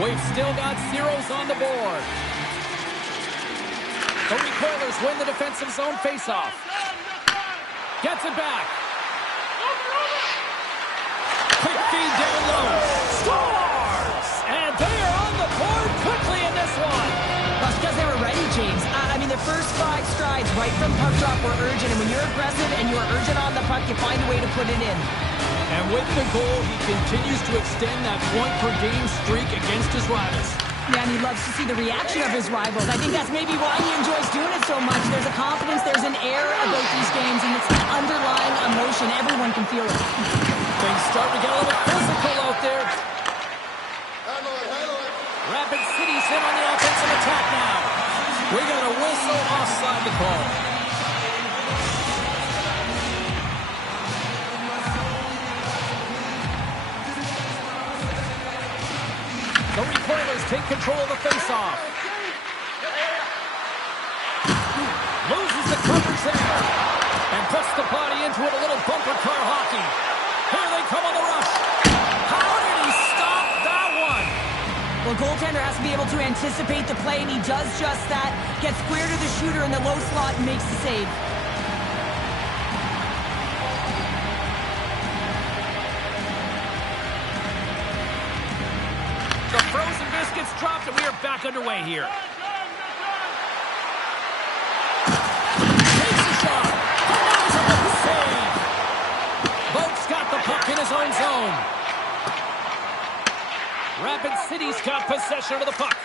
We've still got zeros on the board. The Recoilers win the defensive zone faceoff. Gets it back. Quick feed down low. Scores! And they are on the board quickly in this one. That's because they were ready, James. I mean, the first 5 strides right from puck drop were urgent. And when you're aggressive and you're urgent on the puck, you find a way to put it in. And with the goal, he continues to extend that point-per-game streak against his rivals. Yeah, and he loves to see the reaction of his rivals. I think that's maybe why he enjoys doing it so much. There's a confidence, there's an air about these games, and it's an underlying emotion. Everyone can feel it. Things start to get a little physical out there. Rapid City's in on the offensive attack now. We got a whistle offside the call. The Recoilers take control of the faceoff. Loses the coverage there. And puts the body into it, a little bumper car hockey. Here they come on the rush. How did he stop that one? Well, goaltender has to be able to anticipate the play, and he does just that. Gets square to the shooter in the low slot and makes the save. The frozen biscuits dropped, and we are back underway here. Takes a shot. Denies him with the save. Boat's got the puck in his own zone. Rapid City's got possession of the puck.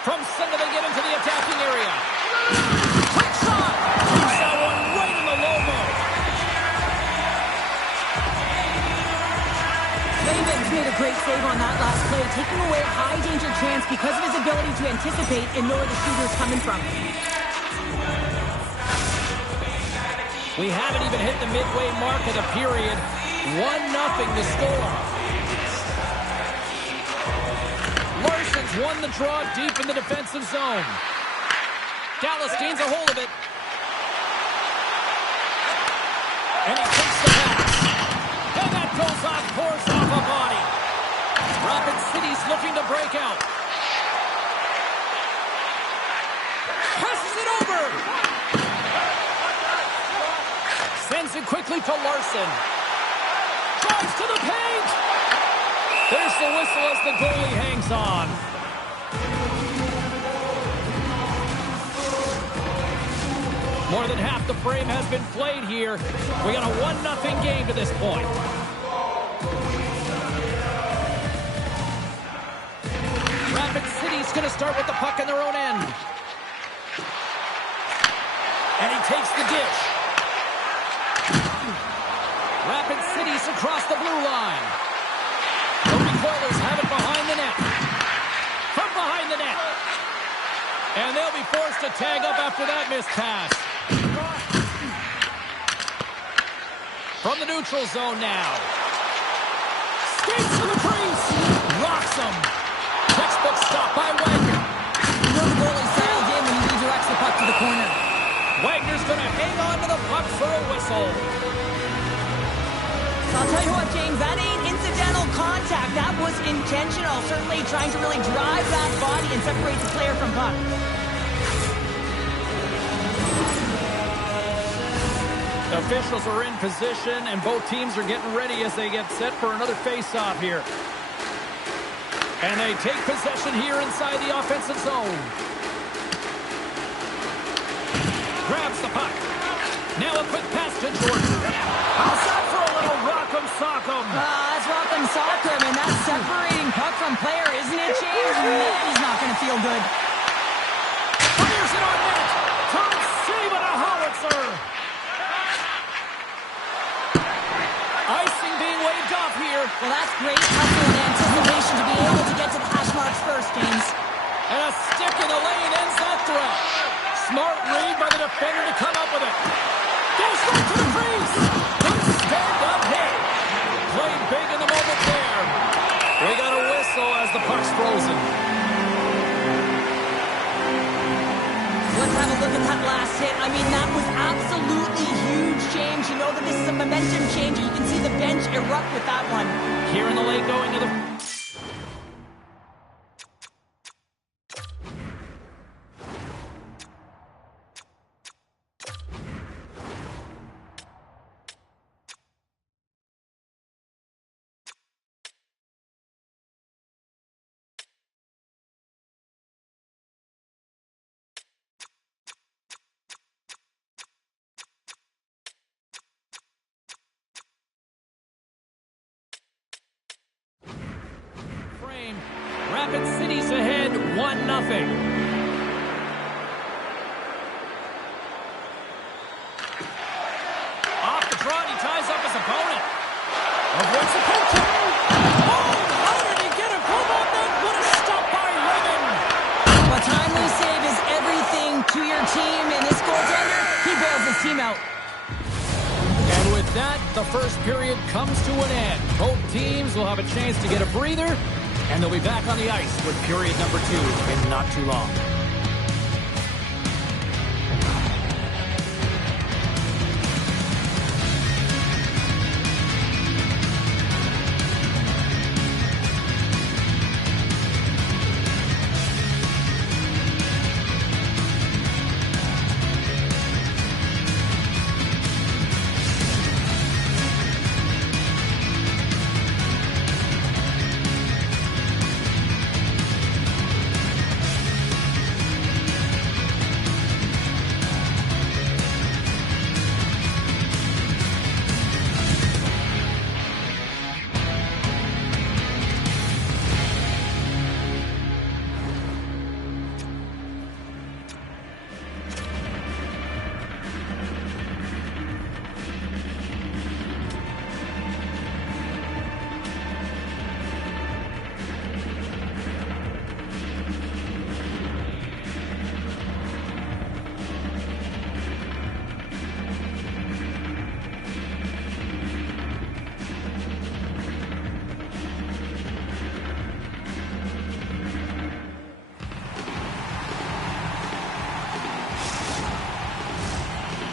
From center, they get into the attacking area. Quick shot. Takes that one right in the low-mo. Lehman's made a great save on that last play, taking away a high-danger chance because of his ability to anticipate and know where the shooter is coming from. We haven't even hit the midway mark of the period. 1-0 the score. Larson's won the draw deep in the defensive zone. Dallas gains a hold of it. And he takes the pass. And that goes off, pours off a body. Rapid City's looking to break out. Passes it over. Sends it quickly to Larson. Drives to the paint. There's the whistle as the goalie hangs on. More than half the frame has been played here. We got a 1-0 game to this point. Rapid City's going to start with the puck in their own end. And he takes the dish. Rapid City's across the blue line. The Recoilers have it behind the net. From behind the net. And they'll be forced to tag up after that missed pass. From the neutral zone now. Skates to the crease. Rocks him. Textbook stop by Wagner. You know the goalie's settled in when he redirects the puck to the corner. Wagner's going to hang on to the puck for a whistle. I'll tell you what, James, that ain't incidental contact. That was intentional. Certainly trying to really drive that body and separate the player from puck. Officials are in position, and both teams are getting ready as they get set for another face-off here. And they take possession here inside the offensive zone. Grabs the puck. Now a quick pass to Jordan. Outside for a little rock'em sock'em. That's rock'em sock'em, and that's separating puck from player, isn't it, James? He's not going to feel good. Fires it on net. Turns save and a howitzer. Icing being waved off here. Well, that's great hustle and anticipation to be able to get to the hash marks first, James. And a stick in the lane ends that threat. Smart read by the defender to come up with it. Goes right to the crease. Good stand-up hit. Played big in the moment there. We got a whistle as the puck's frozen. Let's have a look at that last hit. I mean, that was absolutely huge, James. You know that this is a momentum changer. You can see the bench erupt with that one. Here in the late going to the... frame. Rapid City's ahead 1-0. Trot, he ties up his opponent. Avoids the poke. Oh, how did he get a glove on that? What a stop by Raymond. A timely save is everything to your team, and this goaltender, he bails his team out. And with that, the first period comes to an end. Both teams will have a chance to get a breather, and they'll be back on the ice with period number 2 in not too long.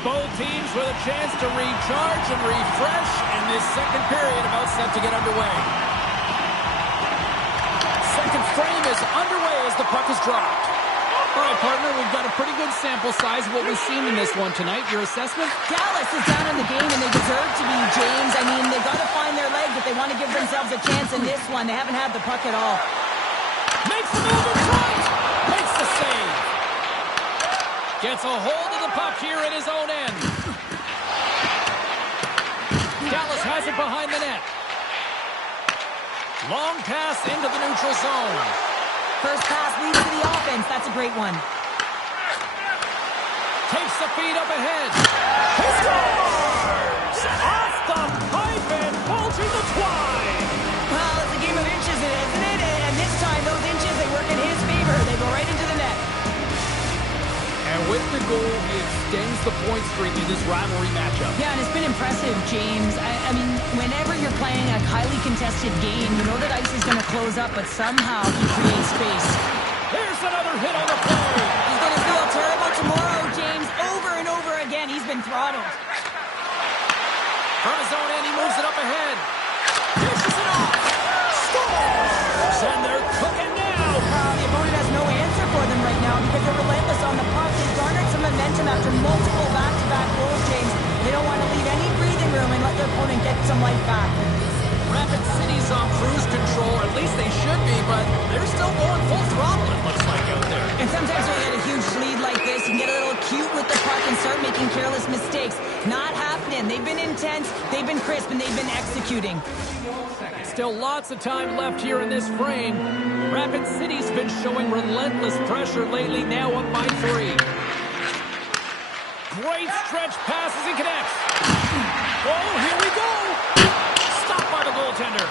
Both teams with a chance to recharge and refresh, and this second period about set to get underway. Second frame is underway as the puck is dropped. All right, partner, we've got a pretty good sample size of what we've seen in this one tonight. Your assessment? Dallas is down in the game, and they deserve to be, James. I mean, they've got to find their legs if they want to give themselves a chance in this one. They haven't had the puck at all. Makes the move in front. Makes the save. Gets a hold of the puck here at his own end. Dallas has it behind the net. Long pass into the neutral zone. First pass leads to the offense. That's a great one. Takes the feed up ahead. He scores! Off the pipe and bulging the twine. Well, it's a game of inches, isn't it? And this time, those inches, they work in his favor. They go right into the net. And with the goal, he extends the point streak in this rivalry matchup. Yeah, and it's been impressive, James. I mean, whenever you're playing a highly contested game, you know that ice is going to close up, but somehow he creates space. There's another hit on the play. He's going to feel terrible tomorrow, James. Over and over again, he's been throttled. From his own end, he moves it up ahead. Dishes it off. Scores! And they're cooking now. The opponent has no answer for them right now because they're relentless on the puck. They've garnered some momentum after multiple back-to-back goals, James. They don't want to leave any breathing room and let their opponent get some life back. Rapid City's on cruise control, or at least they should be, but they're still going full throttle, it looks like, out there. And sometimes when you get a huge lead like this, you can get a little cute with the puck and start making careless mistakes. Not happening. They've been intense, they've been crisp, and they've been executing. Still lots of time left here in this frame. Rapid City's been showing relentless pressure lately, now up by 3. Great stretch passes and connects. Oh, here we go. Stopped by the goaltender.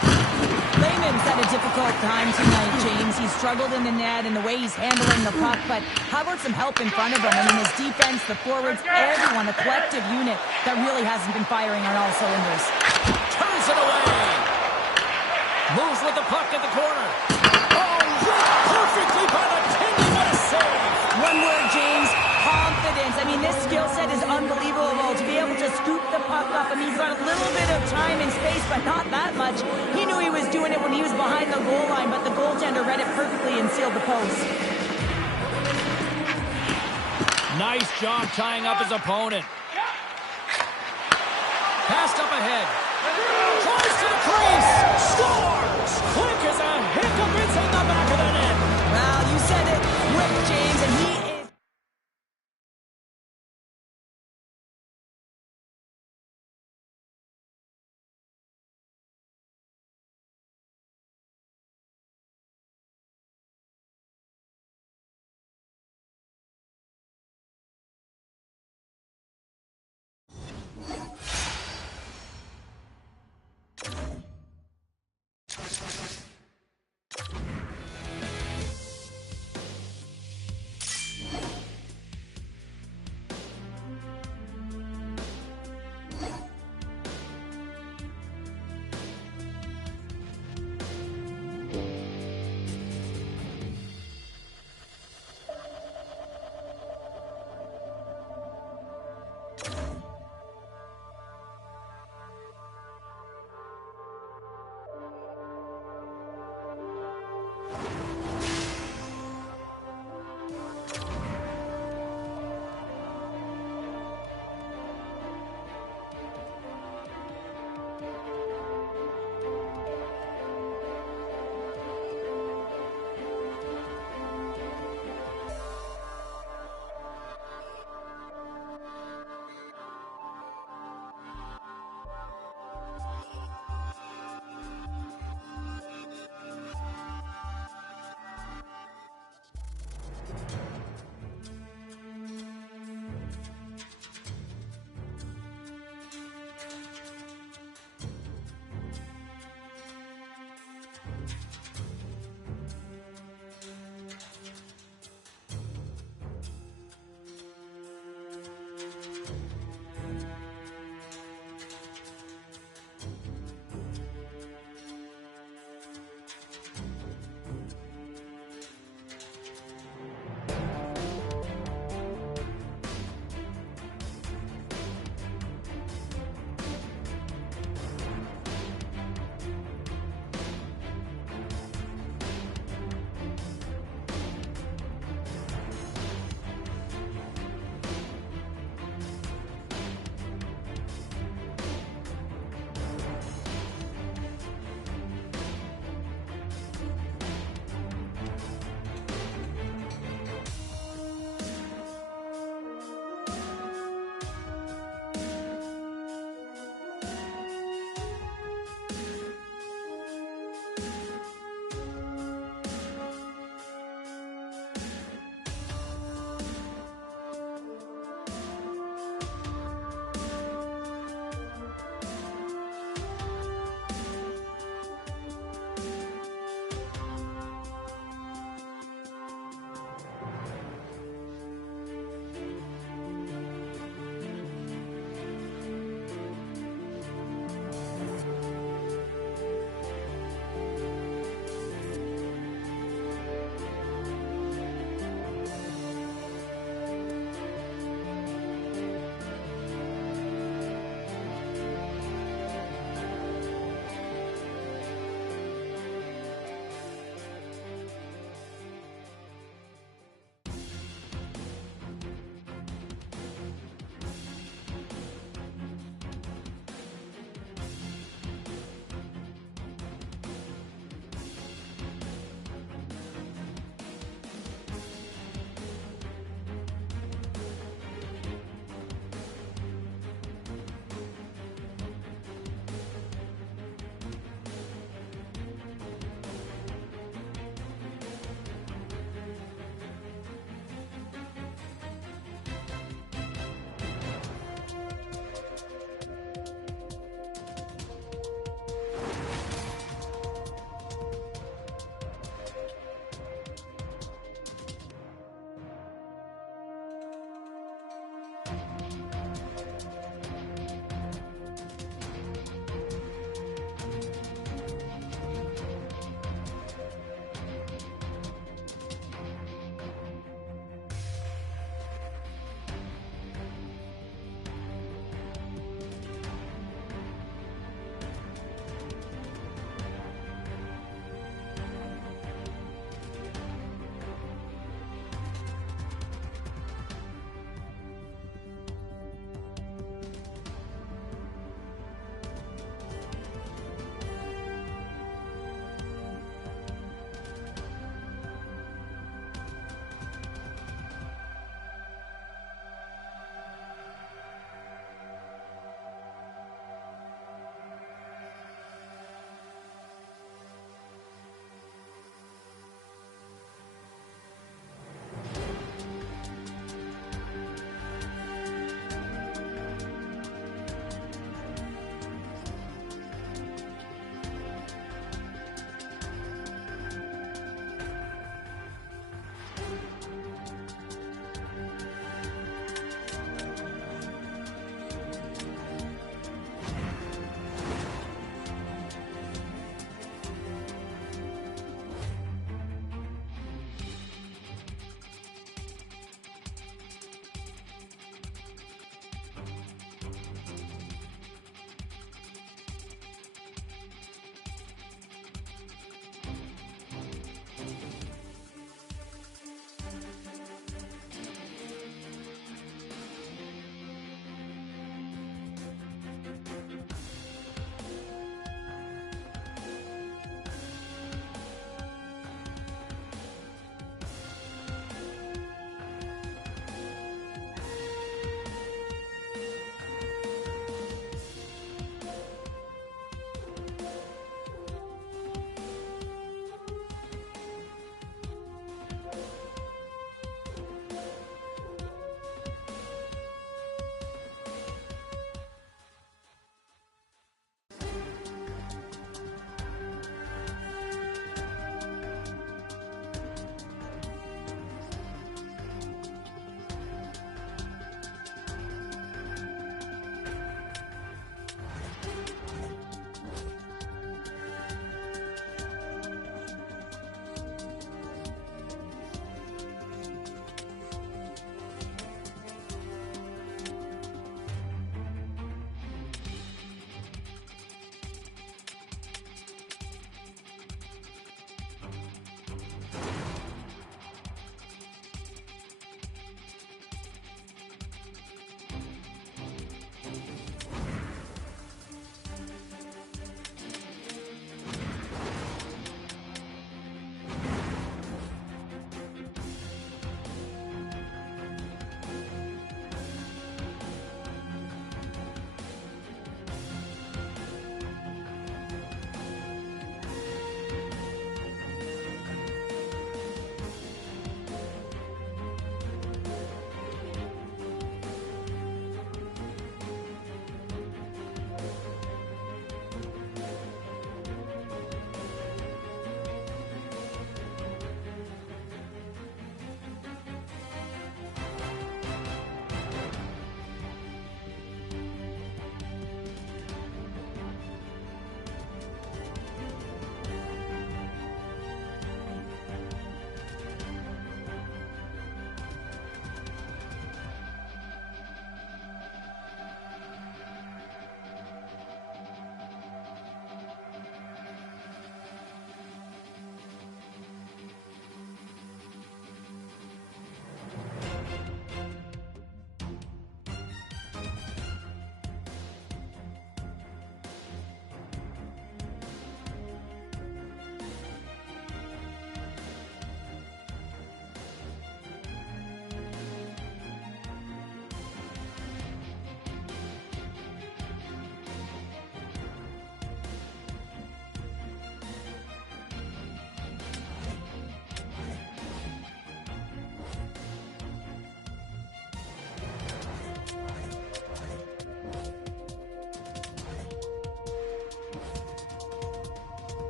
Layman's had a difficult time tonight, James. He's struggled in the net and the way he's handling the puck, but how about some help in front of him? I mean, his defense, the forwards, everyone, a collective unit that really hasn't been firing on all cylinders. Turns it away. Moves with the puck at the corner. Oh, ripped perfectly by the Tindy. What a save. One word, James. Confidence. I mean, this skill set is unbelievable. To be able to scoop the puck up. I mean, he's got a little bit of time and space, but not that much. He knew he was doing it when he was behind the goal line, but the goaltender read it perfectly and sealed the post. Nice job tying up his opponent. Passed up ahead. Tries to the crease. Scores! Quick as a hiccup. It's in the back of the net. Well, you said it. Quick, James, and he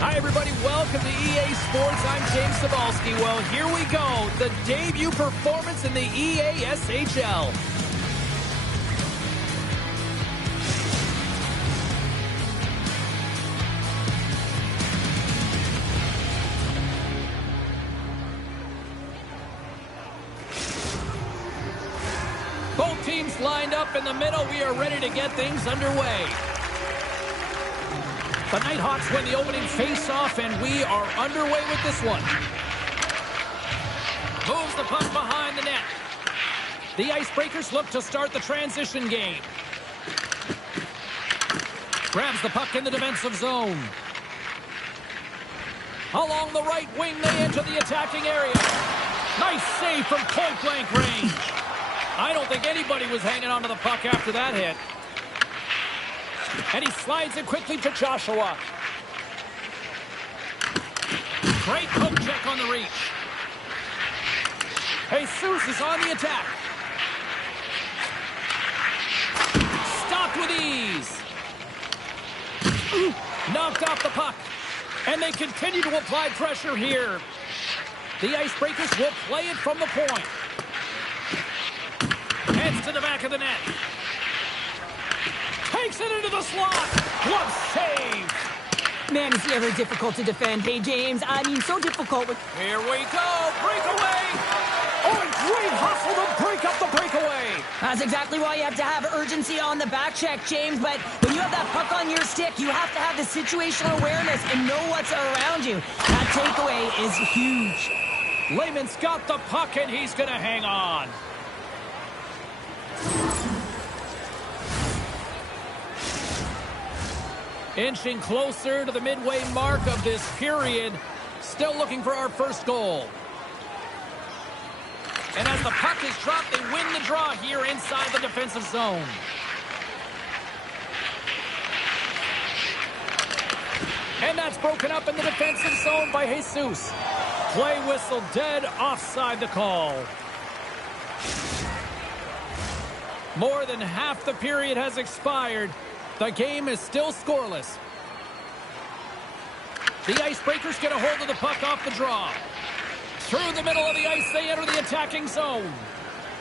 Hi, everybody. Welcome to EA Sports. I'm James Cebulski. Well, here we go. The debut performance in the EASHL. Both teams lined up in the middle. We are ready to get things underway. The Nighthawks win the opening face-off, and we are underway with this one. Moves the puck behind the net. The Icebreakers look to start the transition game. Grabs the puck in the defensive zone. Along the right wing, they enter the attacking area. Nice save from point-blank range. I don't think anybody was hanging onto the puck after that hit. And he slides it quickly to Joshua. Great poke check on the reach. Jesus is on the attack. Stopped with ease. Knocked off the puck. And they continue to apply pressure here. The Icebreakers will play it from the point. Heads to the back of the net. Takes it into the slot. What save! Man, is he ever difficult to defend. Hey, James, I mean, so difficult with... Here we go. Breakaway. Oh, and great hustle to break up the breakaway. That's exactly why you have to have urgency on the back check, James. But when you have that puck on your stick, you have to have the situational awareness and know what's around you. That takeaway is huge. Lehman's got the puck, and he's going to hang on. Inching closer to the midway mark of this period. Still looking for our first goal. And as the puck is dropped, they win the draw here inside the defensive zone. And that's broken up in the defensive zone by Jesus. Play whistle dead, offside the call. More than half the period has expired. The game is still scoreless. The Icebreakers get a hold of the puck off the draw. Through the middle of the ice, they enter the attacking zone.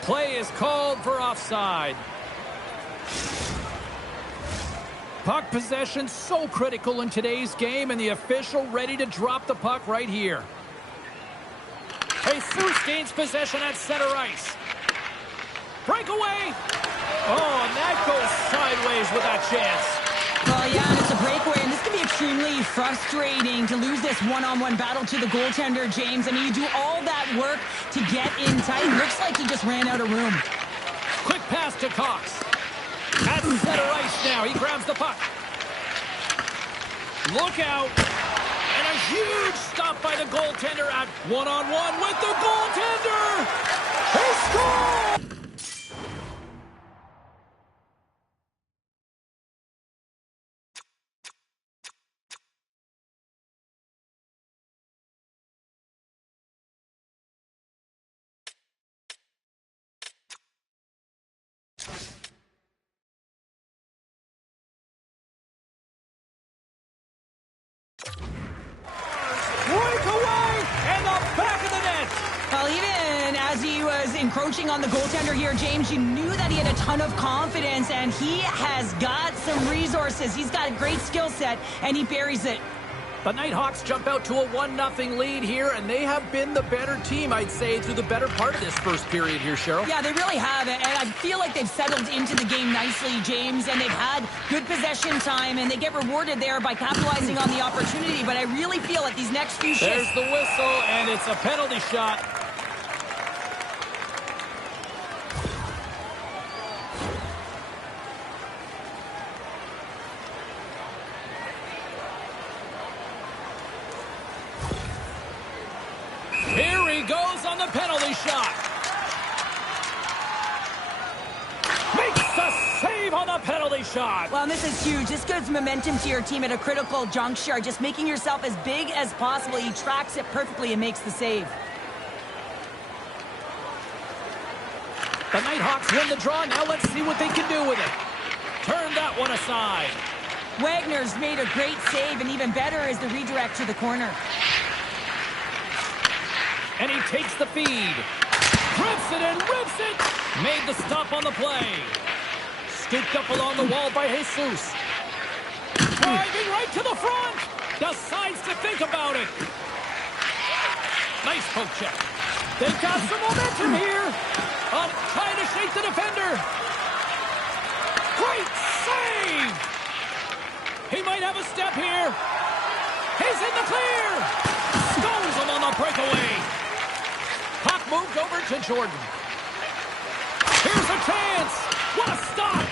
Play is called for offside. Puck possession so critical in today's game, and the official ready to drop the puck right here. Jesus gains possession at center ice. Breakaway! Oh, and that goes sideways with that chance. Well, yeah, and it's a breakaway, and this can be extremely frustrating to lose this one-on-one battle to the goaltender, James. I mean, you do all that work to get in tight. Looks like he just ran out of room. Quick pass to Cox. At center ice now. He grabs the puck. Look out. And a huge stop by the goaltender at one-on-one with the goaltender. He scores! Breakaway and the back of the net. Well, even as he was encroaching on the goaltender here, James, you knew that he had a ton of confidence, and he has got some resources. He's got a great skill set, and he buries it. The Nighthawks jump out to a 1-0 lead here, and they have been the better team, I'd say, through the better part of this first period here, Cheryl. Yeah, they really have, and I feel like they've settled into the game nicely, James, and they've had good possession time, and they get rewarded there by capitalizing on the opportunity, but I really feel like these next few shifts... There's the whistle, and it's a penalty shot. Here he goes on the penalty shot. Makes the save on the penalty shot. Well, and this is huge. This gives momentum to your team at a critical juncture. Just making yourself as big as possible. He tracks it perfectly and makes the save. The Nighthawks win the draw. Now let's see what they can do with it. Turn that one aside. Wagner's made a great save, and even better is the redirect to the corner. And he takes the feed. Rips it and rips it. Made the stop on the play. Scooped up along the wall by Jesus. Driving right to the front. Decides to think about it. Nice poke check. They've got some momentum here. Trying to shake the defender. Great save. He might have a step here. He's in the clear. Stones him on the breakaway. Puck moved over to Jordan. Here's a chance. What a stop.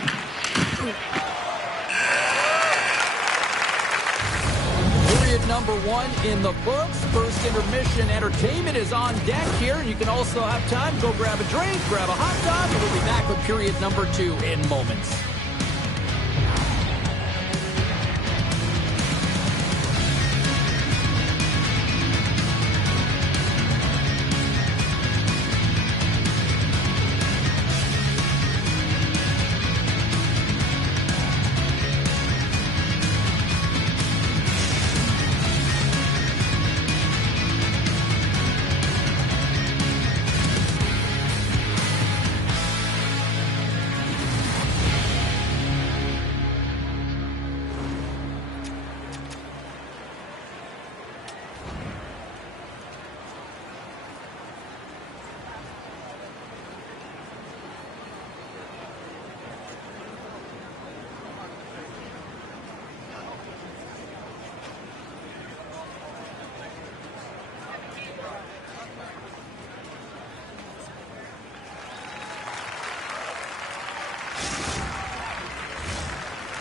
Period number 1 in the books. First intermission entertainment is on deck here. You can also have time to go grab a drink, grab a hot dog, and we'll be back with period number 2 in moments.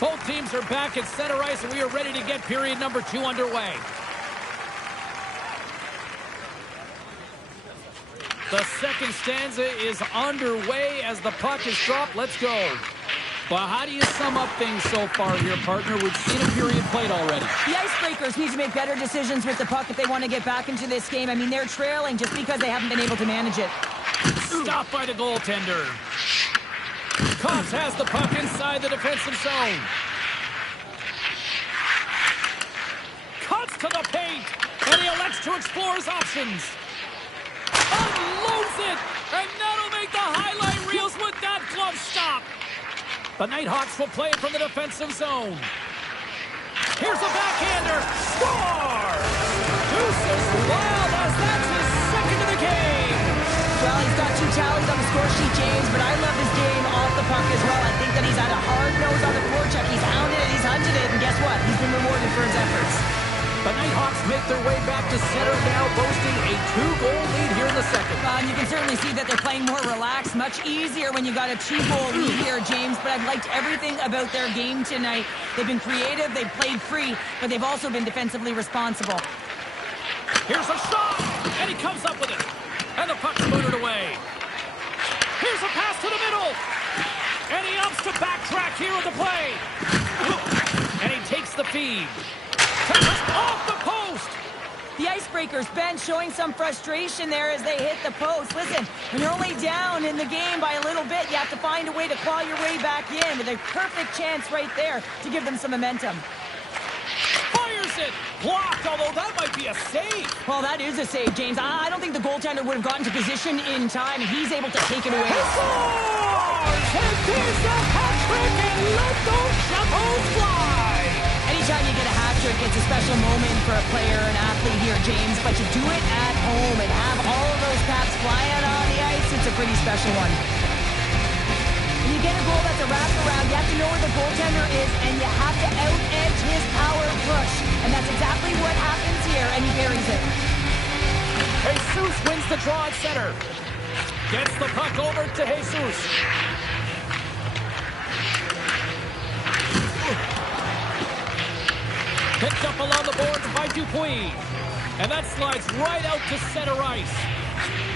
Both teams are back at center ice, and we are ready to get period number 2 underway. The second stanza is underway as the puck is dropped. Let's go. Well, how do you sum up things so far here, partner? We've seen a period played already. The Icebreakers need to make better decisions with the puck if they want to get back into this game. I mean, they're trailing just because they haven't been able to manage it. Stopped by the goaltender. Cops has the puck inside the defensive zone. Cuts to the paint, and he elects to explore his options. Unloads it, and that'll make the highlight reels with that glove stop. The Nighthawks will play it from the defensive zone. Here's a backhander. Score! Deuces Wild, that's his second of the game. Well, he's got 2 tallies on the score sheet, James, but I love his game off the puck as well. I think that he's had a hard nose on the forecheck. He's hounded it, he's hunted it, and guess what? He's been rewarded for his efforts. The Nighthawks make their way back to center now, boasting a 2-goal lead here in the second. And you can certainly see that they're playing more relaxed, much easier when you got a 2-goal lead here, James, but I've liked everything about their game tonight. They've been creative, they've played free, but they've also been defensively responsible. Here's a shot, and he comes up with it. And the puck's booted away. Here's a pass to the middle. And he opts to backtrack here on the play. And he takes the feed. Off the post. The Icebreakers bench showing some frustration there as they hit the post. Listen, when you're only down in the game by a little bit, you have to find a way to claw your way back in with a perfect chance right there to give them some momentum. Fires it. Blocked, although that might be a save. Well, that is a save, James. I don't think the goaltender would have gotten to position in time, and he's able to take it away. He scores! And there's a hat trick, and let those shovels fly! Anytime you get a hat trick, it's a special moment for a player, an athlete here, James. But to do it at home and have all of those caps flying on the ice, it's a pretty special one. When you get a goal that's a wraparound, you have to know where the goaltender is, and you have to out-edge his power push. And that's exactly what happens here, and he carries it. Jesus wins the draw at center. Gets the puck over to Jesus. Picked up along the boards by Dupuis. And that slides right out to center ice.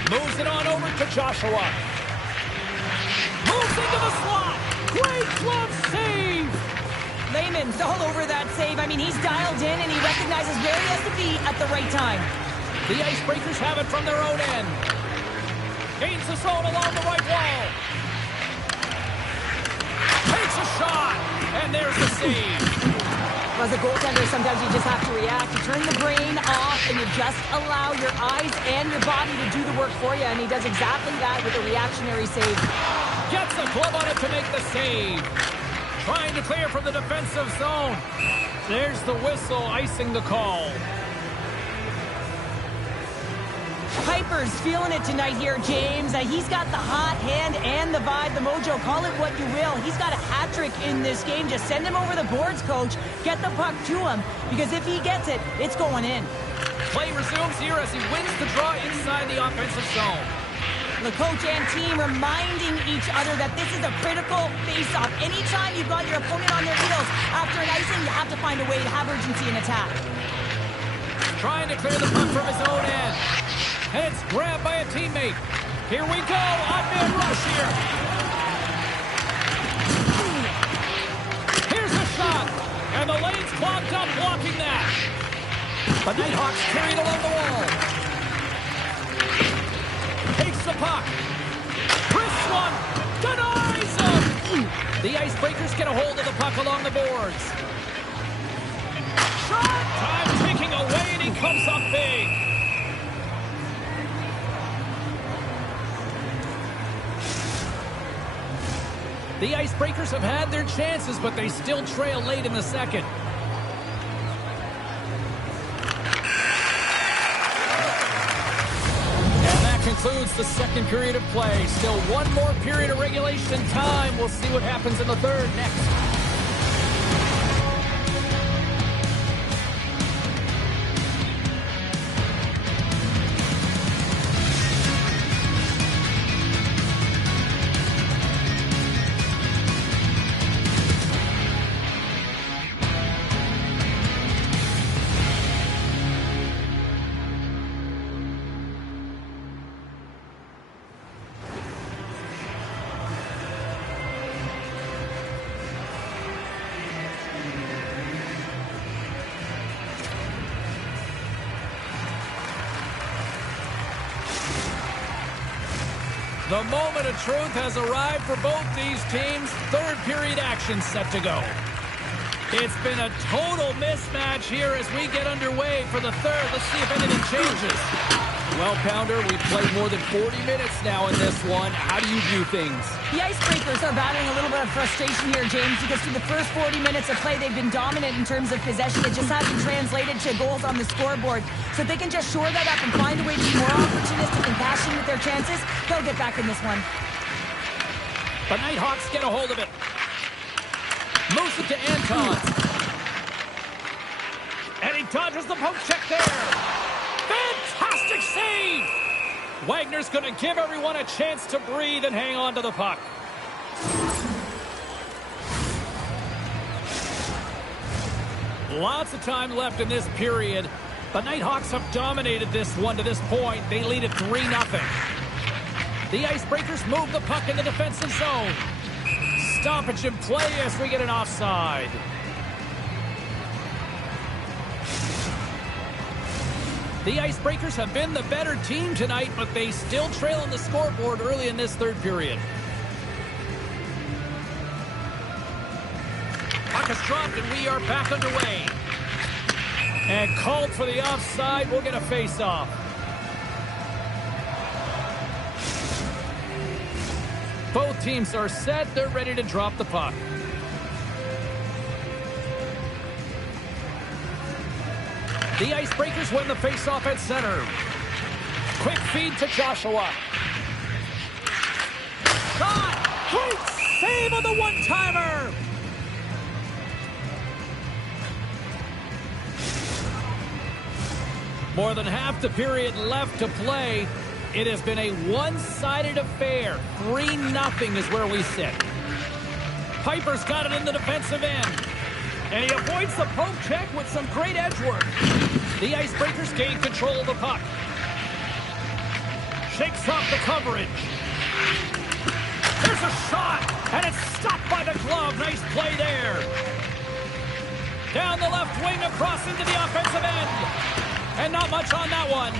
Moves it on over to Joshua. Moves into the slot. Great glove save. Lehman's all over that save. I mean, he's dialed in, and he recognizes where he has to be at the right time. The Icebreakers have it from their own end. Gains the zone along the right wall. Takes a shot. And there's the save. Well, as a goaltender, sometimes you just have to react. You turn the brain off and you just allow your eyes and your body to do the work for you, and he does exactly that with a reactionary save. Gets a glove on it to make the save. Trying to clear from the defensive zone. There's the whistle, icing the call. Piper's feeling it tonight here, James. He's got the hot hand and the vibe, the mojo. Call it what you will. He's got a hat trick in this game. Just send him over the boards, coach. Get the puck to him, because if he gets it, it's going in. Play resumes here as he wins the draw inside the offensive zone. The coach and team reminding each other that this is a critical face-off. Anytime you've got your opponent on their heels after an icing, you have to find a way to have urgency in attack. Trying to clear the puck from his own end. And it's grabbed by a teammate. Here we go, on mid-rush here. Here's a shot, and the lane's clogged up blocking that. The Nighthawks carried along the wall. Takes the puck. Wrist one, denies him. The Icebreakers get a hold of the puck along the boards. Shot! Time ticking away, and he comes up big. The Icebreakers have had their chances, but they still trail late in the second. And that concludes the second period of play. Still one more period of regulation time. We'll see what happens in the third next. The moment of truth has arrived for both these teams. Third period action set to go. It's been a total mismatch here as we get underway for the third. Let's see if anything changes. Well, Pounder, we've played more than 40 minutes now in this one. How do you view things? The Icebreakers are battling a little bit of frustration here, James, because through the first 40 minutes of play, they've been dominant in terms of possession. It just hasn't translated to goals on the scoreboard. So if they can just shore that up and find a way to be more opportunistic and passionate with their chances, they'll get back in this one. The Nighthawks get a hold of it. Moves it to Anton. And he dodges the poke check there. Fantastic save! Wagner's going to give everyone a chance to breathe and hang on to the puck. Lots of time left in this period. The Nighthawks have dominated this one to this point. They lead it 3-0. The Icebreakers move the puck in the defensive zone. Stoppage in play as we get an offside. The Icebreakers have been the better team tonight, but they still trail on the scoreboard early in this third period. Puck is dropped, and we are back underway. And called for the offside. We'll get a face-off. Both teams are set. They're ready to drop the puck. The Icebreakers win the face-off at center. Quick feed to Joshua. Shot! Great save on the one-timer! More than half the period left to play. It has been a one-sided affair. 3-0 is where we sit. Piper's got it in the defensive end. And he avoids the poke check with some great edge work. The Icebreakers gain control of the puck. Shakes off the coverage. There's a shot, and it's stopped by the glove. Nice play there. Down the left wing, across into the offensive end. And not much on that one.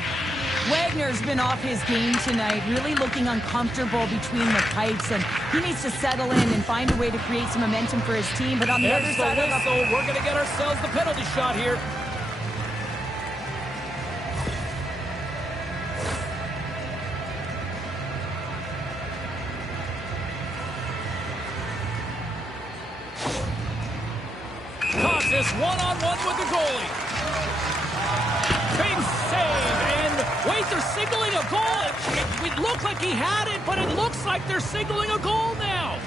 Wagner's been off his game tonight, really looking uncomfortable between the pipes, and he needs to settle in and find a way to create some momentum for his team. But on the other side of the... We're going to get ourselves the penalty shot here. Caught this one-on-one with the goalie. Big save, and wait, they're signaling a goal. It looked like he had it, but it looks like they're signaling a goal now.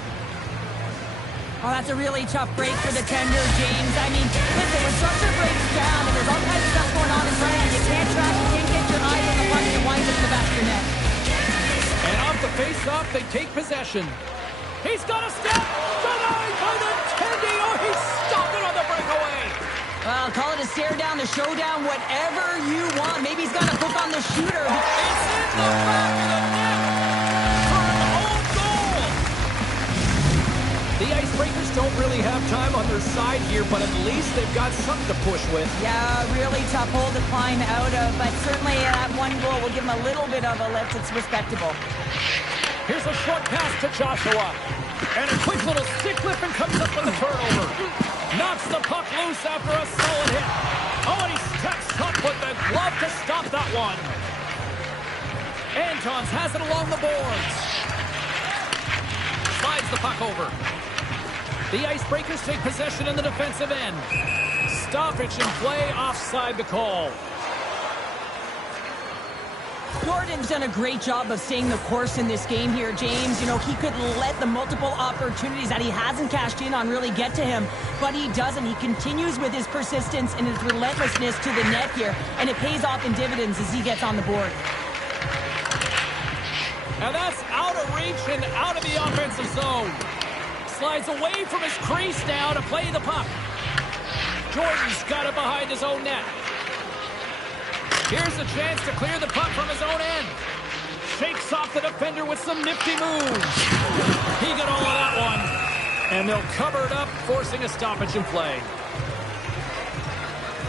Oh, that's a really tough break for the tender, James. I mean, listen, when structure breaks down and there's all kinds of stuff going on in front of you, you can't track, you can't get your eyes on the puck, and it winds up in the back of your net. And off the face-off, they take possession. He's got a step, denied by the tending. Oh, he stopped it on the breakaway. Well, call it a stare down, a showdown, whatever you want. Maybe he's got a hook on the shooter. It's in the back of the net for an own goal. The Icebreakers don't really have time on their side here, but at least they've got something to push with. Yeah, really tough hole to climb out of, but certainly that one goal will give him a little bit of a lift. It's respectable. Here's a short pass to Joshua. And a quick little stick lift and comes up with a turnover. Knocks the puck loose after a solid hit. Oh, and he steps up with the glove to stop that one. Antons has it along the boards. Slides the puck over. The Icebreakers take possession in the defensive end. Stoppage in play, offside the call. Jordan's done a great job of staying the course in this game here, James. You know, he could let the multiple opportunities that he hasn't cashed in on really get to him, but he doesn't. He continues with his persistence and his relentlessness to the net here, and it pays off in dividends as he gets on the board. And that's out of reach and out of the offensive zone. Slides away from his crease now to play the puck. Jordan's got it behind his own net. Here's a chance to clear the puck from his own end. Shakes off the defender with some nifty moves. He got all of that one. And they'll cover it up, forcing a stoppage in play.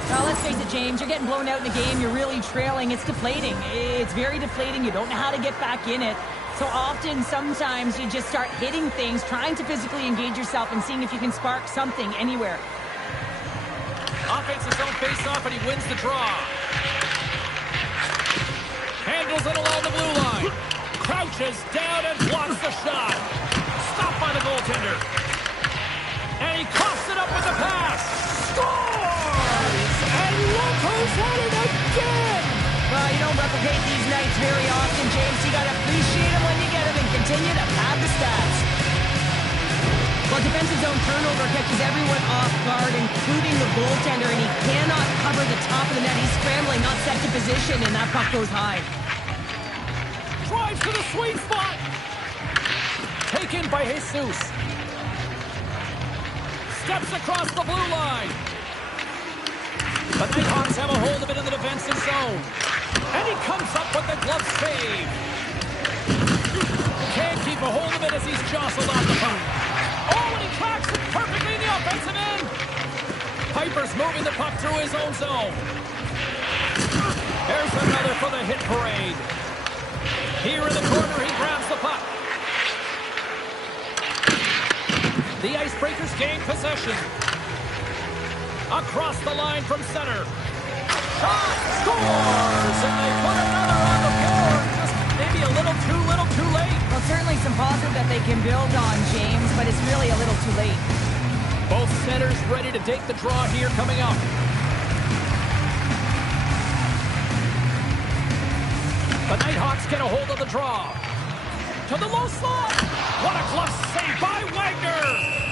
Well, let's face it, James. You're getting blown out in the game. You're really trailing. It's deflating. It's very deflating. You don't know how to get back in it. So often, sometimes, you just start hitting things, trying to physically engage yourself and seeing if you can spark something anywhere. Offensive zone face-off, and he wins the draw. Handles it along the blue line. Crouches down and blocks the shot. Stopped by the goaltender. And he coughs it up with the pass. Scores! And look who's at it again! Well, you don't replicate these nights very often, James. You got to appreciate them when you get them and continue to pad the stats. Well, defensive zone turnover catches everyone off guard, including the goaltender, and he cannot cover the top of the net. He's scrambling, not set to position, and that puck goes high. Drives to the sweet spot. Taken by Jesus. Steps across the blue line. But the Hawks have a hold of it in the defensive zone. And he comes up with the glove save. Can't keep a hold of it as he's jostled off the puck. Oh, and he tracks it perfectly in the offensive end. Piper's moving the puck through his own zone. There's another for the hit parade. Here in the corner, he grabs the puck. The Icebreakers gain possession. Across the line from center. Shot! Scores! And they put another on the board. Just maybe a little too late. Well, certainly some positive that they can build on, James, but it's really a little too late. Both centers ready to take the draw here coming up. The Nighthawks get a hold of the draw. To the low slot. What a glove save by Wagner.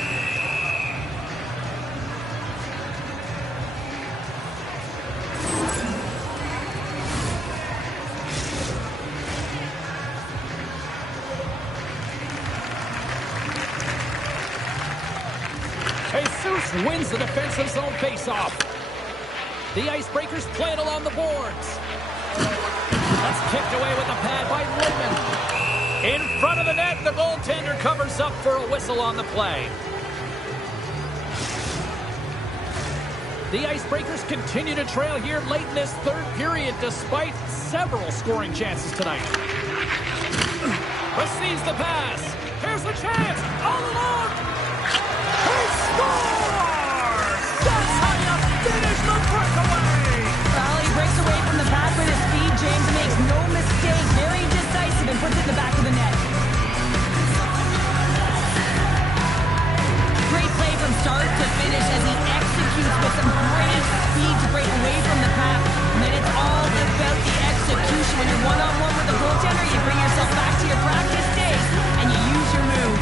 Jesus wins the defensive zone faceoff. The Icebreakers play it along the boards. That's kicked away with the pad by Woodman. In front of the net, the goaltender covers up for a whistle on the play. The Icebreakers continue to trail here late in this third period despite several scoring chances tonight. Receives the pass. Here's a chance. All alone. He scores! That's how you finish the breakaway! Well, he breaks away from the pass with his speed. James makes no mistake. Very decisive and puts it in the back of the net. Great play from start to finish as he executes with some great speed to break away from the pack. And then it's all about the execution. When you're one-on-one with the goaltender, you bring yourself back to your practice days and you use your move.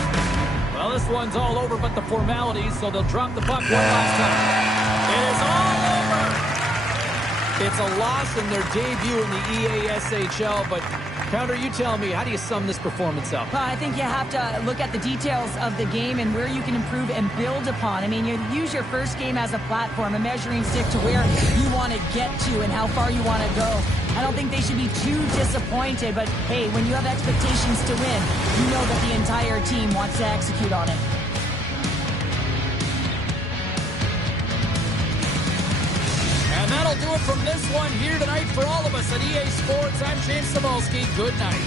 Well, this one's all over but the formalities, so they'll drop the puck one last time. It is all over. It's a loss in their debut in the EASHL, but Pounder, you tell me, how do you sum this performance up? Well, I think you have to look at the details of the game and where you can improve and build upon. I mean, you use your first game as a platform, a measuring stick to where you want to get to and how far you want to go. I don't think they should be too disappointed, but hey, when you have expectations to win, you know that the entire team wants to execute on it. And that'll do it from this one here tonight for all of us at EA Sports. I'm James Cybulski. Good night.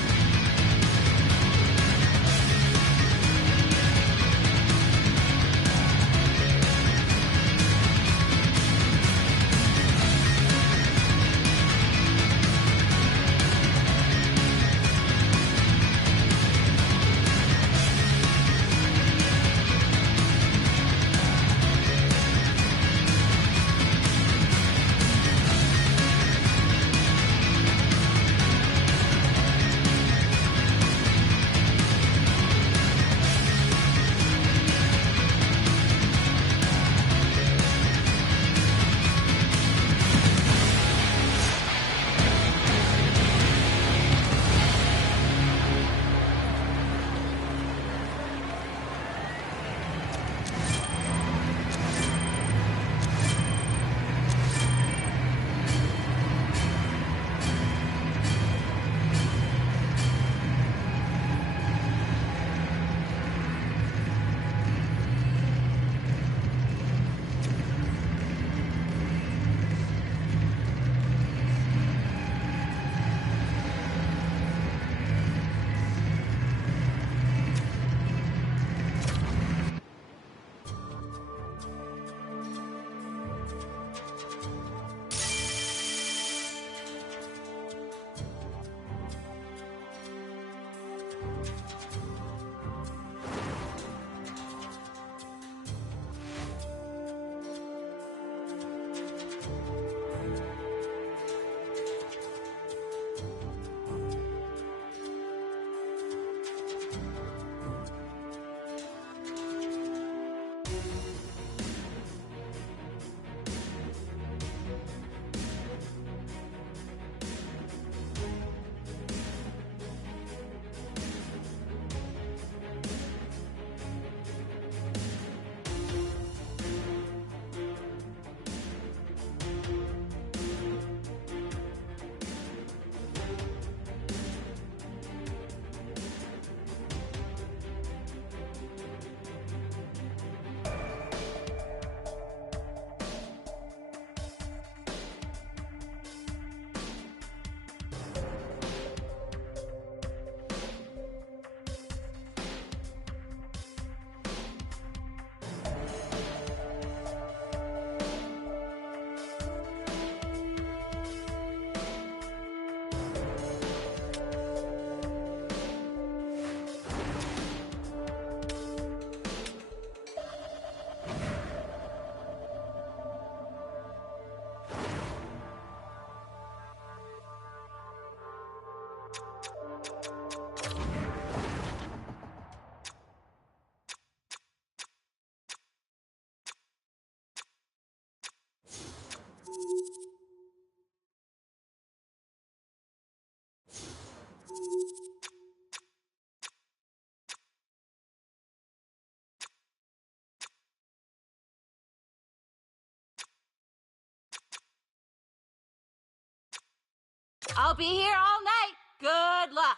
I'll be here all night. Good luck.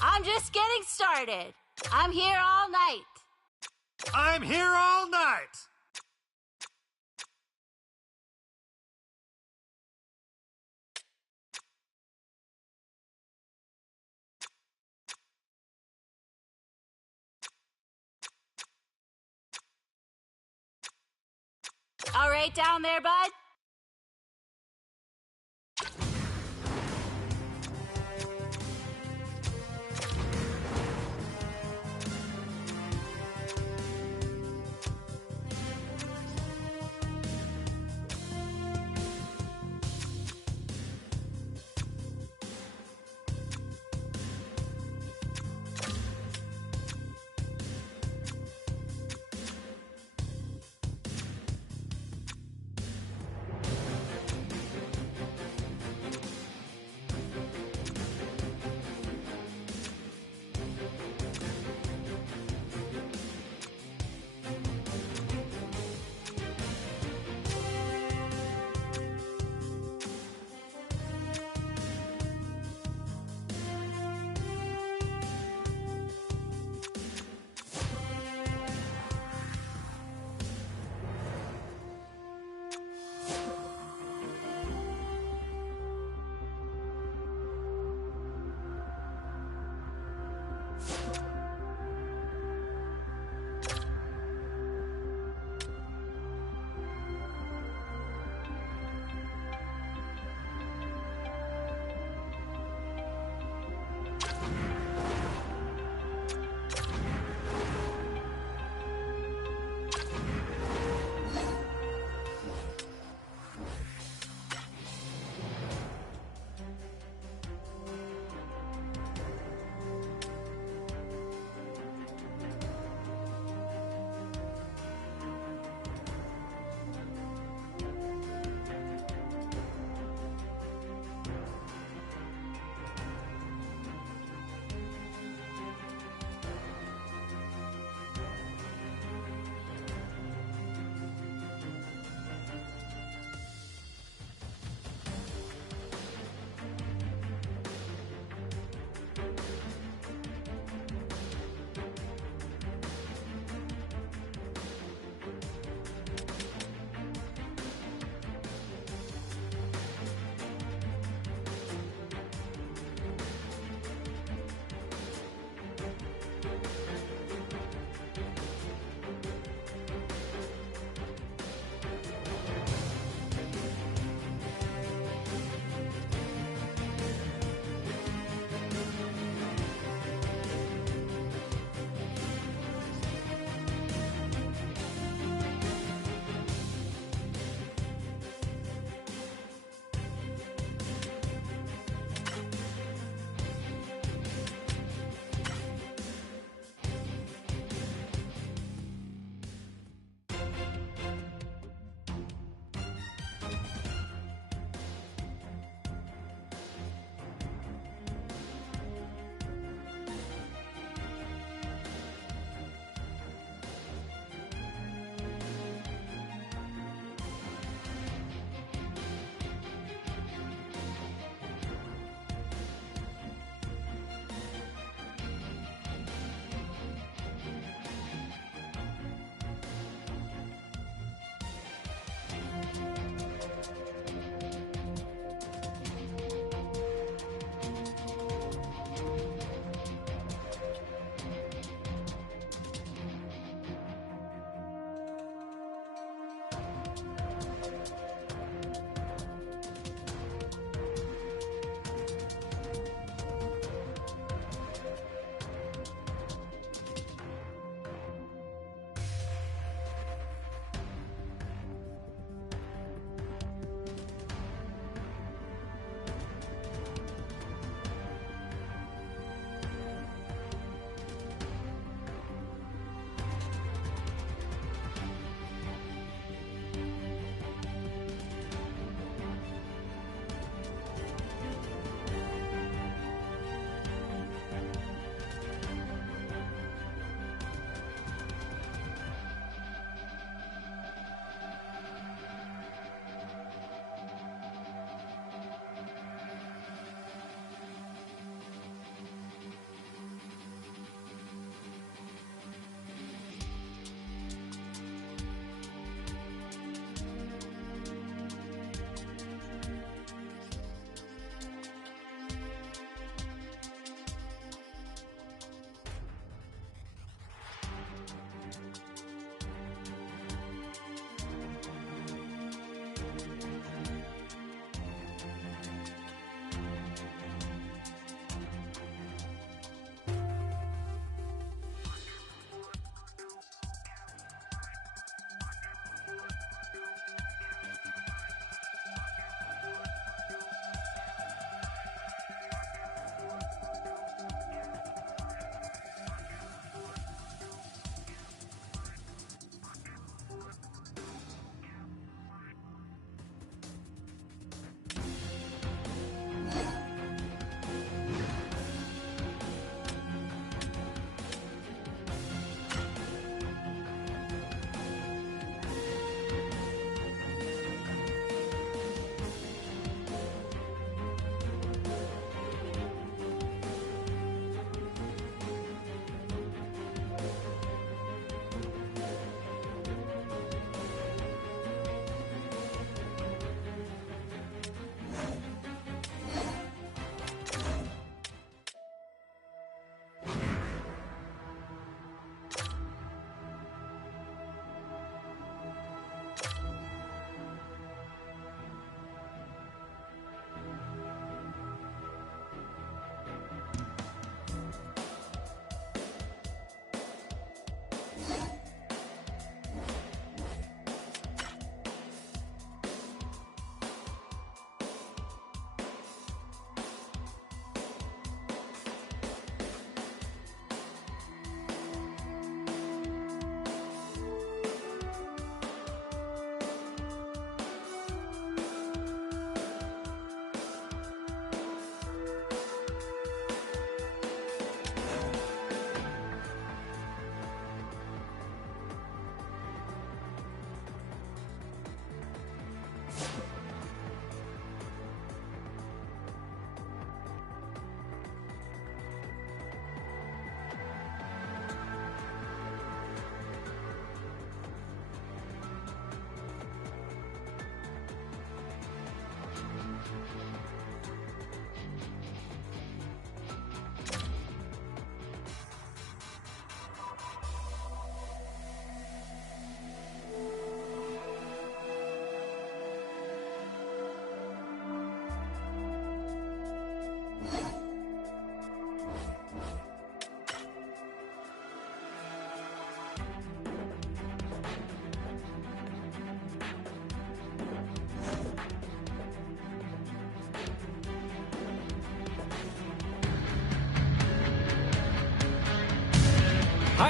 I'm just getting started. I'm here all night. I'm here all night. right down there, bud?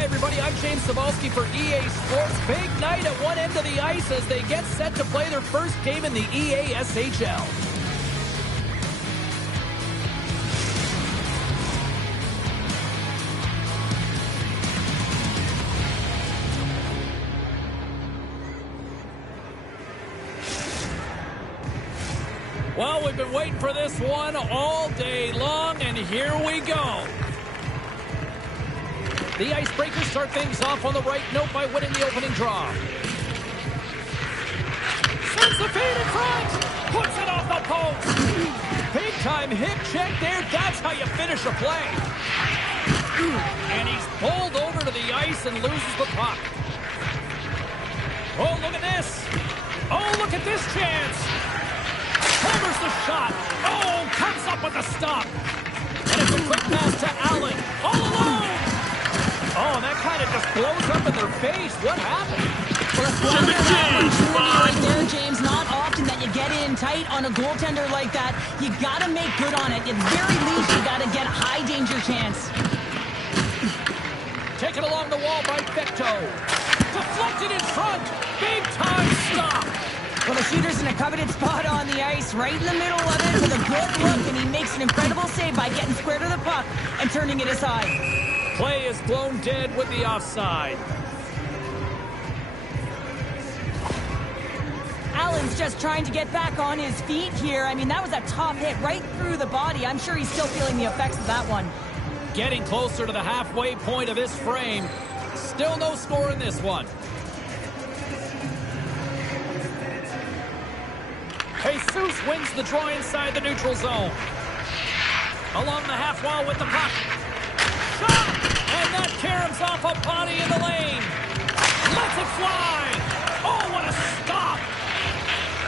Hi, everybody. I'm James Cebulski for EA Sports. Big night at one end of the ice as they get set to play their first game in the EASHL. Well, we've been waiting for this one all day long, and here we go. The Icebreakers start things off on the right note by winning the opening draw. Sends the feed in front. Puts it off the post. Big time hip check there. That's how you finish a play. And he's pulled over to the ice and loses the puck. Oh, look at this. Oh, look at this chance. Hammers the shot. Oh, comes up with a stop. And it's a quick pass to Allen. All alone. Oh, and that kind of just blows up in their face. What happened? Well, a squander opportunity right there, James. Not often that you get in tight on a goaltender like that. You got to make good on it. At the very least, you got to get a high danger chance. Taken along the wall by Becto. Deflected in front. Big time stop. Well, the shooter's in a coveted spot on the ice, right in the middle of it with a good look, and he makes an incredible save by getting square to the puck and turning it aside. Play is blown dead with the offside. Allen's just trying to get back on his feet here. I mean, that was a top hit right through the body. I'm sure he's still feeling the effects of that one. Getting closer to the halfway point of this frame. Still no score in this one. Jesus wins the draw inside the neutral zone. Along the half wall with the puck. Shot! And that caroms off a body in the lane. Lets it fly. Oh, what a stop.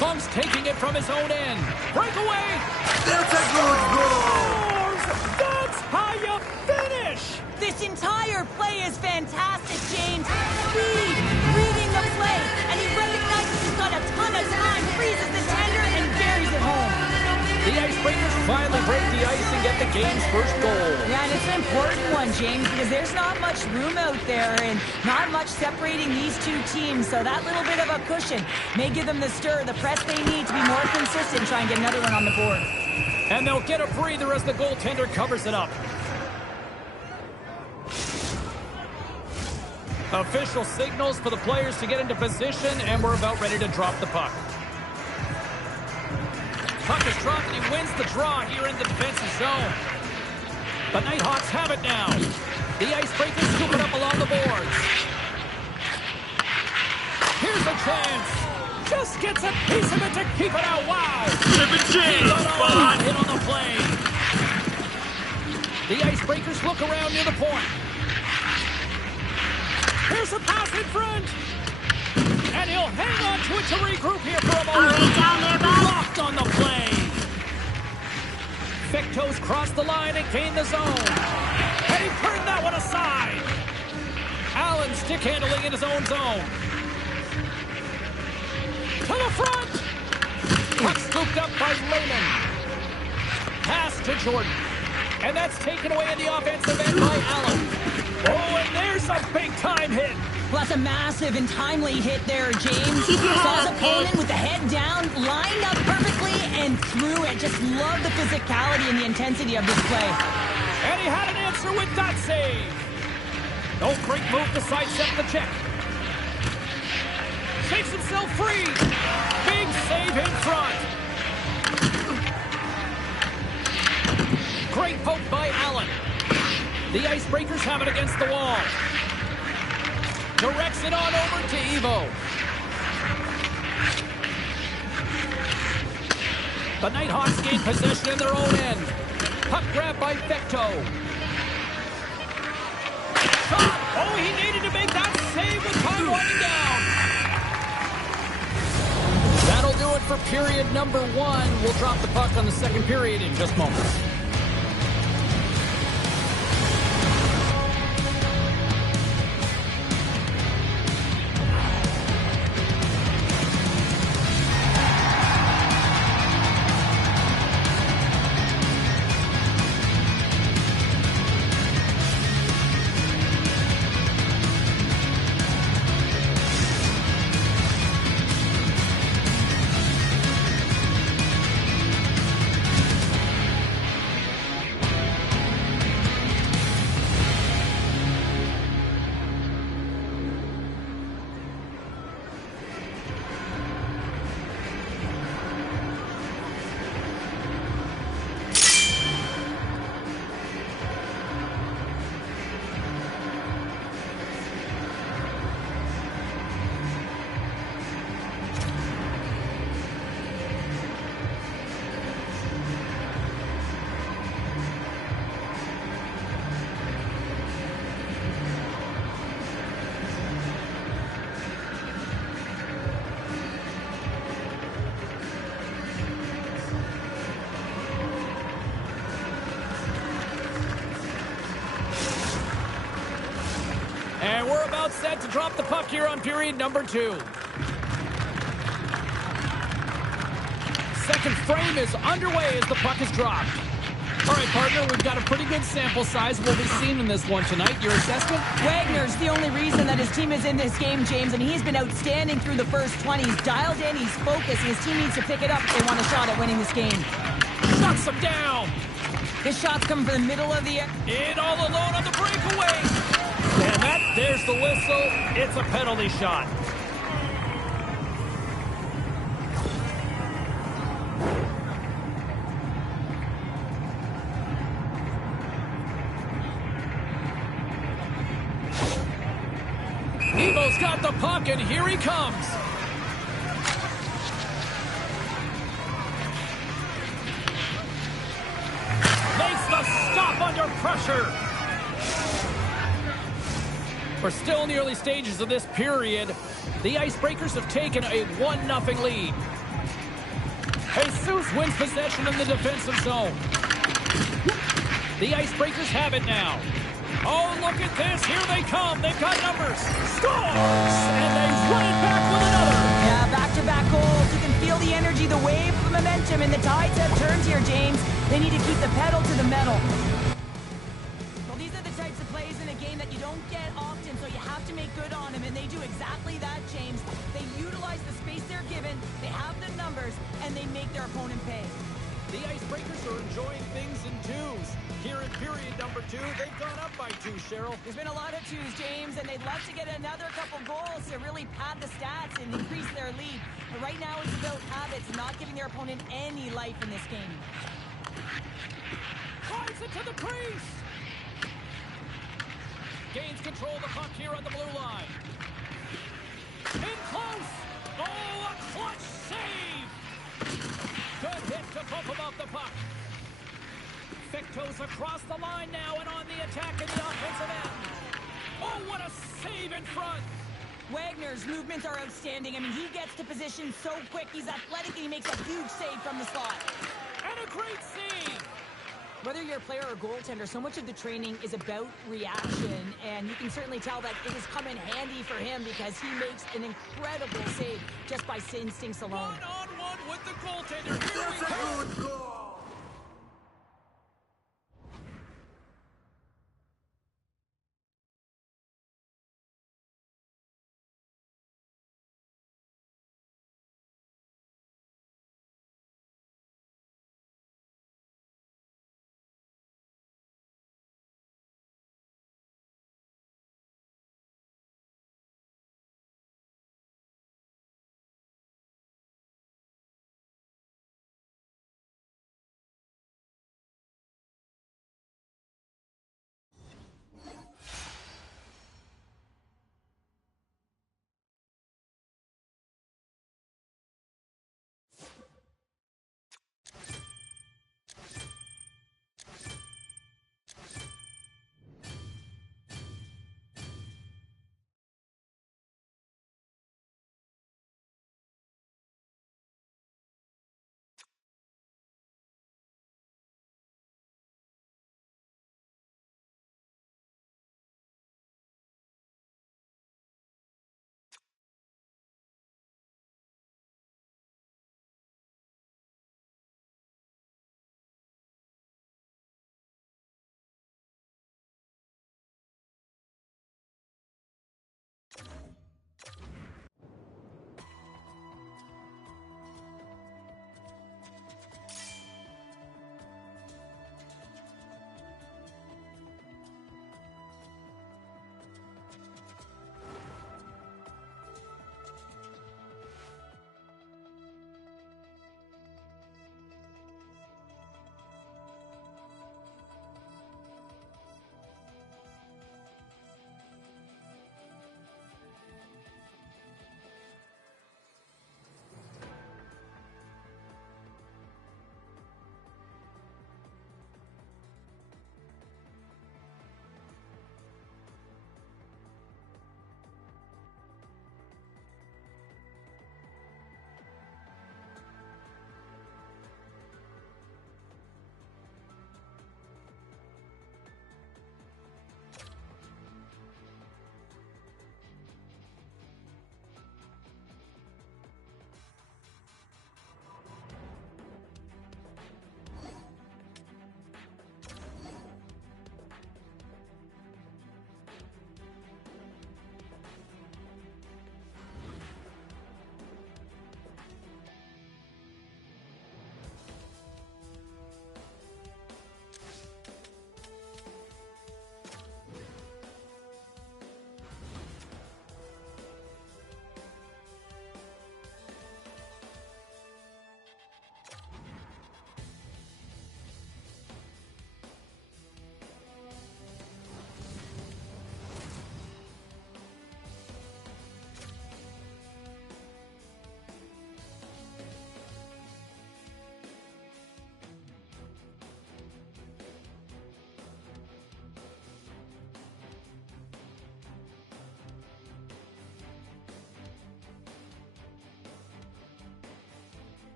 Funk's taking it from his own end. Breakaway. That's a good goal. That's how you finish. This entire play is fantastic, James. Speed, reading the play, and he recognizes he's got a ton of time, freezes the tender, and buries it home. The Icebreakers finally break the ice and get the game's first goal. Yeah, and it's an important one, James, because there's not much room out there and not much separating these two teams. So that little bit of a cushion may give them the stir, the press they need to be more consistent, try and get another one on the board. And they'll get a breather as the goaltender covers it up. Official signals for the players to get into position, and we're about ready to drop the puck. Puck is dropped, and he wins the draw here in the defensive zone. The Nighthawks have it now. The Icebreakers scoop it up along the boards. Here's a chance. Just gets a piece of it to keep it out. Wow. Hit on the play. The Icebreakers look around near the point. Here's a pass in front. And he'll hang on to it to regroup here for a moment. Locked on the play. Fictos crossed the line and gained the zone. And he turned that one aside. Allen stick handling in his own zone. To the front. Puck scooped up by Lehman. Pass to Jordan. And that's taken away in the offensive end by Allen. Oh, and there's a big-time hit. Well, that's a massive and timely hit there, James. Saw his opponent with the head down, lined up perfectly, and threw it. Just love the physicality and the intensity of this play. And he had an answer with that save. No great move to sidestep the check. Shakes himself free. Big save in front. Great poke by Allen. The Icebreakers have it against the wall. Directs it on over to Evo. The Nighthawks gain possession in their own end. Puck grab by Becto. Shot! Oh, he needed to make that save with time winding down. That'll do it for period number 1. We'll drop the puck on the second period in just moments. set to drop the puck here on period number 2. Second frame is underway as the puck is dropped. All right, partner, we've got a pretty good sample size we'll be seeing in this one tonight. Your assessment? Wagner's the only reason that his team is in this game, James, and he's been outstanding through the first 20. He's dialed in, he's focused. His team needs to pick it up if they want a shot at winning this game. Shuts him down. His shots come from the middle of the air. In all alone on the breakaway. And there's the whistle. It's a penalty shot. Evo's got the puck, and here he comes. Makes the stop under pressure. We're still in the early stages of this period. The Icebreakers have taken a 1-0 lead. Jesus wins possession in the defensive zone. The Icebreakers have it now. Oh, look at this. Here they come. They've got numbers. Scores! And they run it back with another. Yeah, back-to-back goals. You can feel the energy, the wave, the momentum, and the tides have turned here, James. They need to keep the pedal to the metal. Well, these are the types of plays in a game that you don't get often, so you have to make good on them, and they do exactly that, James. They utilize the space they're given, they have the numbers, and they make their opponent pay. The Icebreakers are enjoying things in twos. Here in period number 2, they've gone up by 2, Cheryl. There's been a lot of twos, James, and they'd love to get another couple goals to really pad the stats and increase their lead. But right now it's about habits, not giving their opponent any life in this game. Drives it to the crease. Gains control of the puck here on the blue line. In close. Oh, a clutch save. Good hit to bump him off the puck. Ficto's across the line now and on the attack in the offensive end. Oh, what a save in front. Wagner's movements are outstanding. I mean, he gets to position so quick. He's athletic and he makes a huge save from the slot. And a great save. Whether you're a player or a goaltender, so much of the training is about reaction, and you can certainly tell that it has come in handy for him because he makes an incredible save just by instincts alone. One-on-one with the goaltender. Here That's we a go. good goal.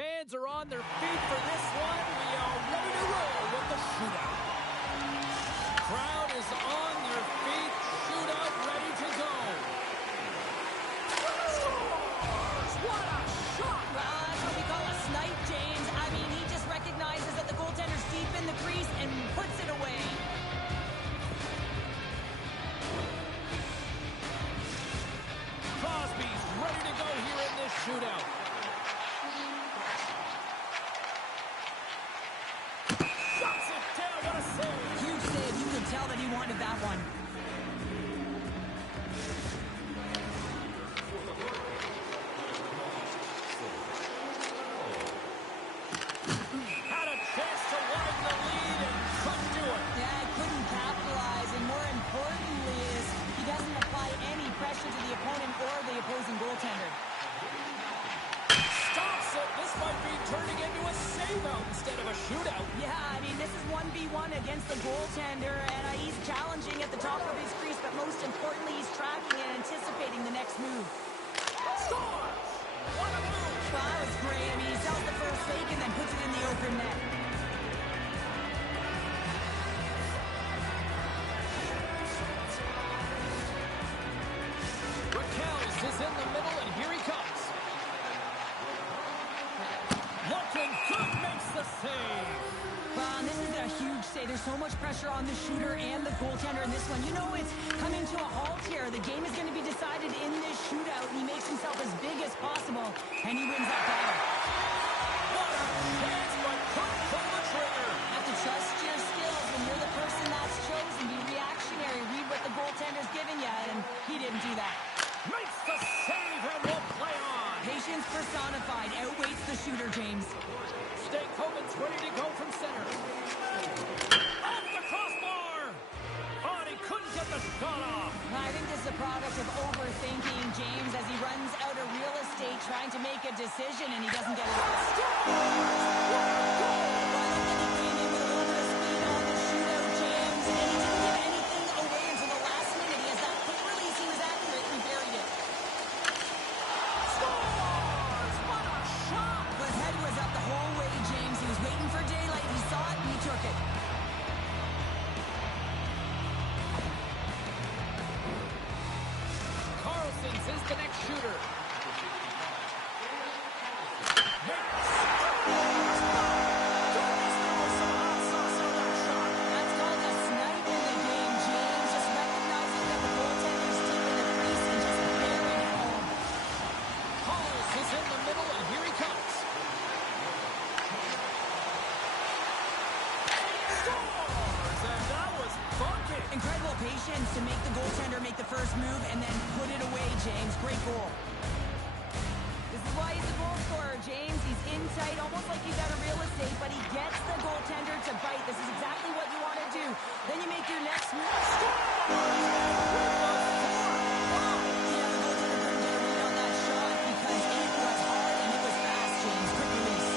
fans are on their feet for this one. We are ready to roll with the shootout. Crowd is on their feet. Shootout ready to go. Scores! What a shot! Well, that's what we call a snipe, James. I mean, he just recognizes that the goaltender's deep in the crease and puts it away. Crosby's ready to go here in this shootout. Shuts it down. What a save! Huge save. You could tell that he wanted that one. Had a chance to widen the lead and couldn't do it. Yeah, couldn't capitalize, and more importantly is he doesn't apply any pressure to the opponent or the opposing goaltender. Stops it. This might be turning into a save-out instead of a shootout. Yeah, I mean, this is 1v1 against the goaltender, and he's challenging at the top of his crease, but most importantly, he's tracking and anticipating the next move. Scores! What a move! Well, that was great. I mean, he sells the first fake and then puts it in the open net. Raquels is in the middle, and here he comes. Looking good, makes the save. Well, this is a huge save. There's so much pressure on the shooter and the goaltender in this one. You know it's coming to a halt here. The game is going to be decided in this shootout, and he makes himself as big as possible, and he wins that battle. What a chance, but couldn't pull the trigger. You have to trust your skills when you're the person that's chosen. Be reactionary. Read what the goaltender's giving you, and he didn't do that. Makes the save and will play on. Patience personified outweighs the shooter, James. Stakehoven's ready to go from center. Off the crossbar! Oh, and he couldn't get the shot off. I think this is a product of overthinking, James, as he runs out of real estate trying to make a decision, and he doesn't get it off. Scores! What a shot! His head was up the whole way, James. He was waiting for daylight. He saw it, and he took it. Carlson's is the next shooter. That's called a snipe in the game, James. Just recognizing that the goaltender's deep in the crease and just burying it home. Halls is in the middle, and here he comes. Scores! And that was funky. Incredible patience to make the goaltender make the first move and then put it away, James. Great goal. This is why he's a goal scorer, James. He's in tight, almost like he's out of real estate, but he gets the goaltender to bite. This is exactly what you want to do. Then you make your next move. Yeah, the goaltender couldn't get a read on that shot because it was hard and it was fast, James. Quick release.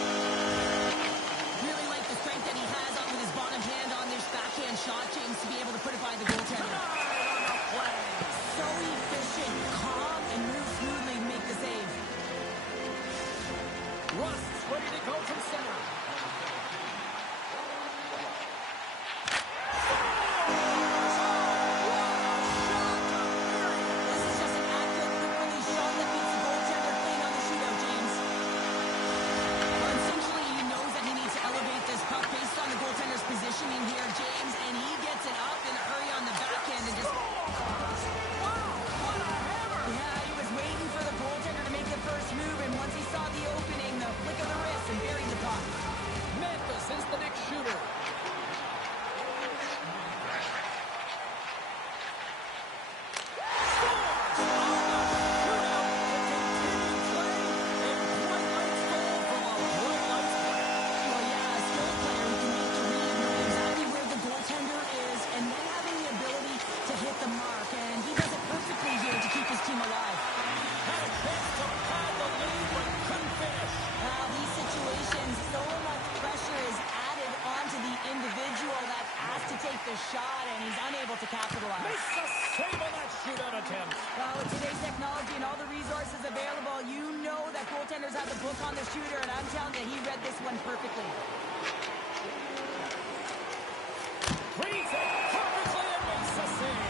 Really like the strength that he has on with his bottom hand on this backhand shot, James, to be able to put it by the goaltender. So efficient, calm, and moves smoothly to make the save. Rust's ready to go from center. This is just an accurate, quick release shot that beats the goaltender clean on the shootout, James. Well, instinctually, he knows that he needs to elevate this puck based on the goaltender's positioning here, James, and he gets it up in a hurry on the backhand and just... Yeah, he was waiting for the goaltender to make the first move, and once he saw the opening, the flick of the wrist and buried the puck. goaltenders have the book on the shooter, and I'm telling you, he read this one perfectly. Reads it perfectly and makes the save.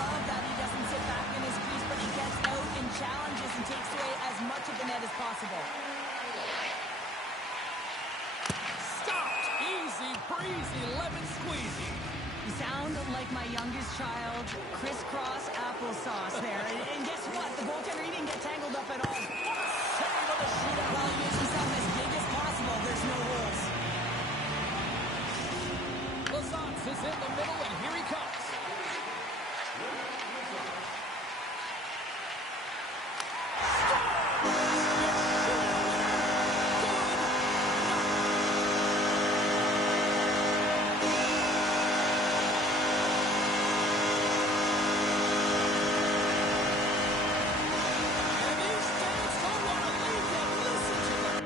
Love that he doesn't sit back in his crease, but he gets out and challenges and takes away as much of the net as possible. Stopped. Easy breezy lemon squeezy. You sound like my youngest child, crisscross applesauce there. And guess what? The goaltender, he didn't get tangled up at all. Save of the shootout. Well, he makes himself as big as possible. There's no holes. Lazance is in the middle, and here he comes. And these fans don't want to leave them. Listen to them.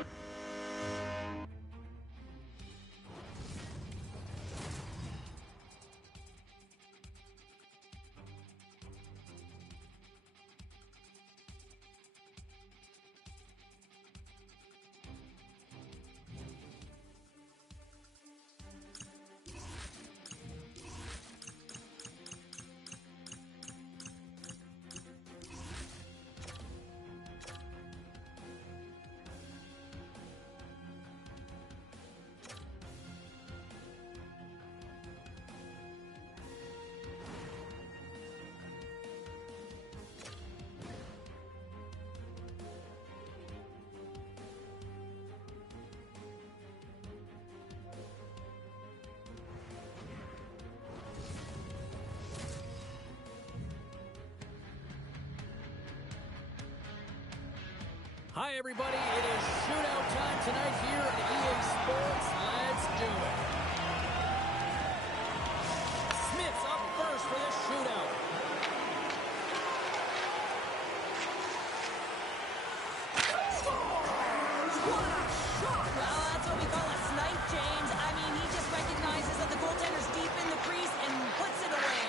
Hi, everybody. It is shootout time tonight here at EA Sports. Let's do it. Smith's up first for this shootout. Scores! What a shot! Well, that's what we call a snipe, James. I mean, he just recognizes that the goaltender's deep in the crease and puts it away.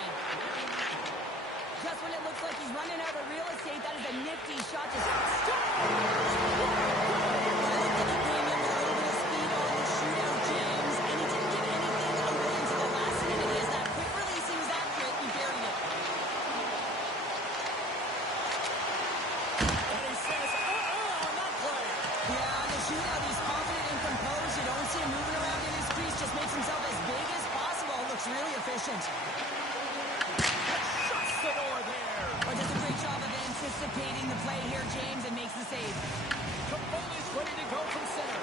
Just when it looks like he's running out of real estate, that is a nifty shot. Just scores! I looked at the game in with a little bit of speed on the shootout, James, and he didn't give anything away until the last minute. He has that quick release, he was accurate, he buried it. And he says, on that play. Yeah, on the shootout, he's confident and composed. You don't see him moving around in his crease, just makes himself as big as possible. Looks really efficient. Shuts the door there. Well, does a great job of anticipating the play here, James, and makes the save. Toffoli's ready to go from center.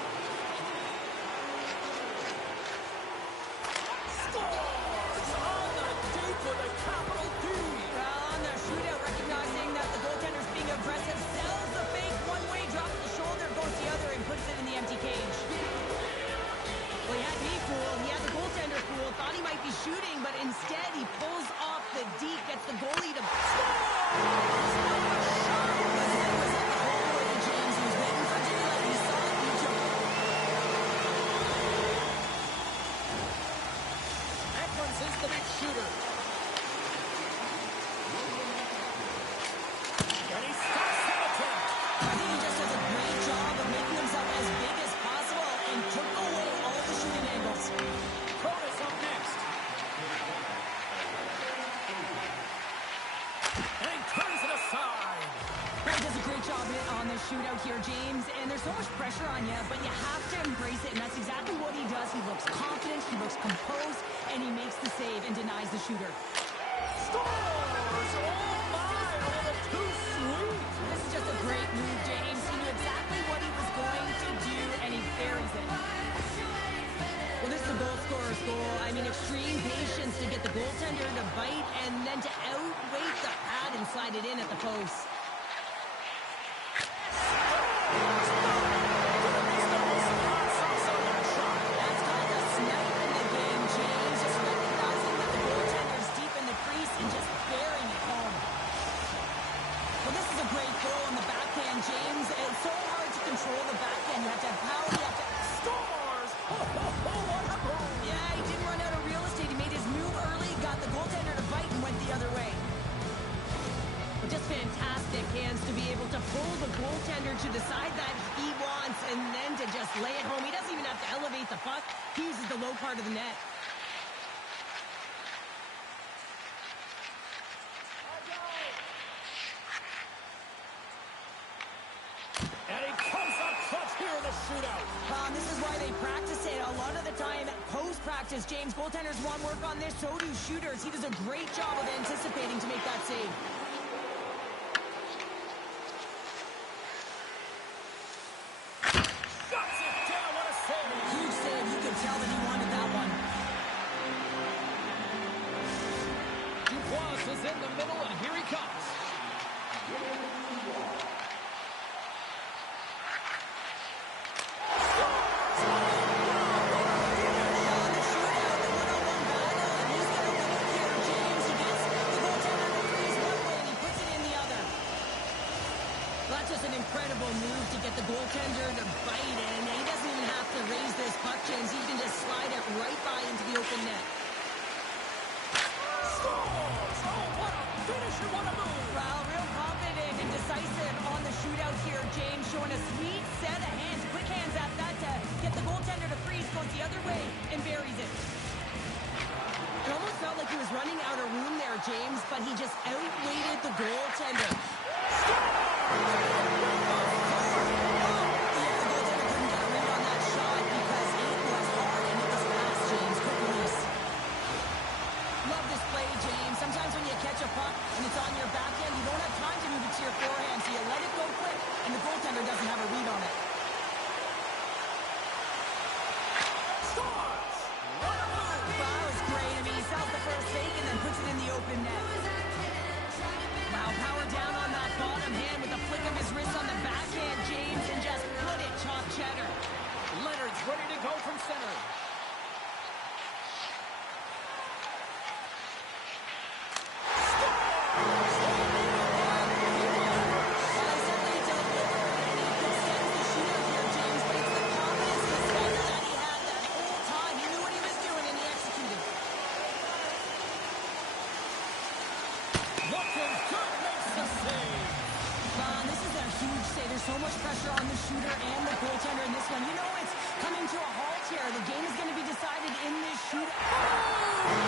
Scores on the deep with a capital D. Well, on the shootout, recognizing that the goaltender's being aggressive, sells the fake one-way, drops the shoulder, goes the other, and puts it in the empty cage. Well, he had me fooled. He had the goaltender fooled. Thought he might be shooting, but instead he pulls off the deep, gets the goalie to score! Edmonds is the big shooter. And he stops the attempt. I think he just does a great job of making himself as big as possible and took away all the shooting angles. Protas up next. And he turns it aside. He does a great job on this shootout here, James, and there's so much pressure on you, but you have to embrace it, and that's exactly what he does. He looks confident, he looks composed, and he makes the save and denies the shooter. Scores! Oh my, a little too sweet. This is just a great move, James. He knew exactly what he was going to do, and he buries it. Well, this is a goal scorer's goal. I mean, extreme patience to get the goaltender to bite and then to outweight the pad and slide it in at the post. That's called a snipe in the game, James. Just recognizing that the goaltender's deep in the crease and just burying it home. Well, this is a great goal on the backhand, James. It's so hard to control the backhand. You have to have power, you have to... Scores! What a move! Yeah, he didn't run out of real estate. He made his move early, got the goaltender to bite, and went the other way. But just fantastic part of the net. And he comes up clutch here in the shootout. This is why they practice it. A lot of the time, post-practice, James, goaltenders want work on this, so do shooters. He does a great job of anticipating to make that save. Shuts it down. What a save. Huge save. You could tell that he wanted that one. Dubois is in the middle, and here he comes. Incredible move to get the goaltender to bite in. He doesn't even have to raise this puck, James. He can just slide it right by into the open net. Scores! Oh, what a finisher, what a move! Well, real confident and decisive on the shootout here, James, showing a sweet set of hands, quick hands at that to get the goaltender to freeze, goes the other way and buries it. It almost felt like he was running out of room there, James, but he just outweighted the goaltender. Sometimes when you catch a puck and it's on your backhand, you don't have time to move it to your forehand, so you let it go quick, and the goaltender doesn't have a read on it. Scores! What a move! That was great. I mean, he sells the first fake and then puts it in the open net. Wow, power down on that bottom hand with a flick of his wrist on the backhand, James, and just put it top cheddar. Leonard's ready to go from center. So much pressure on the shooter and the goaltender in this one. You know it's coming to a halt here. The game is going to be decided in this shootout.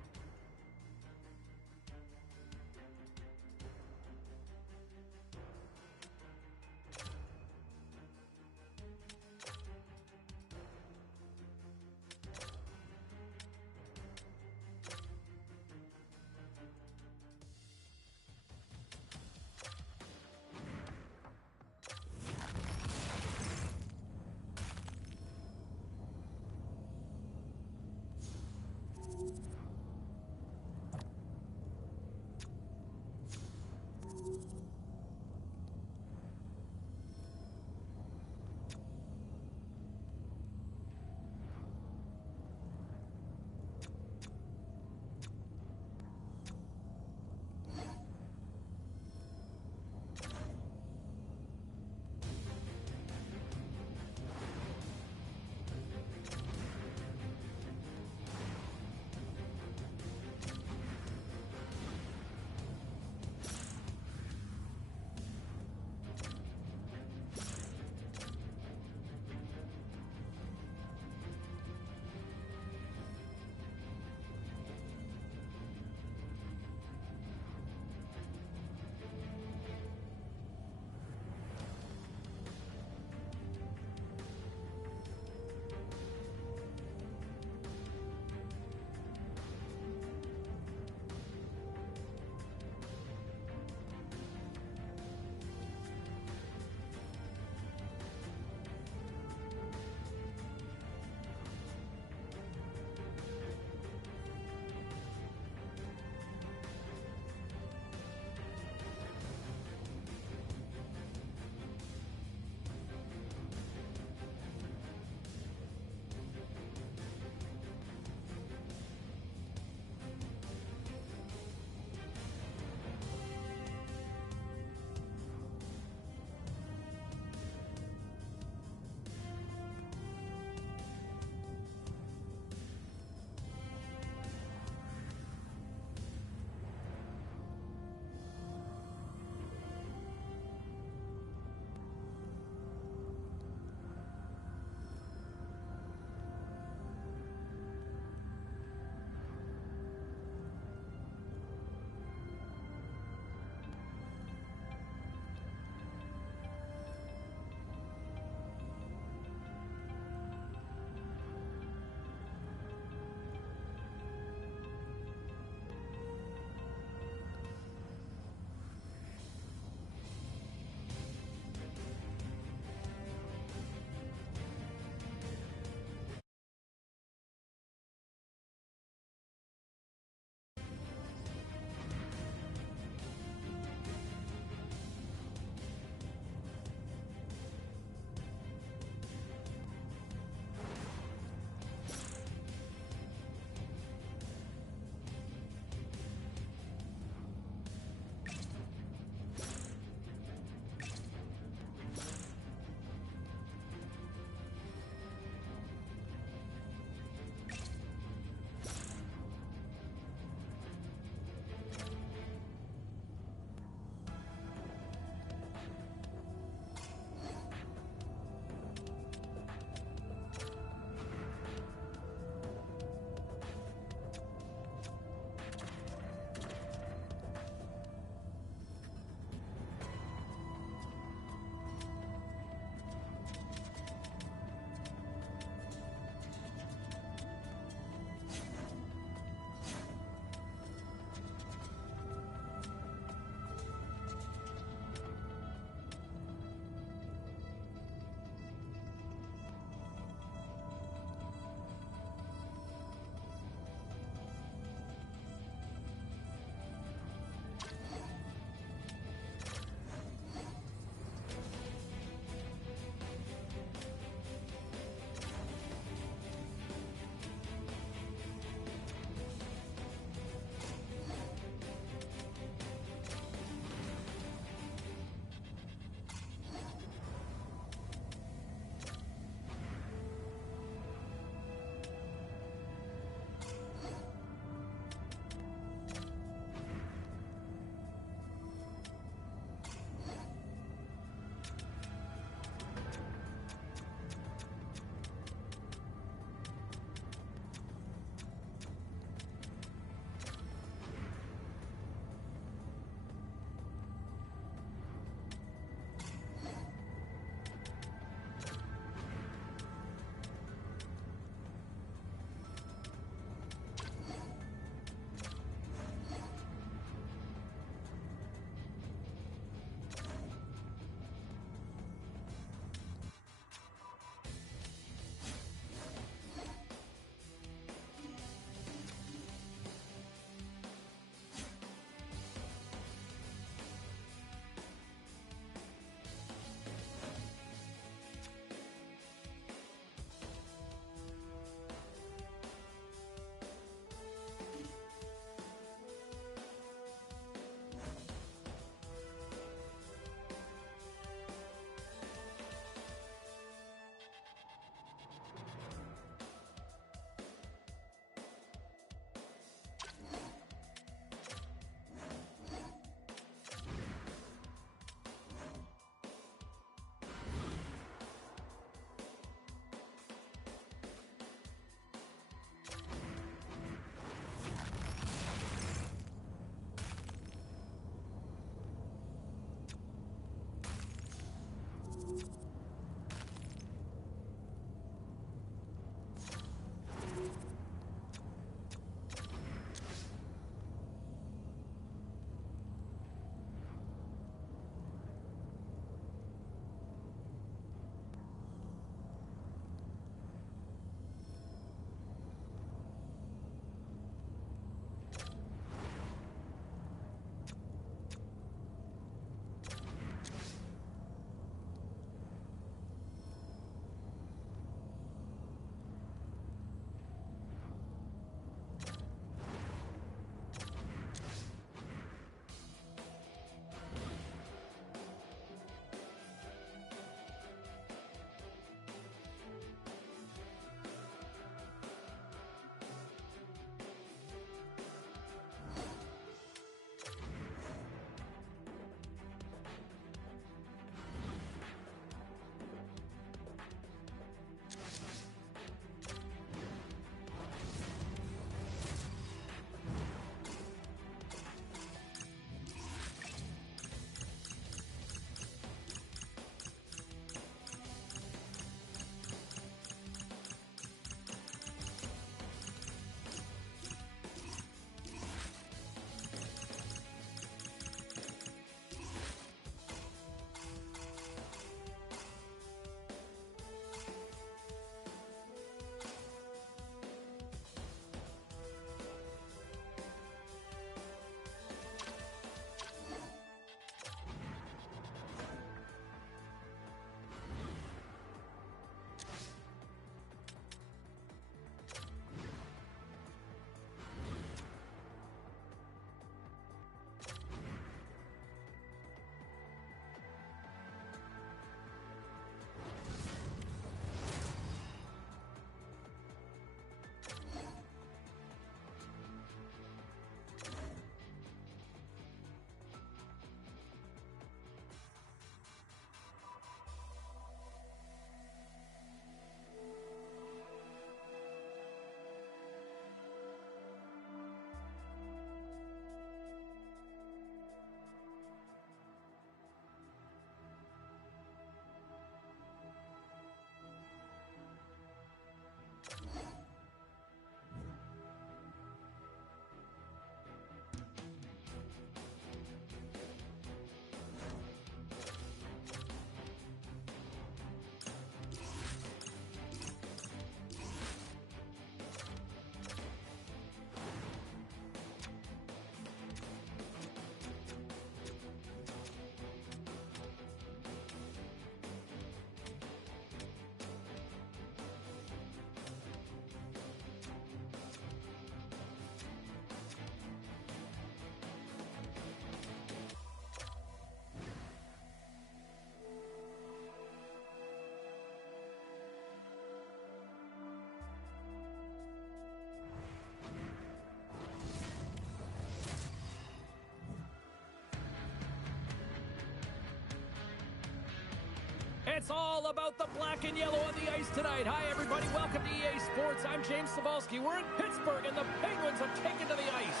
It's all about the black and yellow on the ice tonight. Hi, everybody. Welcome to EA Sports. I'm James Cybulski. We're in Pittsburgh, and the Penguins have taken to the ice.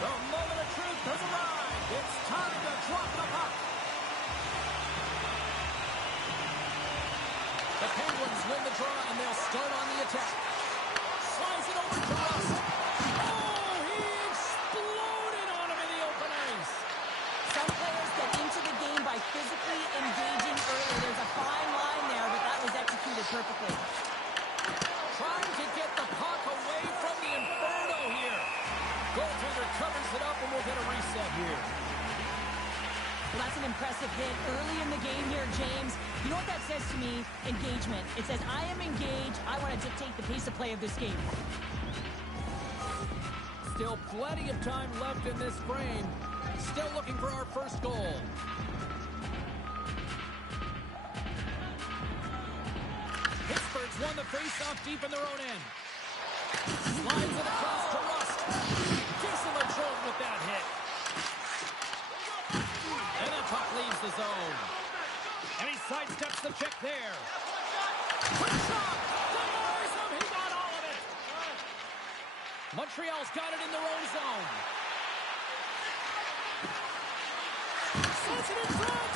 The moment of truth has arrived. It's time to drop the puck. The Penguins win the draw, and they'll start on the attack. Slides it over to Rust. Oh, he exploded on him in the open ice. Some players get into the game by physically engaging early. There's a fine line there, but that was executed perfectly. Trying to get the puck away from the Inferno here. Goaltender covers it up, and we'll get a reset here. Well, that's an impressive hit early in the game here, James. You know what that says to me? Engagement. It says, I am engaged. I want to dictate the pace of play of this game. Still plenty of time left in this frame. Still looking for our first goal. Pittsburgh's won the faceoff deep in their own end. Slides it across to Rust. Decently drilled with that hit. And the puck leaves the zone. And he sidesteps the check there. Quick shot! Denies him! He got all of it! Montreal's got it in their own zone. Sends it in front!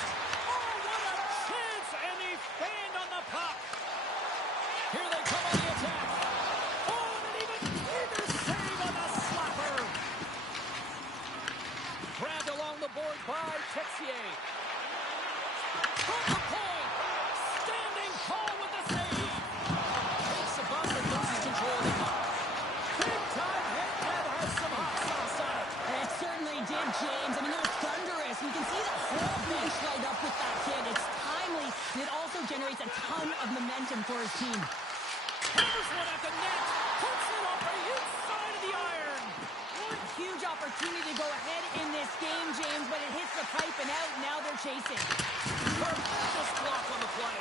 Oh, what a chance! And he fanned on the puck. Here they come on the attack. Oh, and an even save on the slapper. Grabbed along the board by Texier. From the point! Standing tall with the save! Takes a bump and loses control of the puck. Big time hit that has some hot sauce on it. It certainly did, James. I mean, it was thunderous. We can see the whole bench light up with that hit. It's timely, and it also generates a ton of momentum for his team. Hammers one at the net. Puts it off the inside of the iron. A huge opportunity to go ahead in this game, James, but it hits the pipe and out. Now they're chasing. Tremendous block on the play.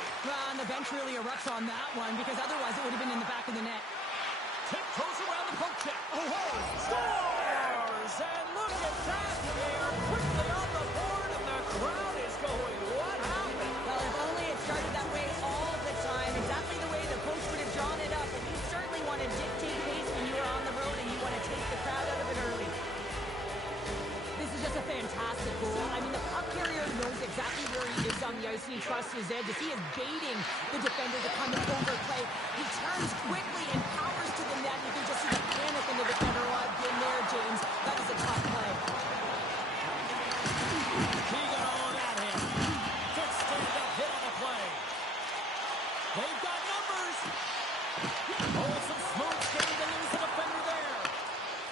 And the bench really erupts on that one, because otherwise it would have been in the back of the net. Tiptoes around the poke check. Oh, scores! And look at that. They are quickly on the board, and the crowd is going, what happened? Well, if only it started that way all the time, exactly the way the coach would have drawn it up. And you certainly want to dictate pace when you are on the road, and you want to take the crowd out of it early. This is just a fantastic goal. I mean, the puck carrier knows exactly where he is on the ice, and he trusts his edges. He is baiting the defender to come and overplay. He turns quickly and powers to the net. You can just see the panic in the defender. Oh, I've been there, James. That is a tough play. Keegan on at him. Good stand-up hit on the play. They've got numbers. Oh, some smooth skating to lose the defender there.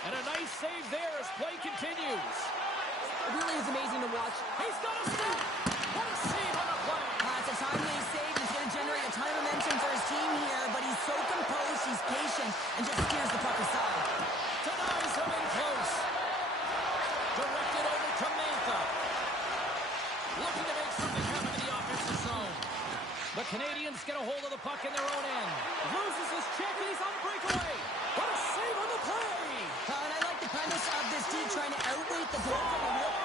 And a nice save there as play continues. It really is amazing to watch. He's got a step. What a save on the play. It's a timely save. He's going to generate a ton of momentum for his team here, but he's so composed, he's patient, and just steers the puck aside. Denies him in close. Directed over to Mantha. Looking to make something happen in the offensive zone. The Canadians get a hold of the puck in their own end. Loses his check, and he's on the breakaway. What a save on the play. And I like the premise of this team trying to outweight the goal from the wall.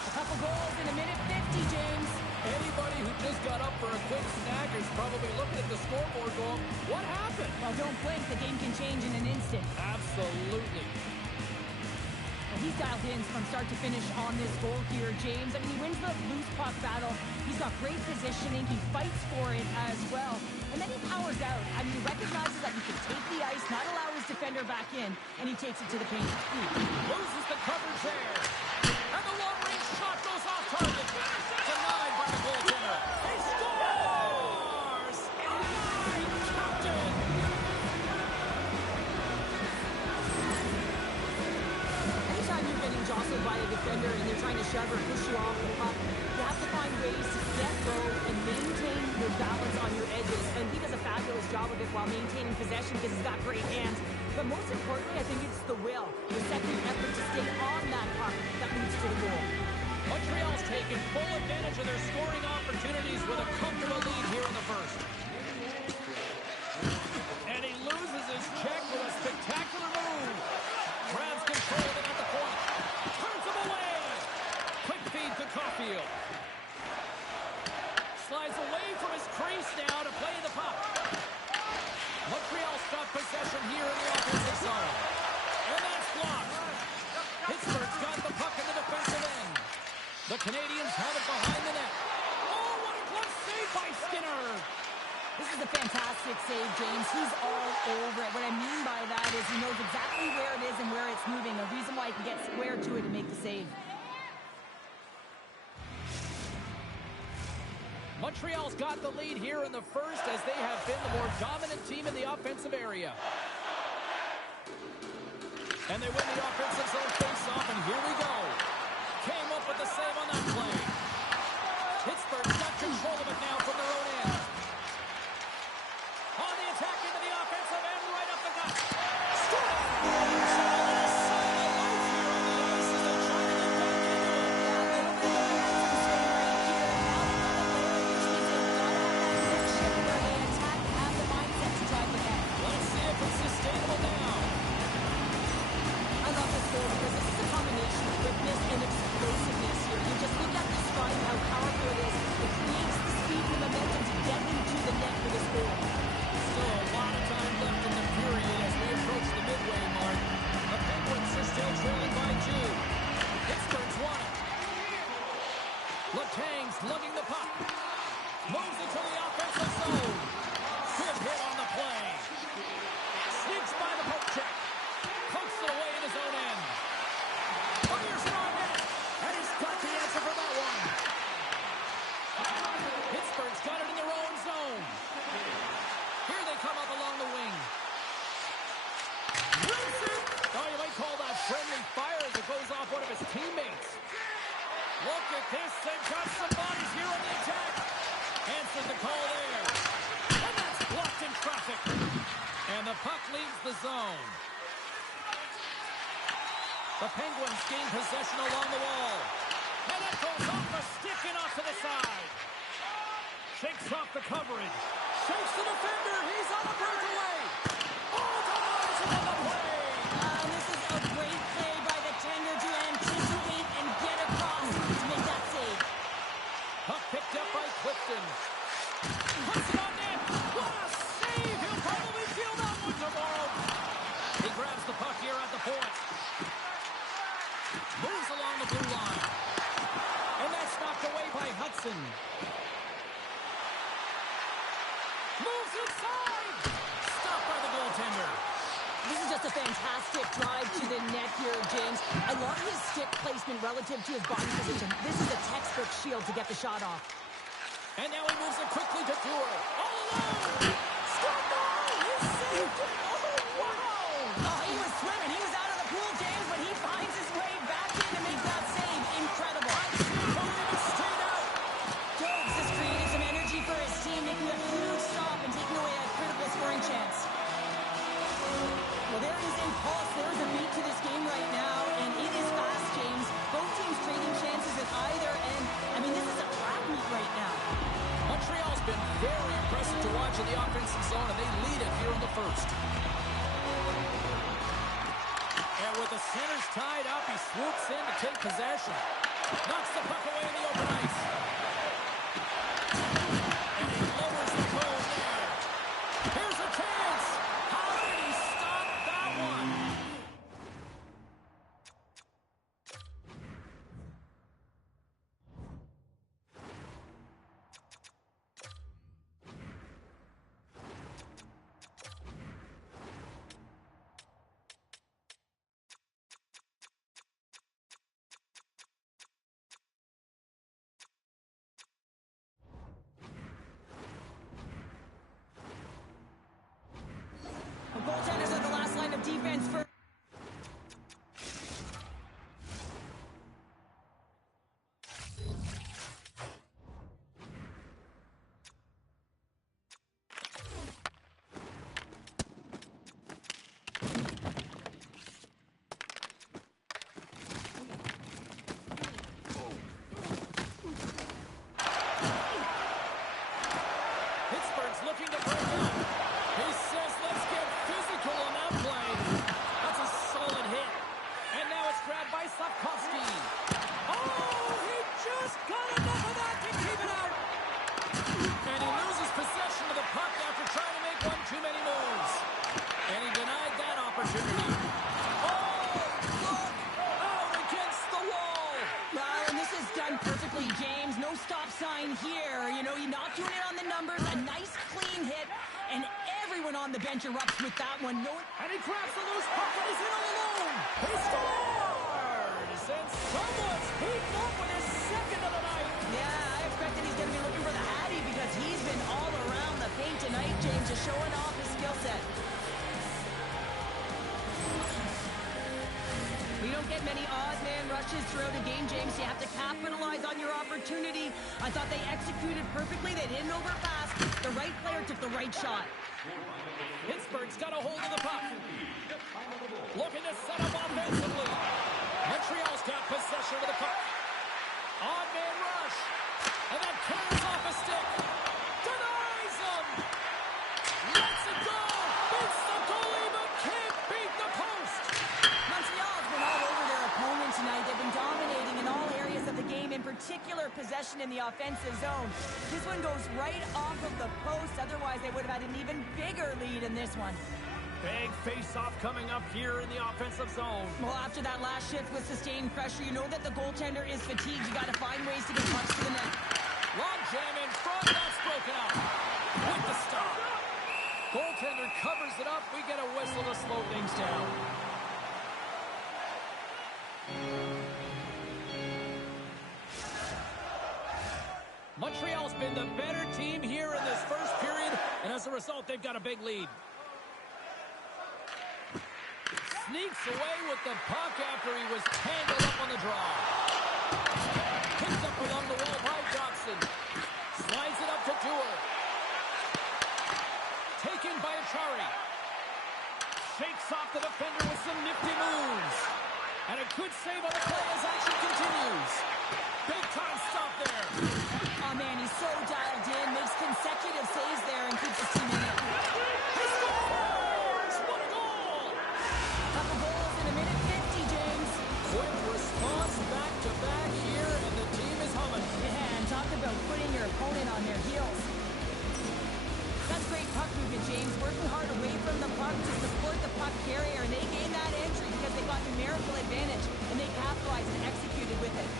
A couple goals in a minute 50, James. Anybody who just got up for a quick snack is probably looking at the scoreboard going, what happened? Well, don't blink. The game can change in an instant. Absolutely. Well, he's dialed in from start to finish on this goal here, James. I mean, he wins the loose puck battle. He's got great positioning. He fights for it as well. And then he powers out. I mean, he recognizes that he can take the ice, not allow his defender back in, and he takes it to the paint. Loses the coverage there. And the long-range shot goes off target. Denied by the goaltender. He scores! My captain! Anytime you're getting jostled by a defender and they're trying to shove or push you off the puck, you have to find ways to get low and maintain your balance on your edges. And he does a fabulous job of it while maintaining possession because he's got great hands. But most importantly, I think it's the will, the second effort to stay on that puck that leads to the goal. Montreal's taken full advantage of their scoring opportunities with a comfortable lead here in the first. And he loses his check with a spectacular move. Grabs control of it at the point. Turns him away. Quick feed to Caulfield. this is a fantastic save, James. He's all over it. What I mean by that is he knows exactly where it is and where it's moving. A reason why he can get square to it and make the save. Montreal's got the lead here in the first as they have been the more dominant team in the offensive area. And they win the offensive zone face-off, and here we go. Came up with the save on that play. Pittsburgh's got control of it now from their own end. On the attack into the offensive end, right up the gut. Let's see if it's sustainable now. I love this goal because this is a combination of quickness and explosiveness here. You just look at the stride and how powerful it is. It creates the speed and momentum to get into the net for this goal. Still a lot of time left in the period as we approach the midway mark. The Penguins are still trailing by 2. Pittsburgh's won it. Letang's lugging the puck. Moves it to the offensive zone. Good hit on the play. Sneaks by the poke check. Pokes it away in his own end. Fires it on net. And he's got the answer for that one. Pittsburgh's got it in their own zone. Here they come up along the wing. Wilson! Oh, you might call that friendly fire as it goes off one of his teammates. Look at this. They've got some bodies here on the attack. Answered the call there. And that's blocked in traffic. And the puck leaves the zone. The Penguins gain possession along the wall. And it goes off the stick and off to the side. Shakes off the coverage. Shakes the defender. He's on a breakaway. Oh, denies him on the play. This is a great play by the tender to anticipate and get across to make that save. Puck picked up by Clifton. Puts it on net. What a save. He'll probably feel that one tomorrow. He grabs the puck here at the point. Moves along the blue line. And that's knocked away by Hudson. Moves inside. Stopped by the goaltender. This is just a fantastic drive to the net here, James. I love his stick placement relative to his body position. This is a textbook shield to get the shot off. And now he moves it quickly to Tour. All alone. Stumble! He saved it! Oh, wow! Oh, he was swimming. He was out of the pool, James, but he finds his way back in to make that save. Incredible. Dogs has created some energy for his team, making a huge stop and taking away a critical scoring chance. Well, there is a pulse. There's a beat to this game right now, and it is fast, James. Both teams trading chances at either end. I mean, this is a track meet right now. Montreal's been very impressive to watch in the offensive zone, and they lead it here in the first. And with the centers tied up, he swoops in to take possession. Knocks the puck away in the open ice. on the bench erupts with that one. No, And he grabs the loose puck and he's in all alone. He scores! And someone's heating up with his second of the night. yeah, I expected he's going to be looking for the Hattie because he's been all around the paint tonight, James, just showing off his skill set. We don't get many odd man rushes throughout a game, James. You have to capitalize on your opportunity. I thought they executed perfectly. They didn't overpass. The right player took the right shot. Pittsburgh's got a hold of the puck. Looking to set up offensively. Montreal's got possession of the puck. Odd man rush. And that carries off a stick. Denies him. Lets it go. Beats the goalie, but can't beat the post. Montreal's been all over their opponent tonight. They've been dominating in all areas of the game, in particular possession in the offensive zone. This one goes right off of the post. Otherwise, they would have had an even bigger lead in this one. Big face-off coming up here in the offensive zone. Well, after that last shift with sustained pressure, you know that the goaltender is fatigued. You got to find ways to get pucks to the net. Long jam in front. That's broken up. With the stop. Goaltender covers it up. We get a whistle to slow things down. Montreal's been the better team here in this first period, and as a result, they've got a big lead. Sneaks away with the puck after he was tangled up on the draw. Picked up along the wall by Johnson. Slides it up to Dewar. Taken by Achari. Shakes off the defender with some nifty moves. And a good save on the play as action continues. Big time stop there. Oh, man, he's so dialed in. Makes consecutive saves there and keeps his team in it. He scores! What a goal! Couple goals in a minute 50, James. Quick response back-to-back here, and the team is humming. Yeah, and talk about putting your opponent on their heels. That's great puck movement, James. Working hard away from the puck to support the puck carrier, and they gained that entry because they got numerical advantage, and they capitalized and executed with it.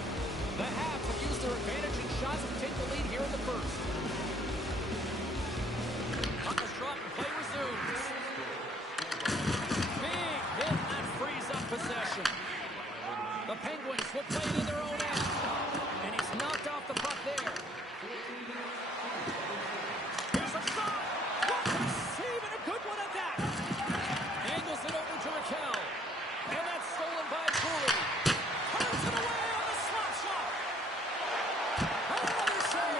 The Habs have used their advantage in shots to take the lead here in the first. Puck is dropped and play resumes. Big hit that frees up possession. The Penguins will play it in their own end. And he's knocked off the puck there. Here's a shot. What a save and a good one at that. Angles it over to Raquel. And that's stolen by Cooley. Turns it away on the slot shot. Another save.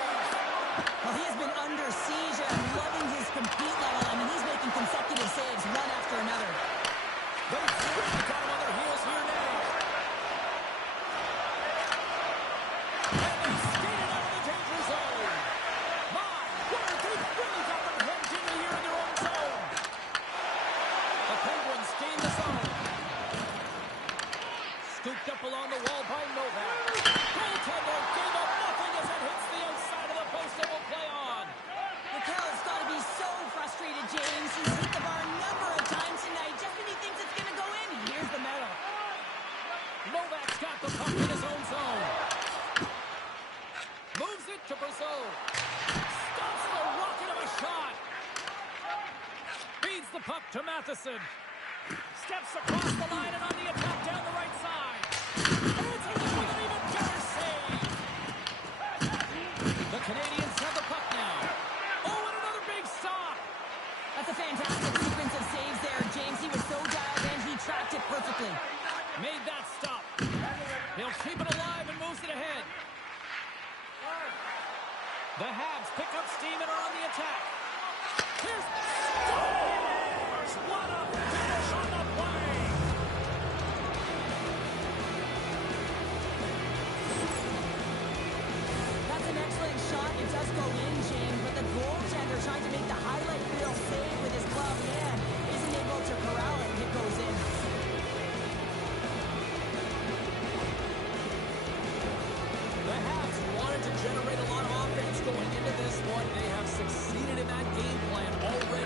Well, he has been under siege, and I'm loving his compete level. I mean, he's making consecutive saves one after another. They've really got him on their heels here now. And they skated out of the danger zone. My word, they've really got them hemmed in here in their own zone. The Penguins gain the zone. Scooped up along the wall by Novak. Goaltender gave up nothing as it hits the outside of the post and will play on. Raquel's got to be so frustrated, James. He's hit the bar a number of times tonight. Just when he thinks it's going to go in, here's the medal. Novak's got the puck in his own zone. Moves it to Brazeau. Stops the rocket of a shot. Feeds the puck to Matheson. Steps across the line and on the attack down the right side. And it's in with an even better save. The Canadians have the puck now. Oh, and another big stop. That's a fantastic sequence of saves there, James. He was so dialed in, he tracked it perfectly. Made that stop. He'll keep it alive and moves it ahead. The Habs pick up steam and are on the attack. Here's scores! What a finish on the play! That's an excellent shot. It does go in, James, but the goaltender trying to make the highlight reel save with his gloved hand isn't able to corral it, and it goes in. The Habs wanted to generate a lot of offense going into this one. They have succeeded in that game plan already.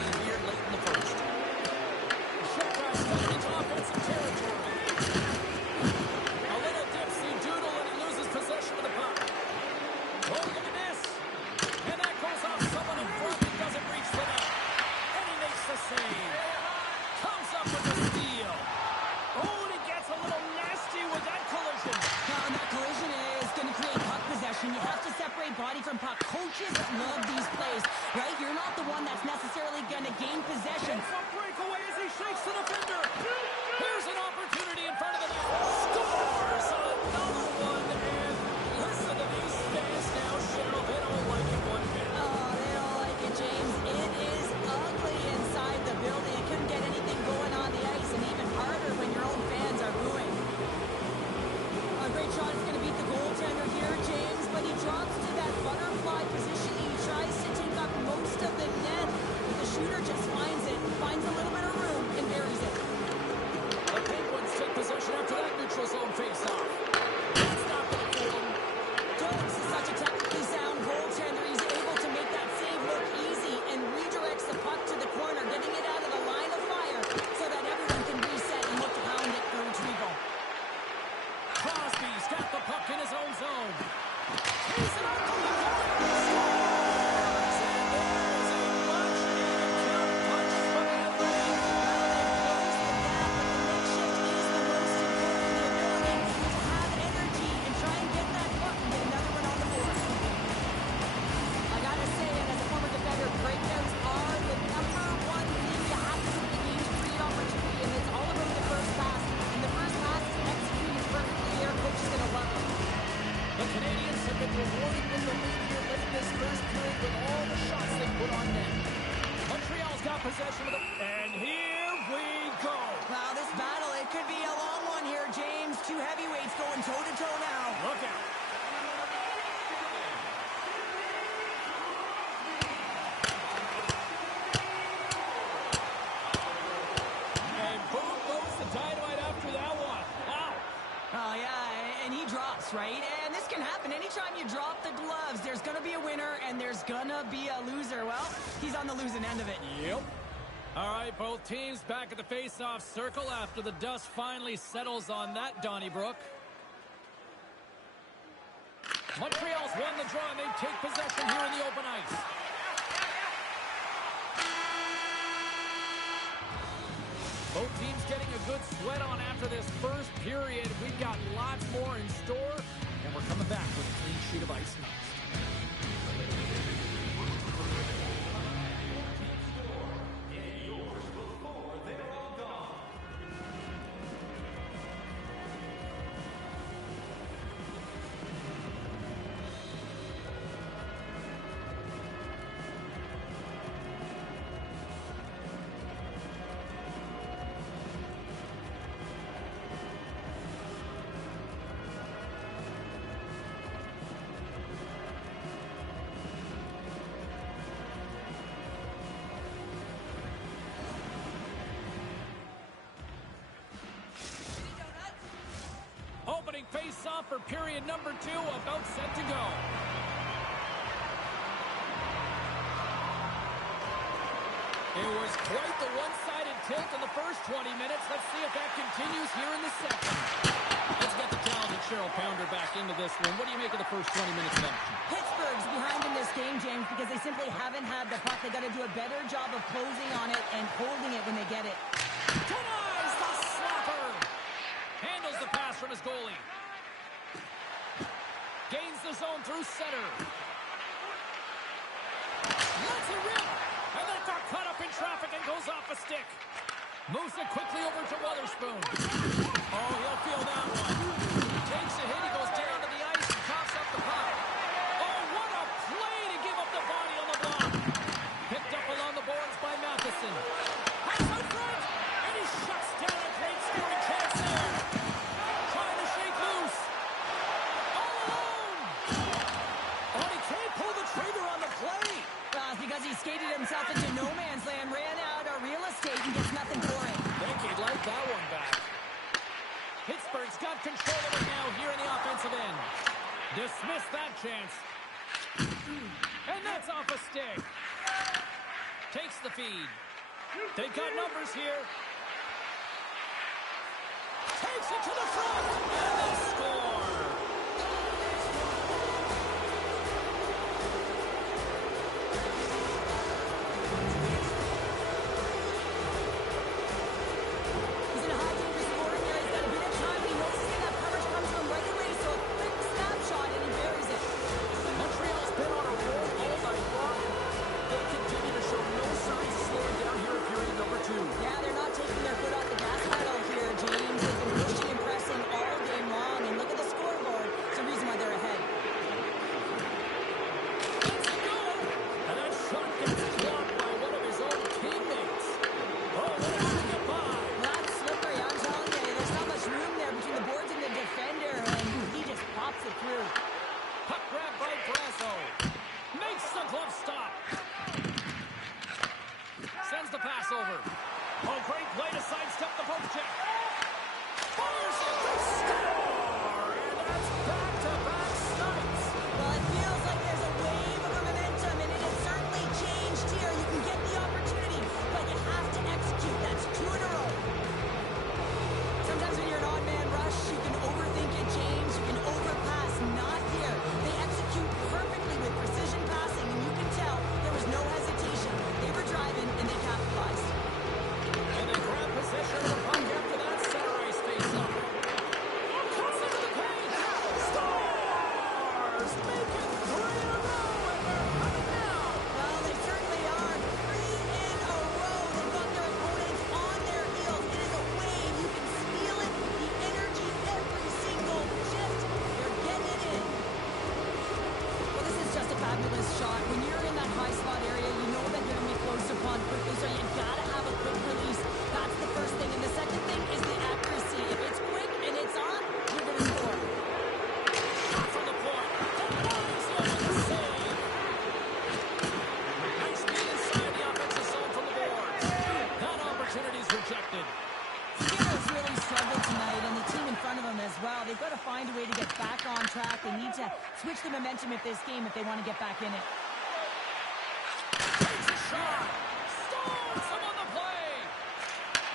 shooter just finds it, finds a little bit of room, and buries it. The Penguins take possession after that neutral zone faceoff. That's not going to fool them. Jones is such a technically sound goaltender. He's able to make that save look easy and redirects the puck to the corner, getting it out of the line of fire so that everyone can reset and look to pound it for retrieval. Crosby's got the puck in his own zone. He's it up to the point. Scores! And there's a much-needed counter-punch from the other end. Breakdowns are the number one thing you have to do to gain create opportunity, and it's all about the first pass. And the first pass is executed perfectly here. Coach is going to love it. The Canadians have been rewarded with the lead here late in this first period with all the shots they put on net. Montreal's got possession of the... And here we go. Wow, this battle, it could be a long one here, James. Two heavyweights going toe-to-toe now. Look out. Dynamite after that one. Wow. Oh, yeah, and he drops, right? And this can happen. Anytime you drop the gloves, there's going to be a winner and there's going to be a loser. Well, he's on the losing end of it. Yep. All right, both teams back at the face-off circle after the dust finally settles on that Donnybrook. Montreal's won the draw and they take possession here in the open ice. Both teams getting a good sweat on after this first period. We've got lots more in store, and we're coming back with a clean sheet of ice next. Opening face-off for period number 2, about set to go. It was quite the one-sided tilt in the first 20 minutes. Let's see if that continues here in the second. Let's get the talented Cheryl Pounder back into this one. What do you make of the first 20 minutes of action? Pittsburgh's behind in this game, James, because they simply haven't had the puck. They got to do a better job of closing on it and holding it when they get it. Denies the slapper. Handles the pass from his goalie. Gains the zone through center. Lets it rip. And then got caught up in traffic and goes off a stick. Moves it quickly over to Weatherspoon. Oh, he'll feel that one. Takes a hit. He goes down to the ice and coughs up the puck. Oh, what a play to give up the body on the block. Picked up along the boards by Matheson. Pass out front. And he shuts down a great scoring chance there. Trying to shake loose. All alone. Oh, he can't pull the trigger on the play. Well, it's because he skated himself into no man's land, ran out of real estate, and gets nothing for it. Think he'd like that one back. Pittsburgh's got control of it now here in the offensive end. Dismiss that chance. And that's off a stick. Takes the feed. They've got numbers here. Takes it to the front. And they score. He's in a high danger scoring there. He's got a bit of time. He notices that coverage comes to him right away, so a quick snapshot, and he buries it. Montreal's been on a roll all night long. They continue to show no signs of slowing down here in period number 2. Yeah, they're not taking their foot off the gas pedal here, James. They've been pushing and pressing all game long, and look at the scoreboard. It's the reason why they're ahead. Let's go! And that shot gets blocked by one of his own teammates. Oh, what a way to get by! Well, that's slippery, I'm telling you. There's not much room there between the boards and the defender, and he just pops it through. Puck grab by Brasso. Makes the glove stop. the pass over. Oh, great play to sidestep the poke check. Fires it to score! And that's back-to-back snipes. Well, it feels like there's a wave of momentum, and it has certainly changed here. You can get the opportunity, but you have to execute. That's 2 in a row. Sometimes when you're an odd-man rush, you can overthink it, James. You can overpass. Not here. They execute perfectly with precision passing, and you can tell there was no hesitation. They were driving, and they capitalized. And they grab possession of the puck after that center ice face-up. Cuts into the paint. Stars make it 3 in a row, and they're coming now. Well, they certainly are. 3 in a row. They've got their opponents on their heels. It is a wave. You can feel it. The energy every single shift. They're getting it in. Well, this is just a fabulous shot. When you're in that high spot area, you know that you're going to be close upon quickly, so you gotta have a quick release. That's the first thing. And the second thing is the accuracy. If it's quick and it's on, you're going to score. Shot from the point. Denies it with the save. Nice beat inside the offensive zone from the boards. That opportunity's rejected. Skinner's really struggled tonight, and the team in front of him as well. They've got to find a way to get back on track. They need to switch the momentum of this game if they want to get back in it. Takes a shot. Stores him on the play.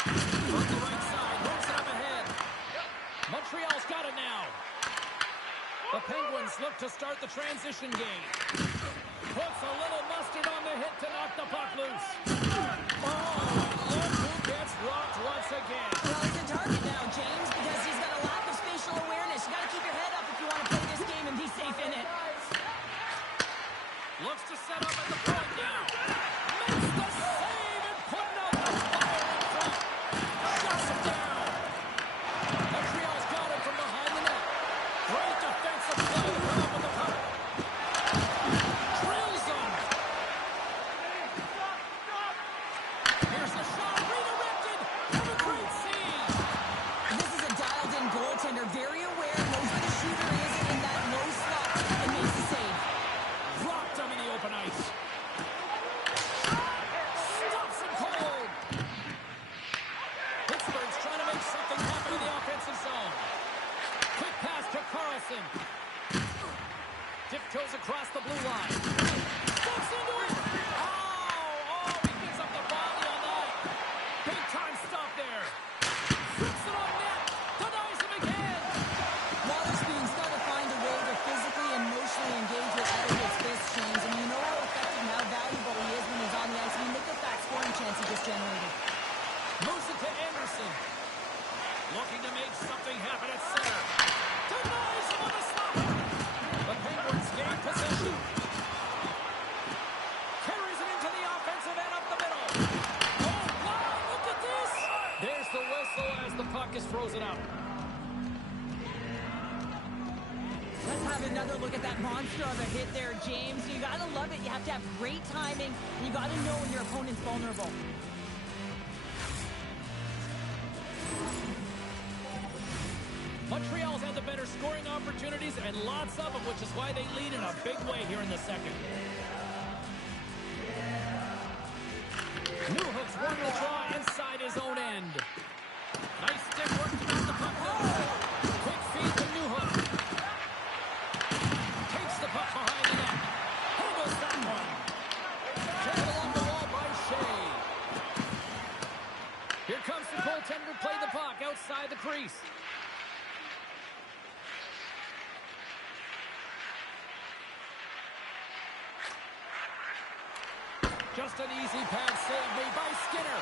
From the right side, moves it up ahead. Montreal's got it now. The Penguins look to start the transition game. Puts a little mustard on the hit to knock the puck loose. Oh, look who gets rocked once again. Well, he's a target now, James, because he's got a lack of spatial awareness. You got to keep your head up if you want to play this game and be safe in it. Looks to set up at the point now. Makes the save and putting out the fire in front. Shuts it down. Montreal's got it from behind the net. Great defensive play to come up with the puck. Drills him. Here's the shot. Redirected. Have a great save. This is a dialed-in goaltender, very aware, knows where the shooter is in that low slot, and makes the save. Blocked him in the open ice. Stops him cold. Pittsburgh's trying to make something happen in the offensive zone. Quick pass to Carlson. Tiptoes across the blue line. Steps into it. Oh, he gives up the volley on that. Big time stop there. Flips it on net. Denies him again. Waterspoon's got to find a way to physically and emotionally engage with Edwards' fist, James, and you know how effective and how valuable he is when he's on the ice. I mean, look at that scoring chance he just generated. Moves it to Anderson. Looking to make something happen at center. Denies him on the stop. The Penguins gain possession. Carries it into the offensive end up the middle. Oh, wow, look at this. There's the whistle as the puck is frozen out. Let's have another look at that monster of a hit there, James. You got to love it. You have to have great timing, and you got to know when your opponent's vulnerable. Montreal's had the better scoring opportunities and lots of them, which is why they lead in a big way here in the second. Newhook's won the draw inside his own end. Nice stick work to knock the puck down. Quick feed to Newhook. Takes the puck behind the net. Handles that one. Taken along the wall by Shea. Here comes the goaltender to play the puck outside the crease. Just an easy pad save made by Skinner.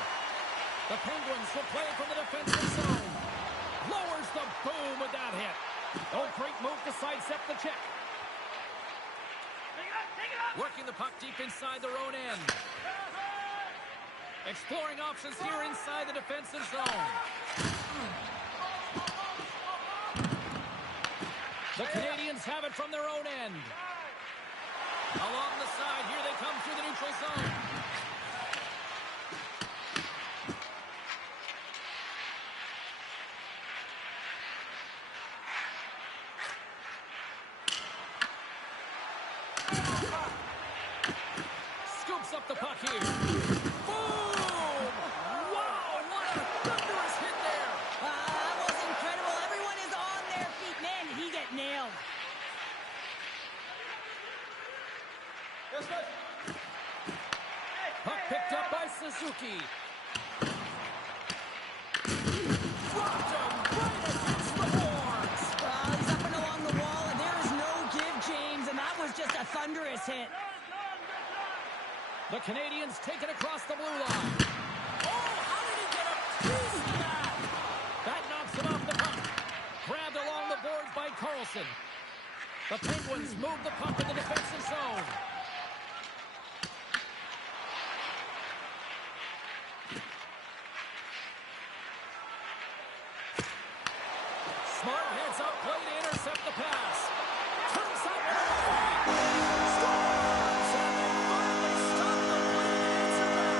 The Penguins will play it from the defensive zone. Lowers the boom with that hit. Oh, great move to sidestep the check. Working the puck deep inside their own end. Exploring options here inside the defensive zone. The Canadians have it from their own end. Along the side, here they come through the neutral zone. Scoops up the puck here. Boom! Suzuki. Dropped him right against the boards. Well, he's up and along the wall, and there is no give, James, and that was just a thunderous hit. The Canadians take it across the blue line. Oh, how did he get a piece of that? That knocks him off the puck. Grabbed along the boards by Carlson. The Penguins move the puck in the defensive zone. Smart heads up play to intercept the pass. Turns up and away. Scores! And they finally stop the play to answer back.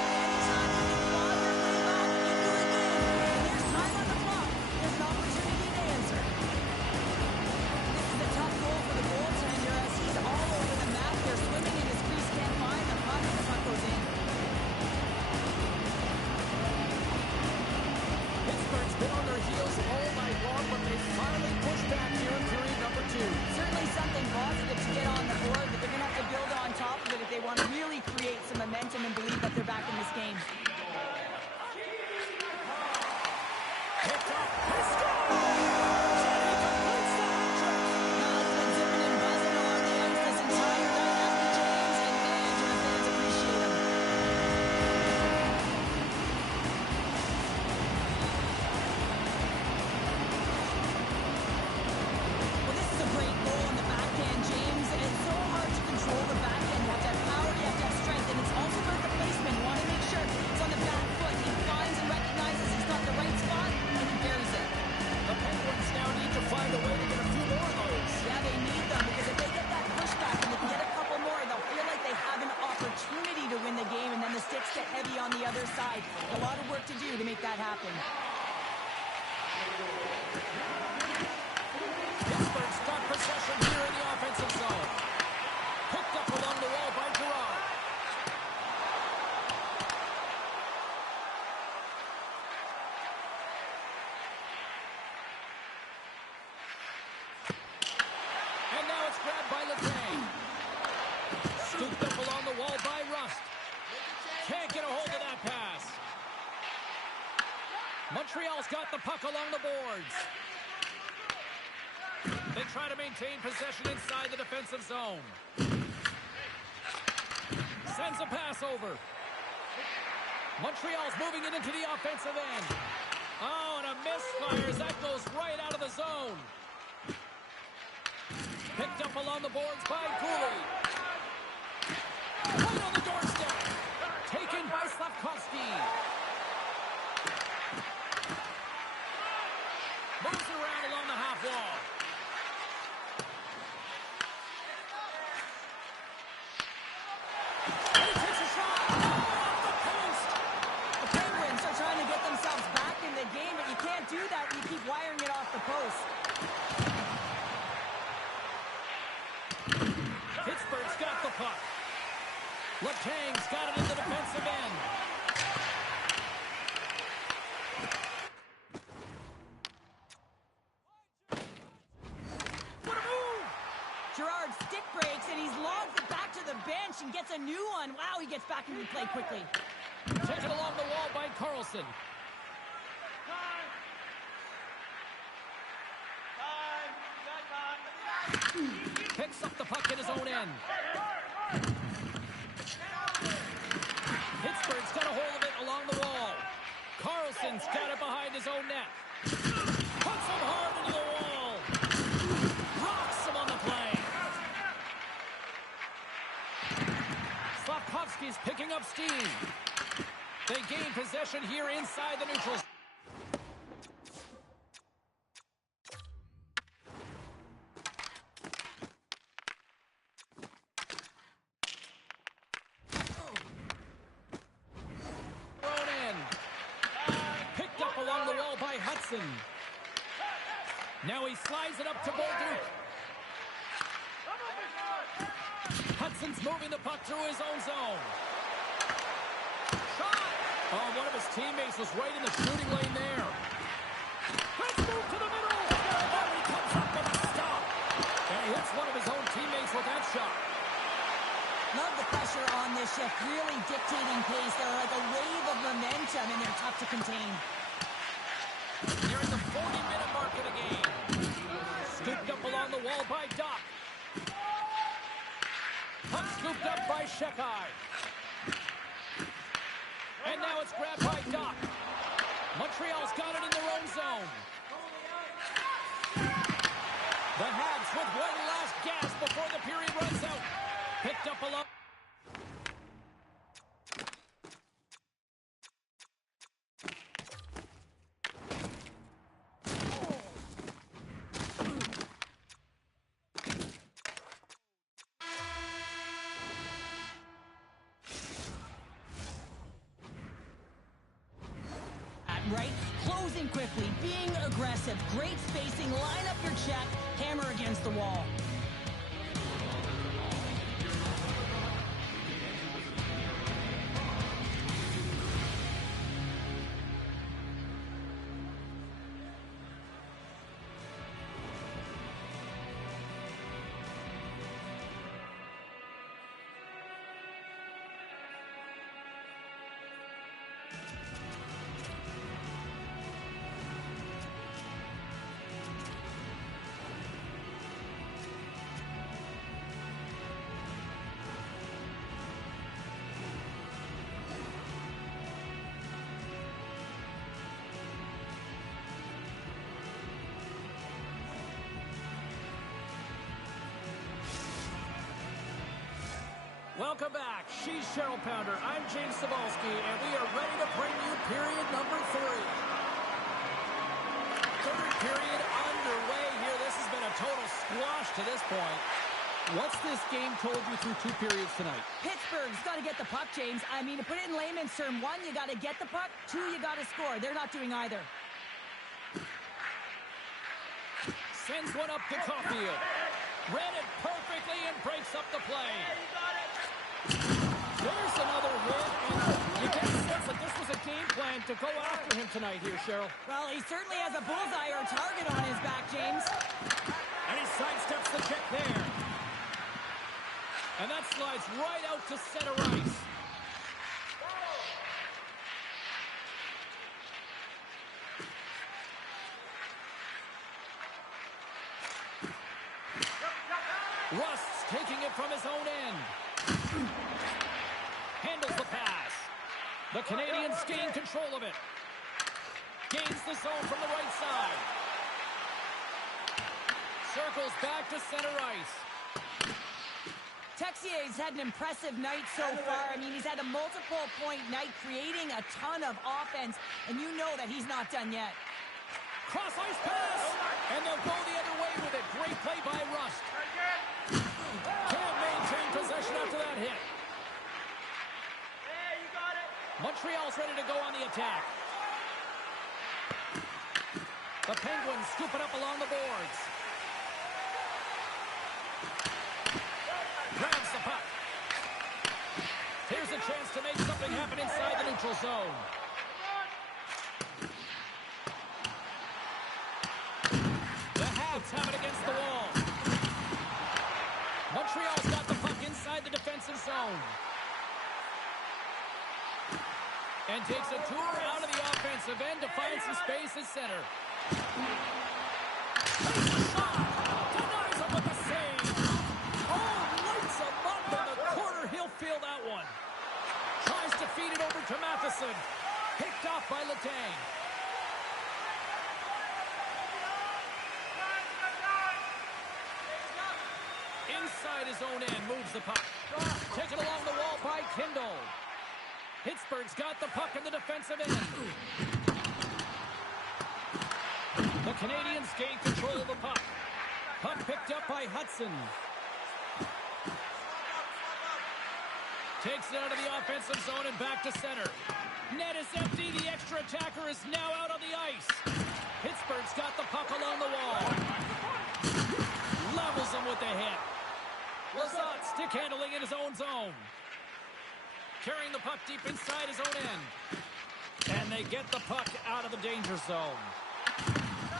Anytime you can claw your way back into a game, and there's time on the clock, there's an opportunity to answer. This is a tough goal for the goaltender as he's all over the map. They're swimming in his crease, can't find the puck, and the puck goes in. Pittsburgh's been on their heels all night long, but they finally pushed back here in period number 2. Certainly something positive to get on the board, but they're going to have to build on top of it if they want to really create some momentum and believe that they're back in this game. Picked up. He scores! And he completes the hat-trick. Now he's been zipping and buzzing along the ice this entire night, hasn't he, James? And man, do the fans appreciate him. Well, this is a great goal on the backhand, James. And it's so hard to control the backhand. You have to have power, you have to have strength, and it's also about the placement. You want to make sure it's on the back foot. He finds and recognizes he's got the right spot, and he buries it. The Penguins now need to find a way to get a few more of those. Yeah, they need them, because if they get that pushback and they can get a couple more, they'll feel like they have an opportunity to win the game, and then the sticks get heavy on the other side. A lot of work to do to make that happen. Pittsburgh's got possession here in the offensive zone. Picked up along the wall by Gerard. And now it's grabbed by Letang. Scooped up along the wall by Rust. Can't get a hold of that pass. Montreal's got the puck along the boards. They try to maintain possession inside the defensive zone. Sends a pass over. Montreal's moving it into the offensive end. Oh, and a misfire as that goes right out of the zone. Picked up along the boards by Cooley. Right on the doorstep. Taken by Slavkovsky. Moves it around along the half wall. And he takes a shot. Oh, off the post. The Penguins are trying to get themselves back in the game, but you can't do that when you keep wiring it off the post. Pittsburgh's got the puck. Letang's got it in the defensive end. What a move! Gerard stick breaks, and he's logged it back to the bench and gets a new one. Wow, he gets back into play quickly. Taken along the wall by Carlson. Picks up the puck in his own end. Pittsburgh's got a hold of it along the wall. Carlson's got it behind his own net. Puts him hard into the wall. Rocks him on the play. Slavkovsky's picking up steam. They gain possession here inside the neutral zone. Now he slides it up to Bolduc. Hudson's moving the puck through his own zone. Shot! Oh, one of his teammates was right in the shooting lane there. Let's move to the middle. Oh, he comes up with a stop. And he hits one of his own teammates with that shot. love the pressure on this shift, really dictating pace. They're like a wave of momentum, and they're tough to contain. Nearing the 40-minute mark of the game. Scooped up along the wall by Doc. Puck scooped up by Shekai. And now it's grabbed by Doc. Montreal's got it in their own zone. The Habs with one last gasp before the period runs out. Picked up along. Right? Closing quickly, being aggressive, great spacing, line up your check, hammer against the wall. Welcome back. She's Cheryl Pounder. I'm James Cebulski, and we are ready to bring you period number 3. Third period underway here. This has been a total squash to this point. What's this game told you through 2 periods tonight? Pittsburgh's got to get the puck, James. I mean, to put it in layman's term, 1, you got to get the puck. 2, you got to score. They're not doing either. Sends one up to Caulfield. Read it perfectly and breaks up the play. There's another hit, and you get a sense that this was a game plan to go after him tonight here, Cheryl. Well, he certainly has a bullseye or a target on his back, James. And he sidesteps the check there. And that slides right out to center ice. Rust's taking it from his own end. Handles the pass. The Canadians gain control of it. Gains the zone from the right side. Circles back to center ice. Texier's had an impressive night so far. I mean, he's had a multiple-point night, creating a ton of offense, and you know that he's not done yet. Cross-ice pass, and they'll go the other way with it. Great play by Rust. Can't maintain possession after that hit. Montreal's ready to go on the attack. The Penguins scoop it up along the boards. Grabs the puck. Here's a chance to make something happen inside the neutral zone. The Habs have it against the wall. Montreal's got the puck inside the defensive zone. And takes a tour out of the offensive end to find some space at center. Takes a shot. Denies him with the save. Oh, lights him up in the corner. He'll feel that one. Tries to feed it over to Matheson. Picked off by Letang. Inside his own end, moves the puck. Taken along the wall by Kindle. Pittsburgh's got the puck in the defensive end. The Canadians gain control of the puck. Puck picked up by Hudson. Takes it out of the offensive zone and back to center. Net is empty. The extra attacker is now out on the ice. Pittsburgh's got the puck along the wall. Levels him with the hit. Lazat stick handling in his own zone. Carrying the puck deep inside his own end. And they get the puck out of the danger zone.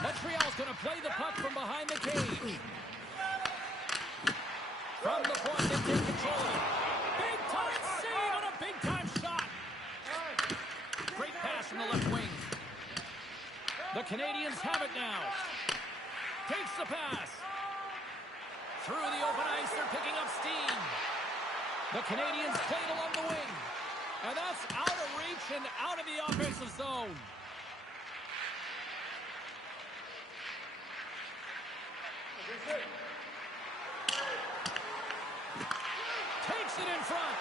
Montreal's going to play the puck from behind the cage. From the point, they take control of it. left wing. The Canadians have it now. Takes the pass. Through the open ice, they're picking up steam. The Canadians played along the wing. And that's out of reach and out of the offensive zone. Takes it in front.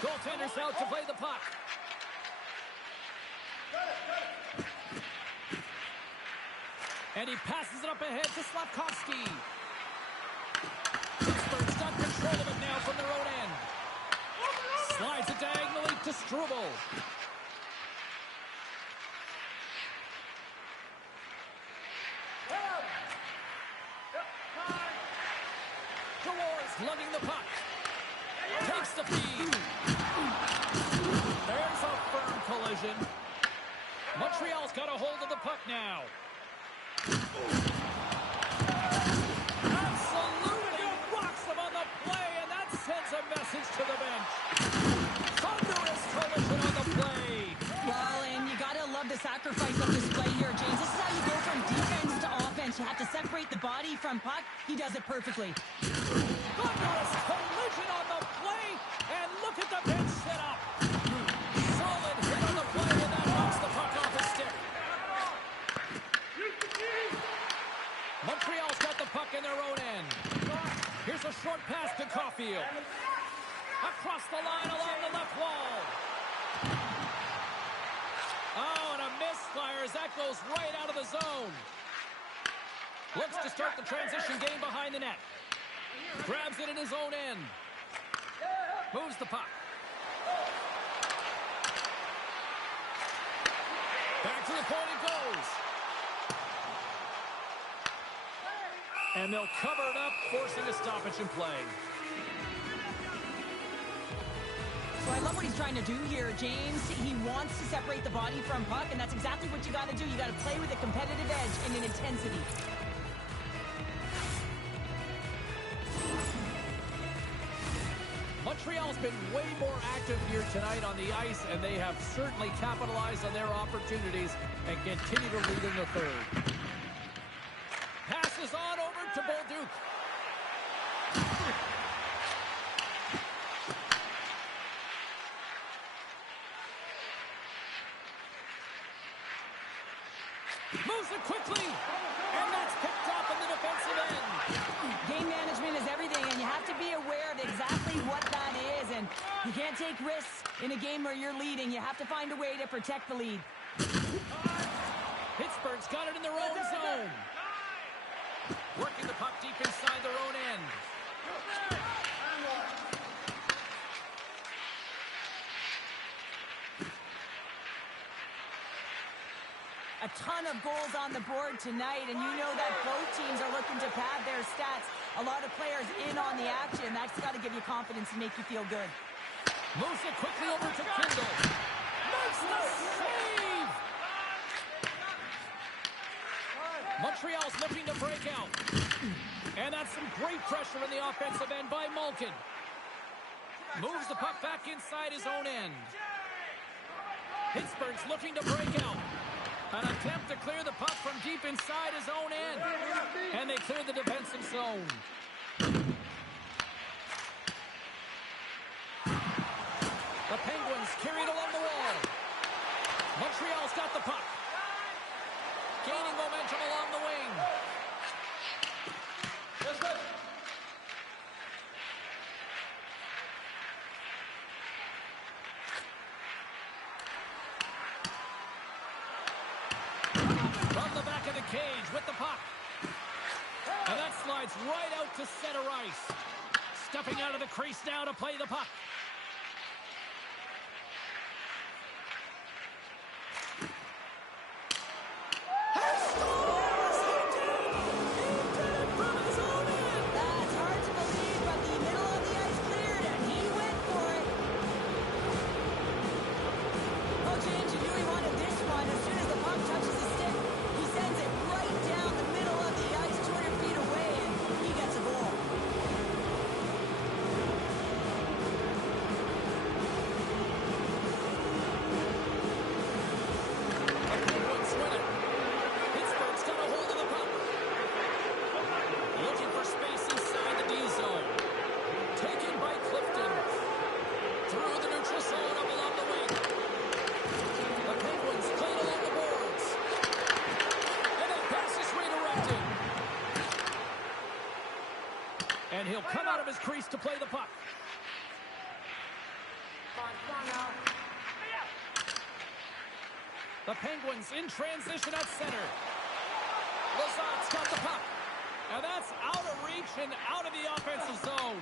Goaltender's out to play the puck. And he passes it up ahead to Slafkovsky. Pittsburgh's got control of it now from their own end. Slides it diagonally to Struble. DeWars lugging the puck. Takes the feed. There's a firm collision. Montreal's got a hold of the puck now. Absolutely rocks them on the play, and that sends a message to the bench. Thunderous collision on the play. Well, and you gotta love the sacrifice of this play here, James. This is how you go from defense to offense. You have to separate the body from puck. He does it perfectly. Thunderous collision on the play, and look at the bench set up. Solid hit on the play, and that knocks the puck off his stick. Montreal's got the puck in their own end. Here's a short pass to Caulfield. Across the line along the left wall. Oh, and a misfire as that goes right out of the zone. Looks to start the transition game behind the net. Grabs it in his own end. Moves the puck. Back to the point it goes. And they'll cover it up, forcing a stoppage in play. So I love what he's trying to do here, James. He wants to separate the body from puck, and that's exactly what you got to do. You got to play with a competitive edge and an intensity. Montreal's been way more active here tonight on the ice, and they have certainly capitalized on their opportunities and continue to lead in the third. Passes on over to Bolduc. Moves it quickly, and that's picked up in the defensive end. Game management is everything, and you have to be aware of exactly what that is. And you can't take risks in a game where you're leading. You have to find a way to protect the lead. Pittsburgh's got it in their own zone. Working the puck deep inside their own end. A ton of goals on the board tonight, and you know that both teams are looking to pad their stats. A lot of players in on the action. That's got to give you confidence and make you feel good. Moves it quickly over to Kindle. Makes the save! Montreal's looking to break out. And that's some great pressure in the offensive end by Malkin. Moves the puck back inside his own end. Pittsburgh's looking to break out. An attempt to clear the puck from deep inside his own end. And they clear the defensive zone. The Penguins carry it along the wall. Montreal's got the puck. Gaining momentum along the wing. From the back of the cage with the puck. And that slides right out to center ice. Stepping out of the crease now to play the puck. That's hard to believe, but the middle of the ice cleared, and he went for it. Oh, James, you knew he wanted this one. As soon as the puck touches the stick, he sends it right down the middle of the ice, 200 feet away, and he gets a goal. crease to play the puck. The Penguins in transition at center. Lazard's got the puck. And that's out of reach and out of the offensive zone.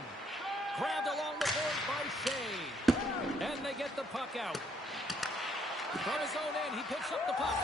Grabbed along the boards by Shea. And they get the puck out. From his own end, he picks up the puck.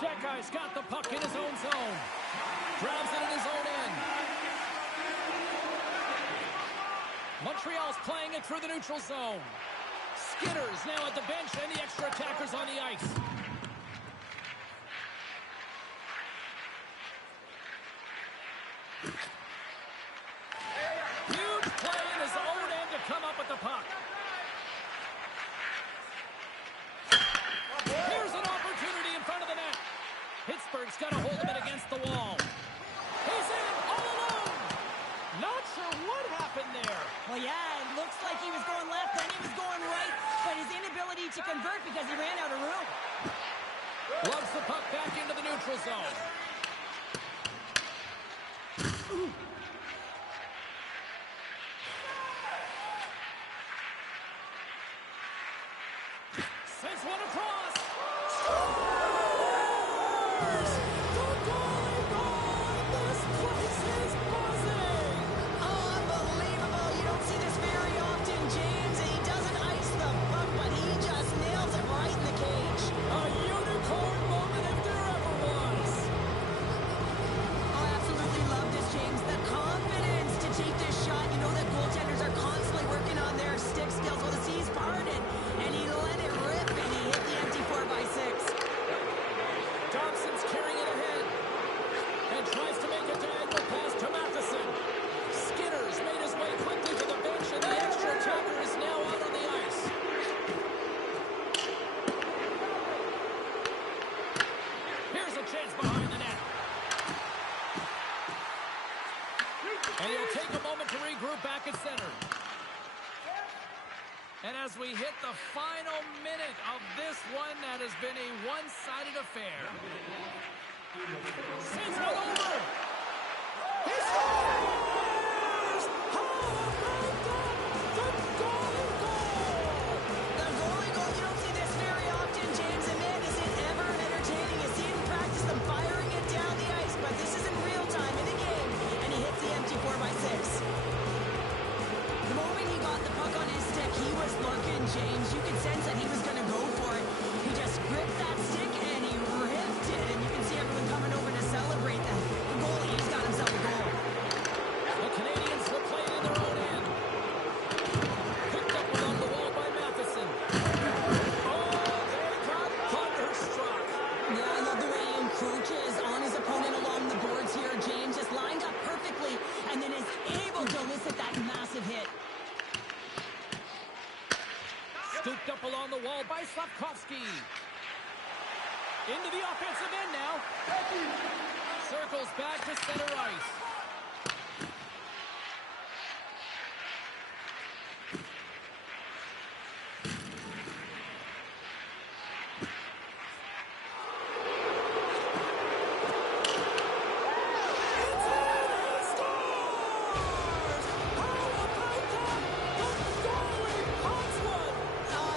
Shekai's got the puck in his own zone. Grabs it in his own end. Montreal's playing it through the neutral zone. Skinner's now at the bench and the extra attackers on the ice. Huge play in his own end to come up with the puck. Here's an opportunity in front of the net. Pittsburgh's got a hold of it against the wall. He's in all alone. Not sure what happened there. Well, yeah, it looks like he was going left, then he was going right, but his inability to convert because he ran out of room. Loves the puck back into the neutral zone. Sends one across. And he'll take a moment to regroup back at center. And as we hit the final minute of this one, that has been a one-sided affair. Sends one over. He scores! How about that? The goalie goal! The goalie goal, you don't see this very often, James. And man, is it ever entertaining. You see it in practice, them firing it down the ice, but this is in real time in the game. And he hits the empty 4x6. The moment he got the puck on his stick, he was looking, James. You could sense that he was going to go for it. He just gripped that stick and he ripped it. And you can see everyone coming over to celebrate that. The goalie, he's got himself a goal. The Canadians will play it in their own end. Picked up along the wall by Matheson. Oh, they got thunderstruck. Yeah, I love the way he encroaches on his opponent along the boards here. James just lined up perfectly and then is able to elicit that massive hit. Scooped up along the wall by Slafkovsky. Into the offensive end now. Circles back to center ice.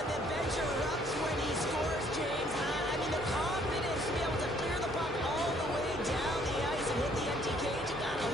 The bench erupts when he scores, James. I mean, the confidence to be able to clear the puck all the way down the ice and hit the empty cage. You gotta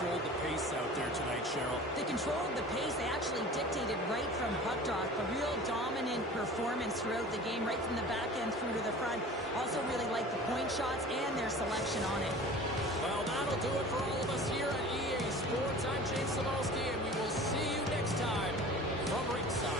controlled the pace out there tonight, Cheryl. They controlled the pace. They actually dictated right from puck drop. A real dominant performance throughout the game, right from the back end through to the front. Also really like the point shots and their selection on it. Well, that'll do it for all of us here at EA Sports. I'm James Cybulski, and we will see you next time from ringside.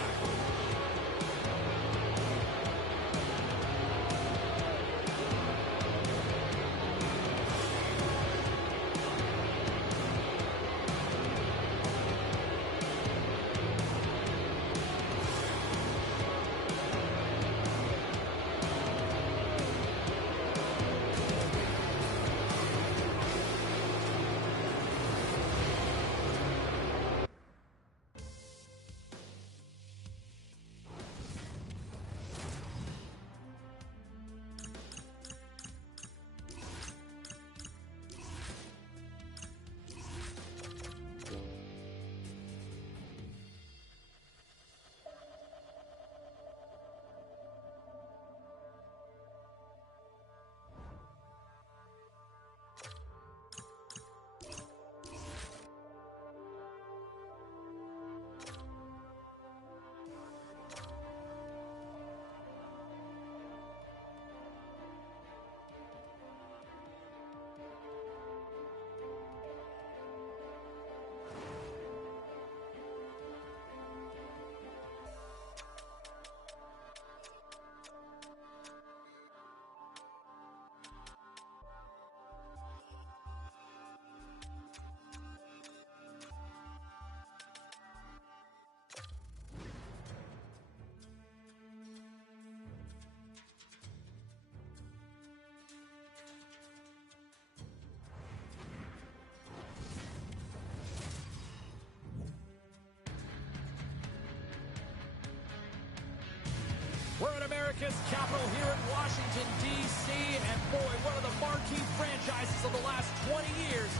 We're in America's capital here in Washington, D.C., and boy, one of the marquee franchises of the last 20 years.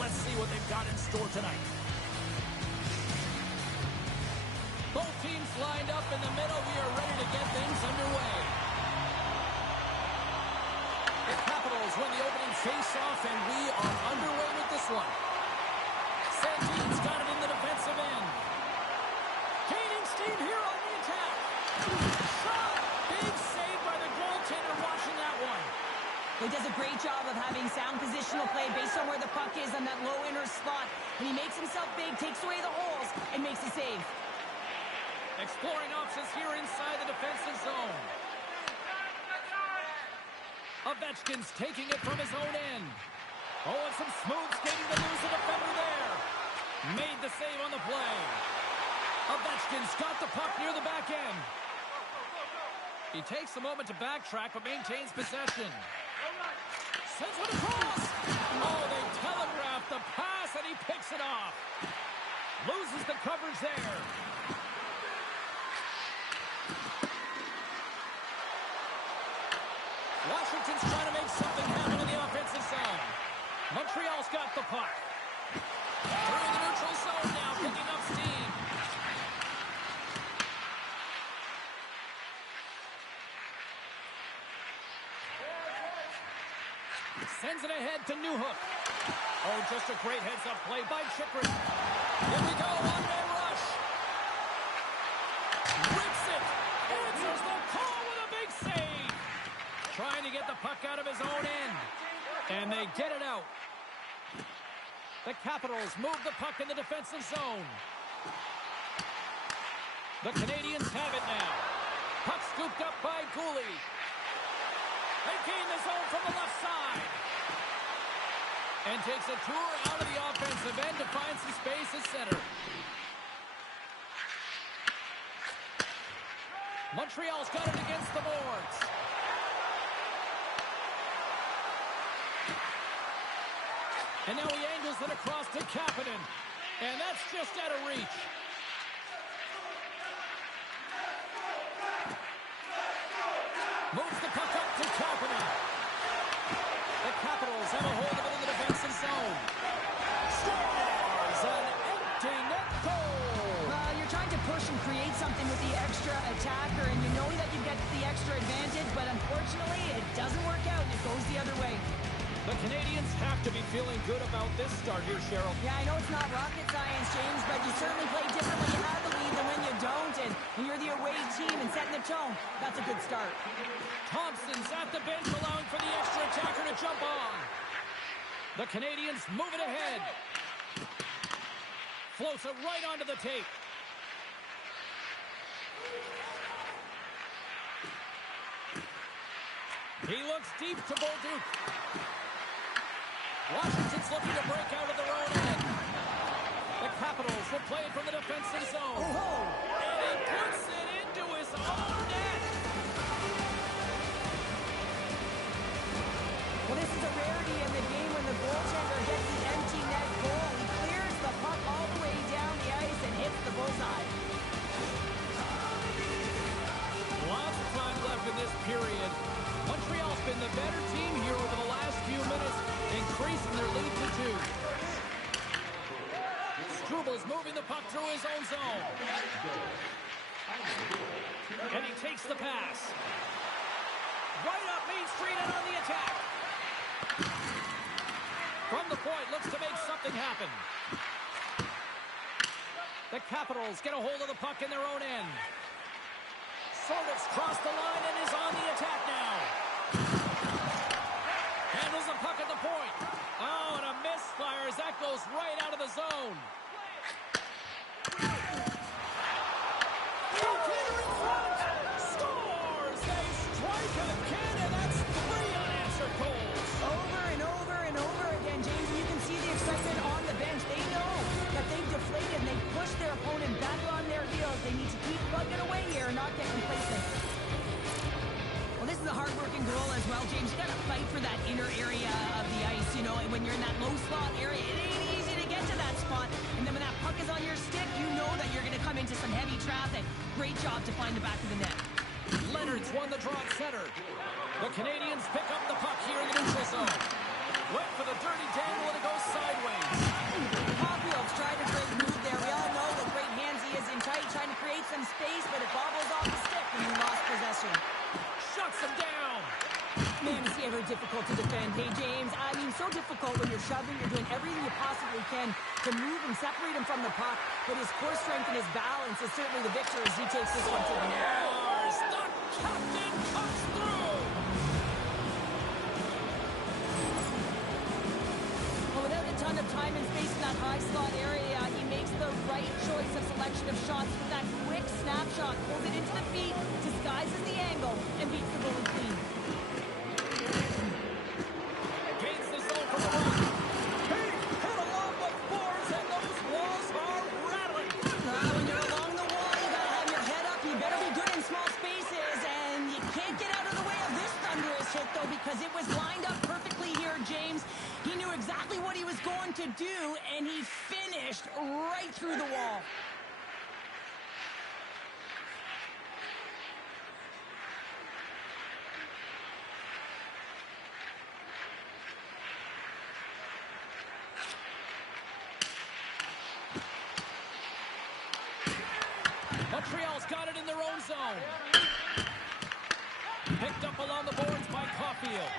Let's see what they've got in store tonight. Both teams lined up in the middle. We are ready to get things underway. The Capitals win the opening face-off, and we are underway with this one. Sandin's got it in the defensive end. Gaining steam here on the attack. Shot! Big save by the goaltender watching that one. He does a great job of having sound positional play based on where the puck is on that low inner spot. And he makes himself big, takes away the holes, and makes a save. Exploring options here inside the defensive zone. Ovechkin's taking it from his own end. Oh, and some smooth skating to lose the defender there. Made the save on the play. Ovechkin's got the puck near the back end. He takes a moment to backtrack, but maintains possession. Sends one across. Oh, they telegraphed the pass, and he picks it off. Loses the coverage there. Washington's trying to make something happen in the offensive zone. Montreal's got the puck. Through the neutral zone now, picking up steam. Sends it ahead to Newhook. Oh, just a great heads-up play by Chychrun. Here we go, one-man rush. Rips it. Answers the call with a big save. Trying to get the puck out of his own end. And they get it out. The Capitals move the puck in the defensive zone. The Canadians have it now. Puck scooped up by Cooley. They gain the zone from the left side. And takes a tour out of the offensive end to find some space at center. Montreal's got it against the boards. And now he angles it across to Kapanen. And that's just out of reach. Moves the puck up to Kapanen. The Capitals have a hold of it in the defensive zone. Scores an empty net goal. You're trying to push and create something with the extra attacker, and you know that you get the extra advantage, but unfortunately, it doesn't work out, and it goes the other way. The The Canadians have to be feeling good about this start here, Cheryl. Yeah, I know it's not rocket science, James, but you certainly play different when you have the lead than when you don't. And when you're the away team and setting the tone, that's a good start. Thompson's at the bench, allowing for the extra attacker to jump on. The Canadians move it ahead. Floats it right onto the tape. He looks deep to Bolduc. Washington's looking to break out of their own end. The Capitals will play it from the defensive zone. And he puts it into his own net. Well, this is a rarity in the game when the goaltender gets the empty net goal. He clears the puck all the way down the ice and hits the bullseye. Lots of time left in this period. Montreal's been the better team here over the last few minutes, increasing their lead to 2. Strubal's moving the puck through his own zone. And he takes the pass. Right up Main Street and on the attack. From the point, looks to make something happen. The Capitals get a hold of the puck in their own end. Sordov's crossed the line and is on the attack now. Handles the puck at the point. Oh, and a misfire as that goes right out of the zone. Goaltender in front. Scores! They strike again, and that's 3 unanswered goals. Over and over and over again, James. You can see the excitement on the bench. They know that they've deflated and they've pushed their opponent back on their heels. They need to keep plugging away here and not get complacent. Well, this is a hard-working goal as well, James. You got to fight for that inner area of the ice, you know, and when you're in that low slot area, it ain't easy to get to that spot. And then when that puck is on your stick, you know that you're going to come into some heavy traffic. Great job to find the back of the net. Leonard's won the draw at center. The Canadians pick up the puck here in the neutral zone. Went for the dirty dangle and it goes sideways. Caulfield's tried a great move there. We all know what great hands he is in tight, trying to create some space, but it bobbles off the stick and he lost possession. Shuts him down. Man, is he ever difficult to defend. Hey, James, I mean, so difficult when you're shoving, you're doing everything you possibly can to move and separate him from the puck, but his core strength and his balance is certainly the victor as he takes this one to the net. The captain comes through. Well, without a ton of time and space in that high slot area, he makes the right choice of selection of shots with that quick snapshot, pulls it into the feet, disguises the angle, and beats the goalie clean. Gains the zone from the right. He hit along the boards and those walls are rattling. When you're along the wall, you gotta have your head up. You better be good in small spaces, and you can't get out of the way of this thunderous hit, though, because it was lined up perfectly here, James. He knew exactly what he was going to do, and he finished right through the wall. Montreal's got it in their own zone. Picked up along the boards by Caulfield.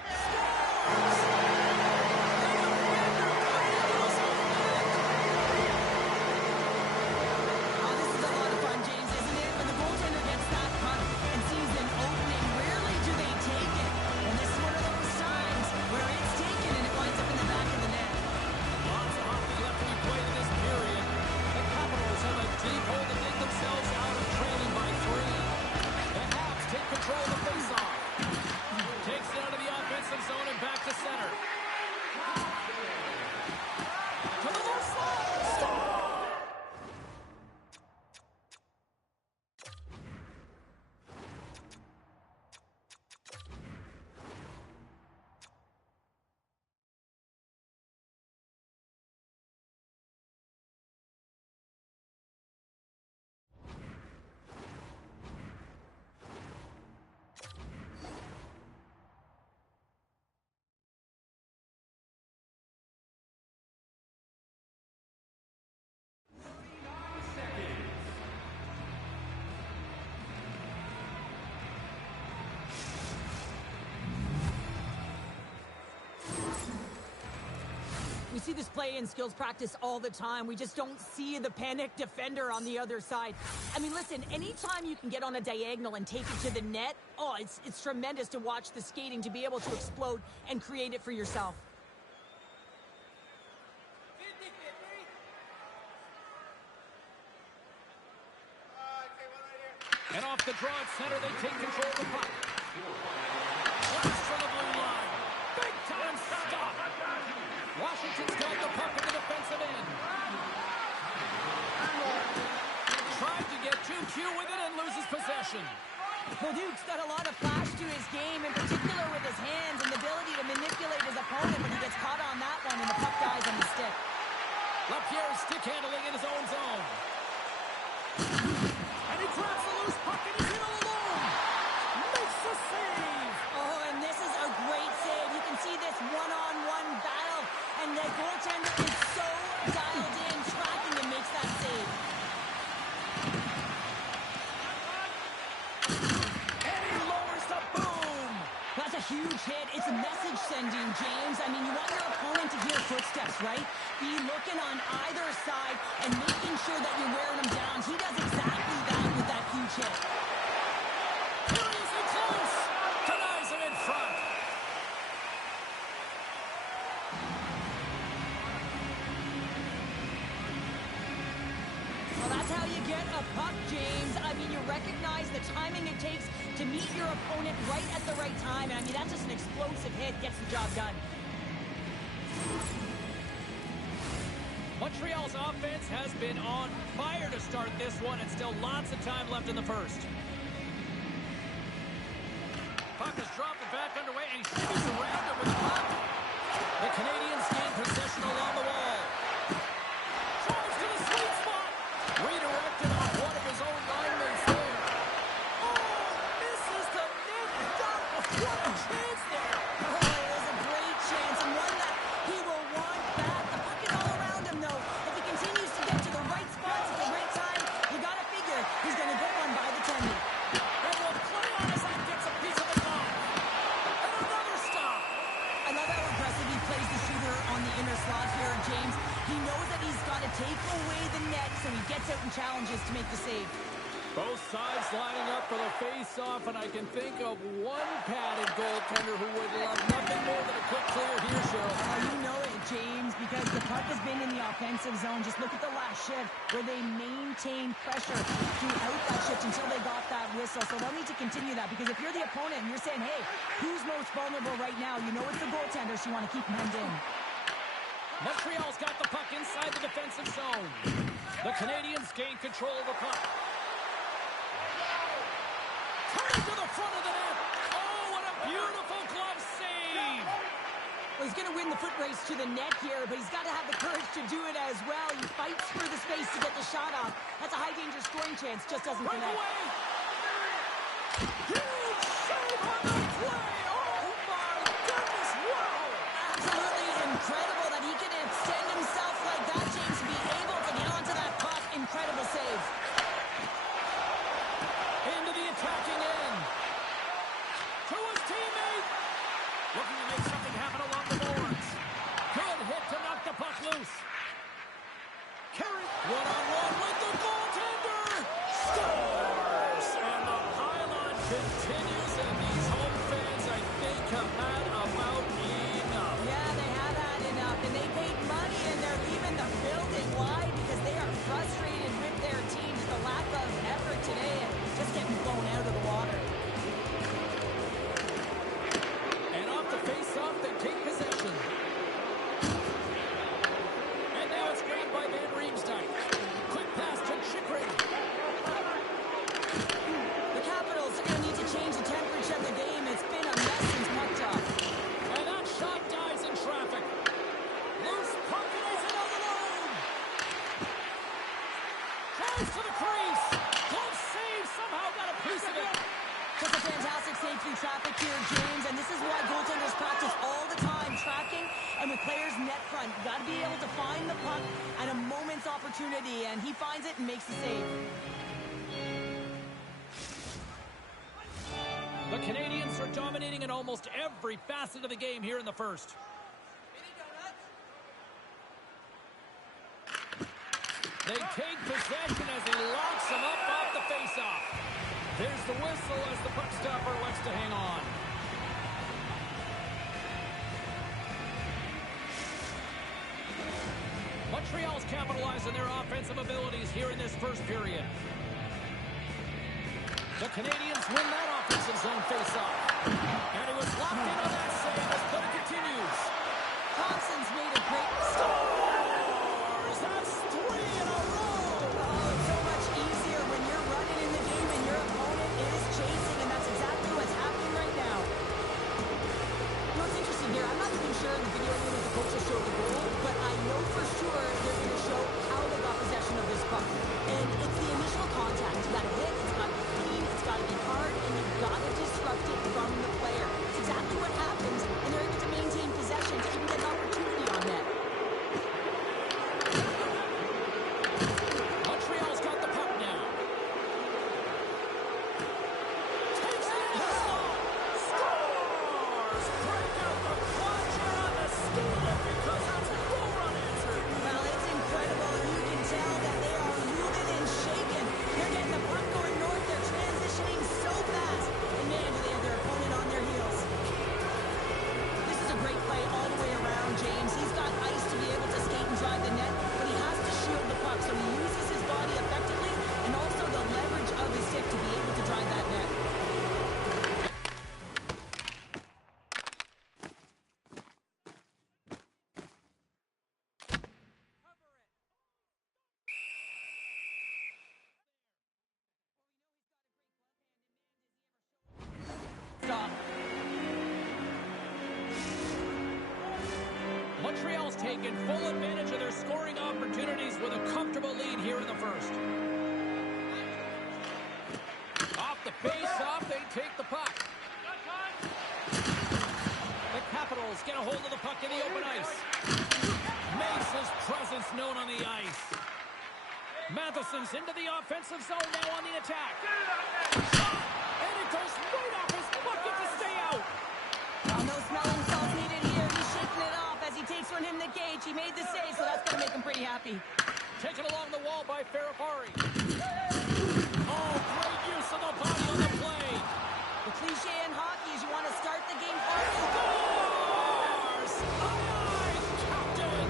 We see this play in skills practice all the time. We just don't see the panic defender on the other side. I mean, listen, anytime you can get on a diagonal and take it to the net, oh, it's tremendous to watch the skating, to be able to explode and create it for yourself. And off the draw at center, they take control of the puck. Blast from the blue line. Big time stop. Washington's got the puck in the defensive end. Tried to get too cute with it and loses possession. Well, Duke's got a lot of flash to his game, in particular with his hands and the ability to manipulate his opponent, but he gets caught on that one and the puck dies on the stick. LaPierre stick handling in his own zone. And he grabs the loose puck and he's in all alone. Makes the save. Oh, and this is a great save. You can see this one-on-one battle, and the goaltender is so dialed in, tracking and makes that save. And he lowers the boom. That's a huge hit. It's a message sending, James. I mean, you want your opponent to hear footsteps, right? Be looking on either side and making sure that you're wearing them down. He does exactly that with that huge hit. Seriously close. Denies him in front. Well, that's how you get a puck, James. I mean, you recognize the timing it takes to meet your opponent right at the right time. And I mean, that's just an explosive hit. Gets the job done. Montreal's offense has been on fire to start this one, and still lots of time left in the first. Puck is dropped and back underway, and he shoots around it with the puck. The Canadians gain possession along the wall. Drives to the sweet spot. Redirected off one of his own linemates there. Oh, misses the net. What a chance there. Oh, it was a great chance, and one that he will want back. The puck is all around him, though. If he continues to get to the right spots at the right time, you got to figure he's going to get one by the 10. And will play on as he gets a piece of the puck. And another stop. I love how aggressive he plays the shooter on the inner slot here, James. He knows that he's got to take away the net, so he gets out and challenges to make the save. Both sides lining up for the face-off, and I can think of one padded goaltender who would love nothing more than a quick clear here, Cheryl. Oh, you know it, James, because the puck has been in the offensive zone. Just look at the last shift where they maintained pressure throughout that shift until they got that whistle. So they'll need to continue that, because if you're the opponent and you're saying, hey, who's most vulnerable right now? You know it's the goaltender, so you want to keep him hemmed in. Montreal's got the puck inside the defensive zone. The Canadians gain control of the puck. Turning to the front of the net. Oh, what a beautiful glove save. Well, he's going to win the foot race to the net here, but he's got to have the courage to do it as well. He fights for the space to get the shot off. That's a high-danger scoring chance. Just doesn't Right connect. away. Huge save on the play. Oh, my goodness. Wow. Absolutely incredible that he can extend himself like that, James, to be able to get onto that puck. Incredible save. Into the attacking end. To his teammate. Looking to make something happen along the boards. Good hit to knock the puck loose. Carry one-on-one with the goaltender. Scores! And the pylon continues, and these home fans, I think, have had about enough. Yeah, they have had enough, and they paid money, and they're leaving the building. Why? Because they are frustrated with their team. Just the lack of effort today and just getting blown out of the water. And off the face-off, they take possession. And now it's grabbed by Van Riemsdyk. Quick pass to Chychrun. The Capitals are going to need to change the temperature of the game. It's been a mess since puck drop. And that shot dies in traffic. Loose puck and he's in all alone. Drives to the crease. Glove save. Somehow got a piece of it. Just a fantastic save through traffic here, James, and this is why goaltenders practice all the time, tracking and with players net front. You got to be able to find the puck at a moment's opportunity, and he finds it and makes the save. The Canadians are dominating in almost every facet of the game here in the first. They take possession as he locks him up off the faceoff. There's the whistle as the puck stopper lets to hang on. Montreal's capitalizing their offensive abilities here in this first period. The Canadians win that offensive zone faceoff. And he was locked in on that save as play continues. Thompson's made a great start. That's 3 in a row. Oh, it's so much easier when you're running in the game and your opponent is chasing, and that's exactly what's happening right now. You know what's interesting here? I'm not even sure in the video room if the coach will show the goal, but I know for sure they're going to show how they got possession of this puck. And it's the initial contact. You got to hit, it's got to be clean, it's got to be hard, and you've got to disrupt it from the player. It's exactly what happens, and they're able to maintain possession to even get an opportunity on net. Montreal's got the puck now. Takes it in his slot. Scores! Break out the clutch here on the steal because that's a goal run answer. Well, it's incredible. You can tell that they are moving and shaking. They're getting the puck going north. They're transitioning so fast. And man, do they have their opponent on their heels. This is a great play all the way around, James. He's got ice to be able to skate and drive the net, but he has to shield the puck, so he uses his body effectively and also the leverage of his stick to be able to drive that net. Stop. Montreal's taken full advantage of their scoring opportunities with a comfortable lead here in the first. Off the face-off, they take the puck. The Capitals get a hold of the puck in the open ice. Makes his presence known on the ice. Matheson's into the offensive zone now on the attack. And it goes right off his bucket to stay out. Well, no smelling salts needed here. He's shaking it off as he takes one in the cage. He made the save, so that's going to make him pretty happy. Taken along the wall by Ferrapari. Oh, great use of the body on the play. The cliche in hockey is you want to start the game first. Scores! Aye, Captain!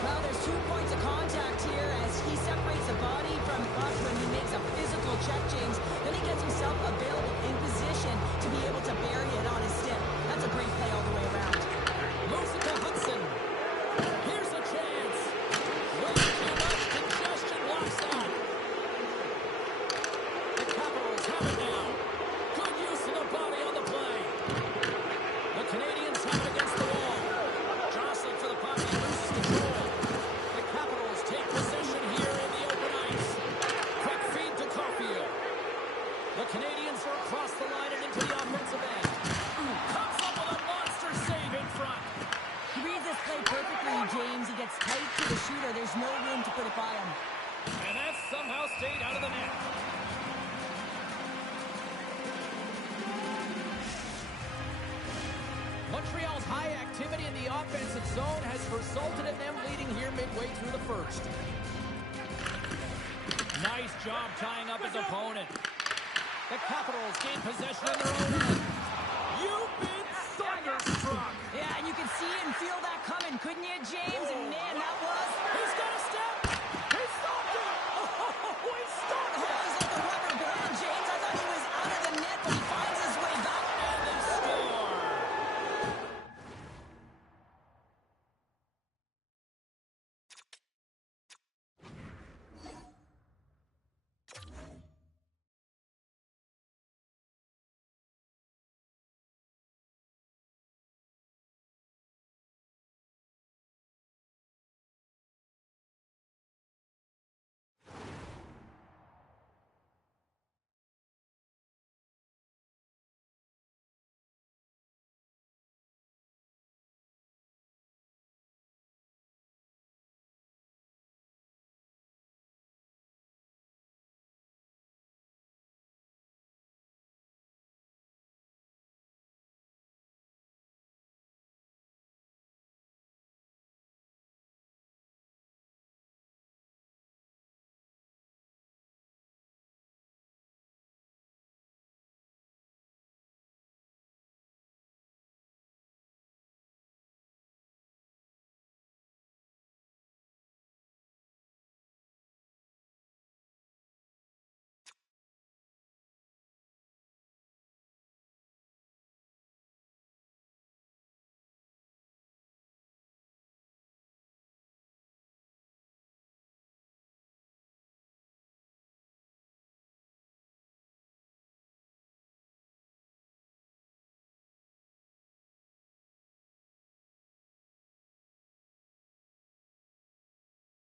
Well, there's 2 points of contact here as he separates the body from puck when he makes a physical check, James. Then he gets himself available in position to be able to bury it on his stick. That's a great play all the way around. Moves it to Hudson. Here's a chance. Way too much congestion blocks that. The Capitals have it now. Good use of the body on the play. The Canadians have it against the wall. Jostling for the puck, he loses control. The Capitals take possession here in the open ice. Quick feed to Caulfield. The Canadians are across the line and into the offensive end. Comes up with a monster save in front. He reads this play perfectly, James. He gets tight to the shooter. There's no room to put it by him. And that somehow stayed out of the net. Montreal's high activity in the offensive zone has resulted in them leading here midway through the first. Nice job tying up his opponent. The Capitals gain possession in their own end.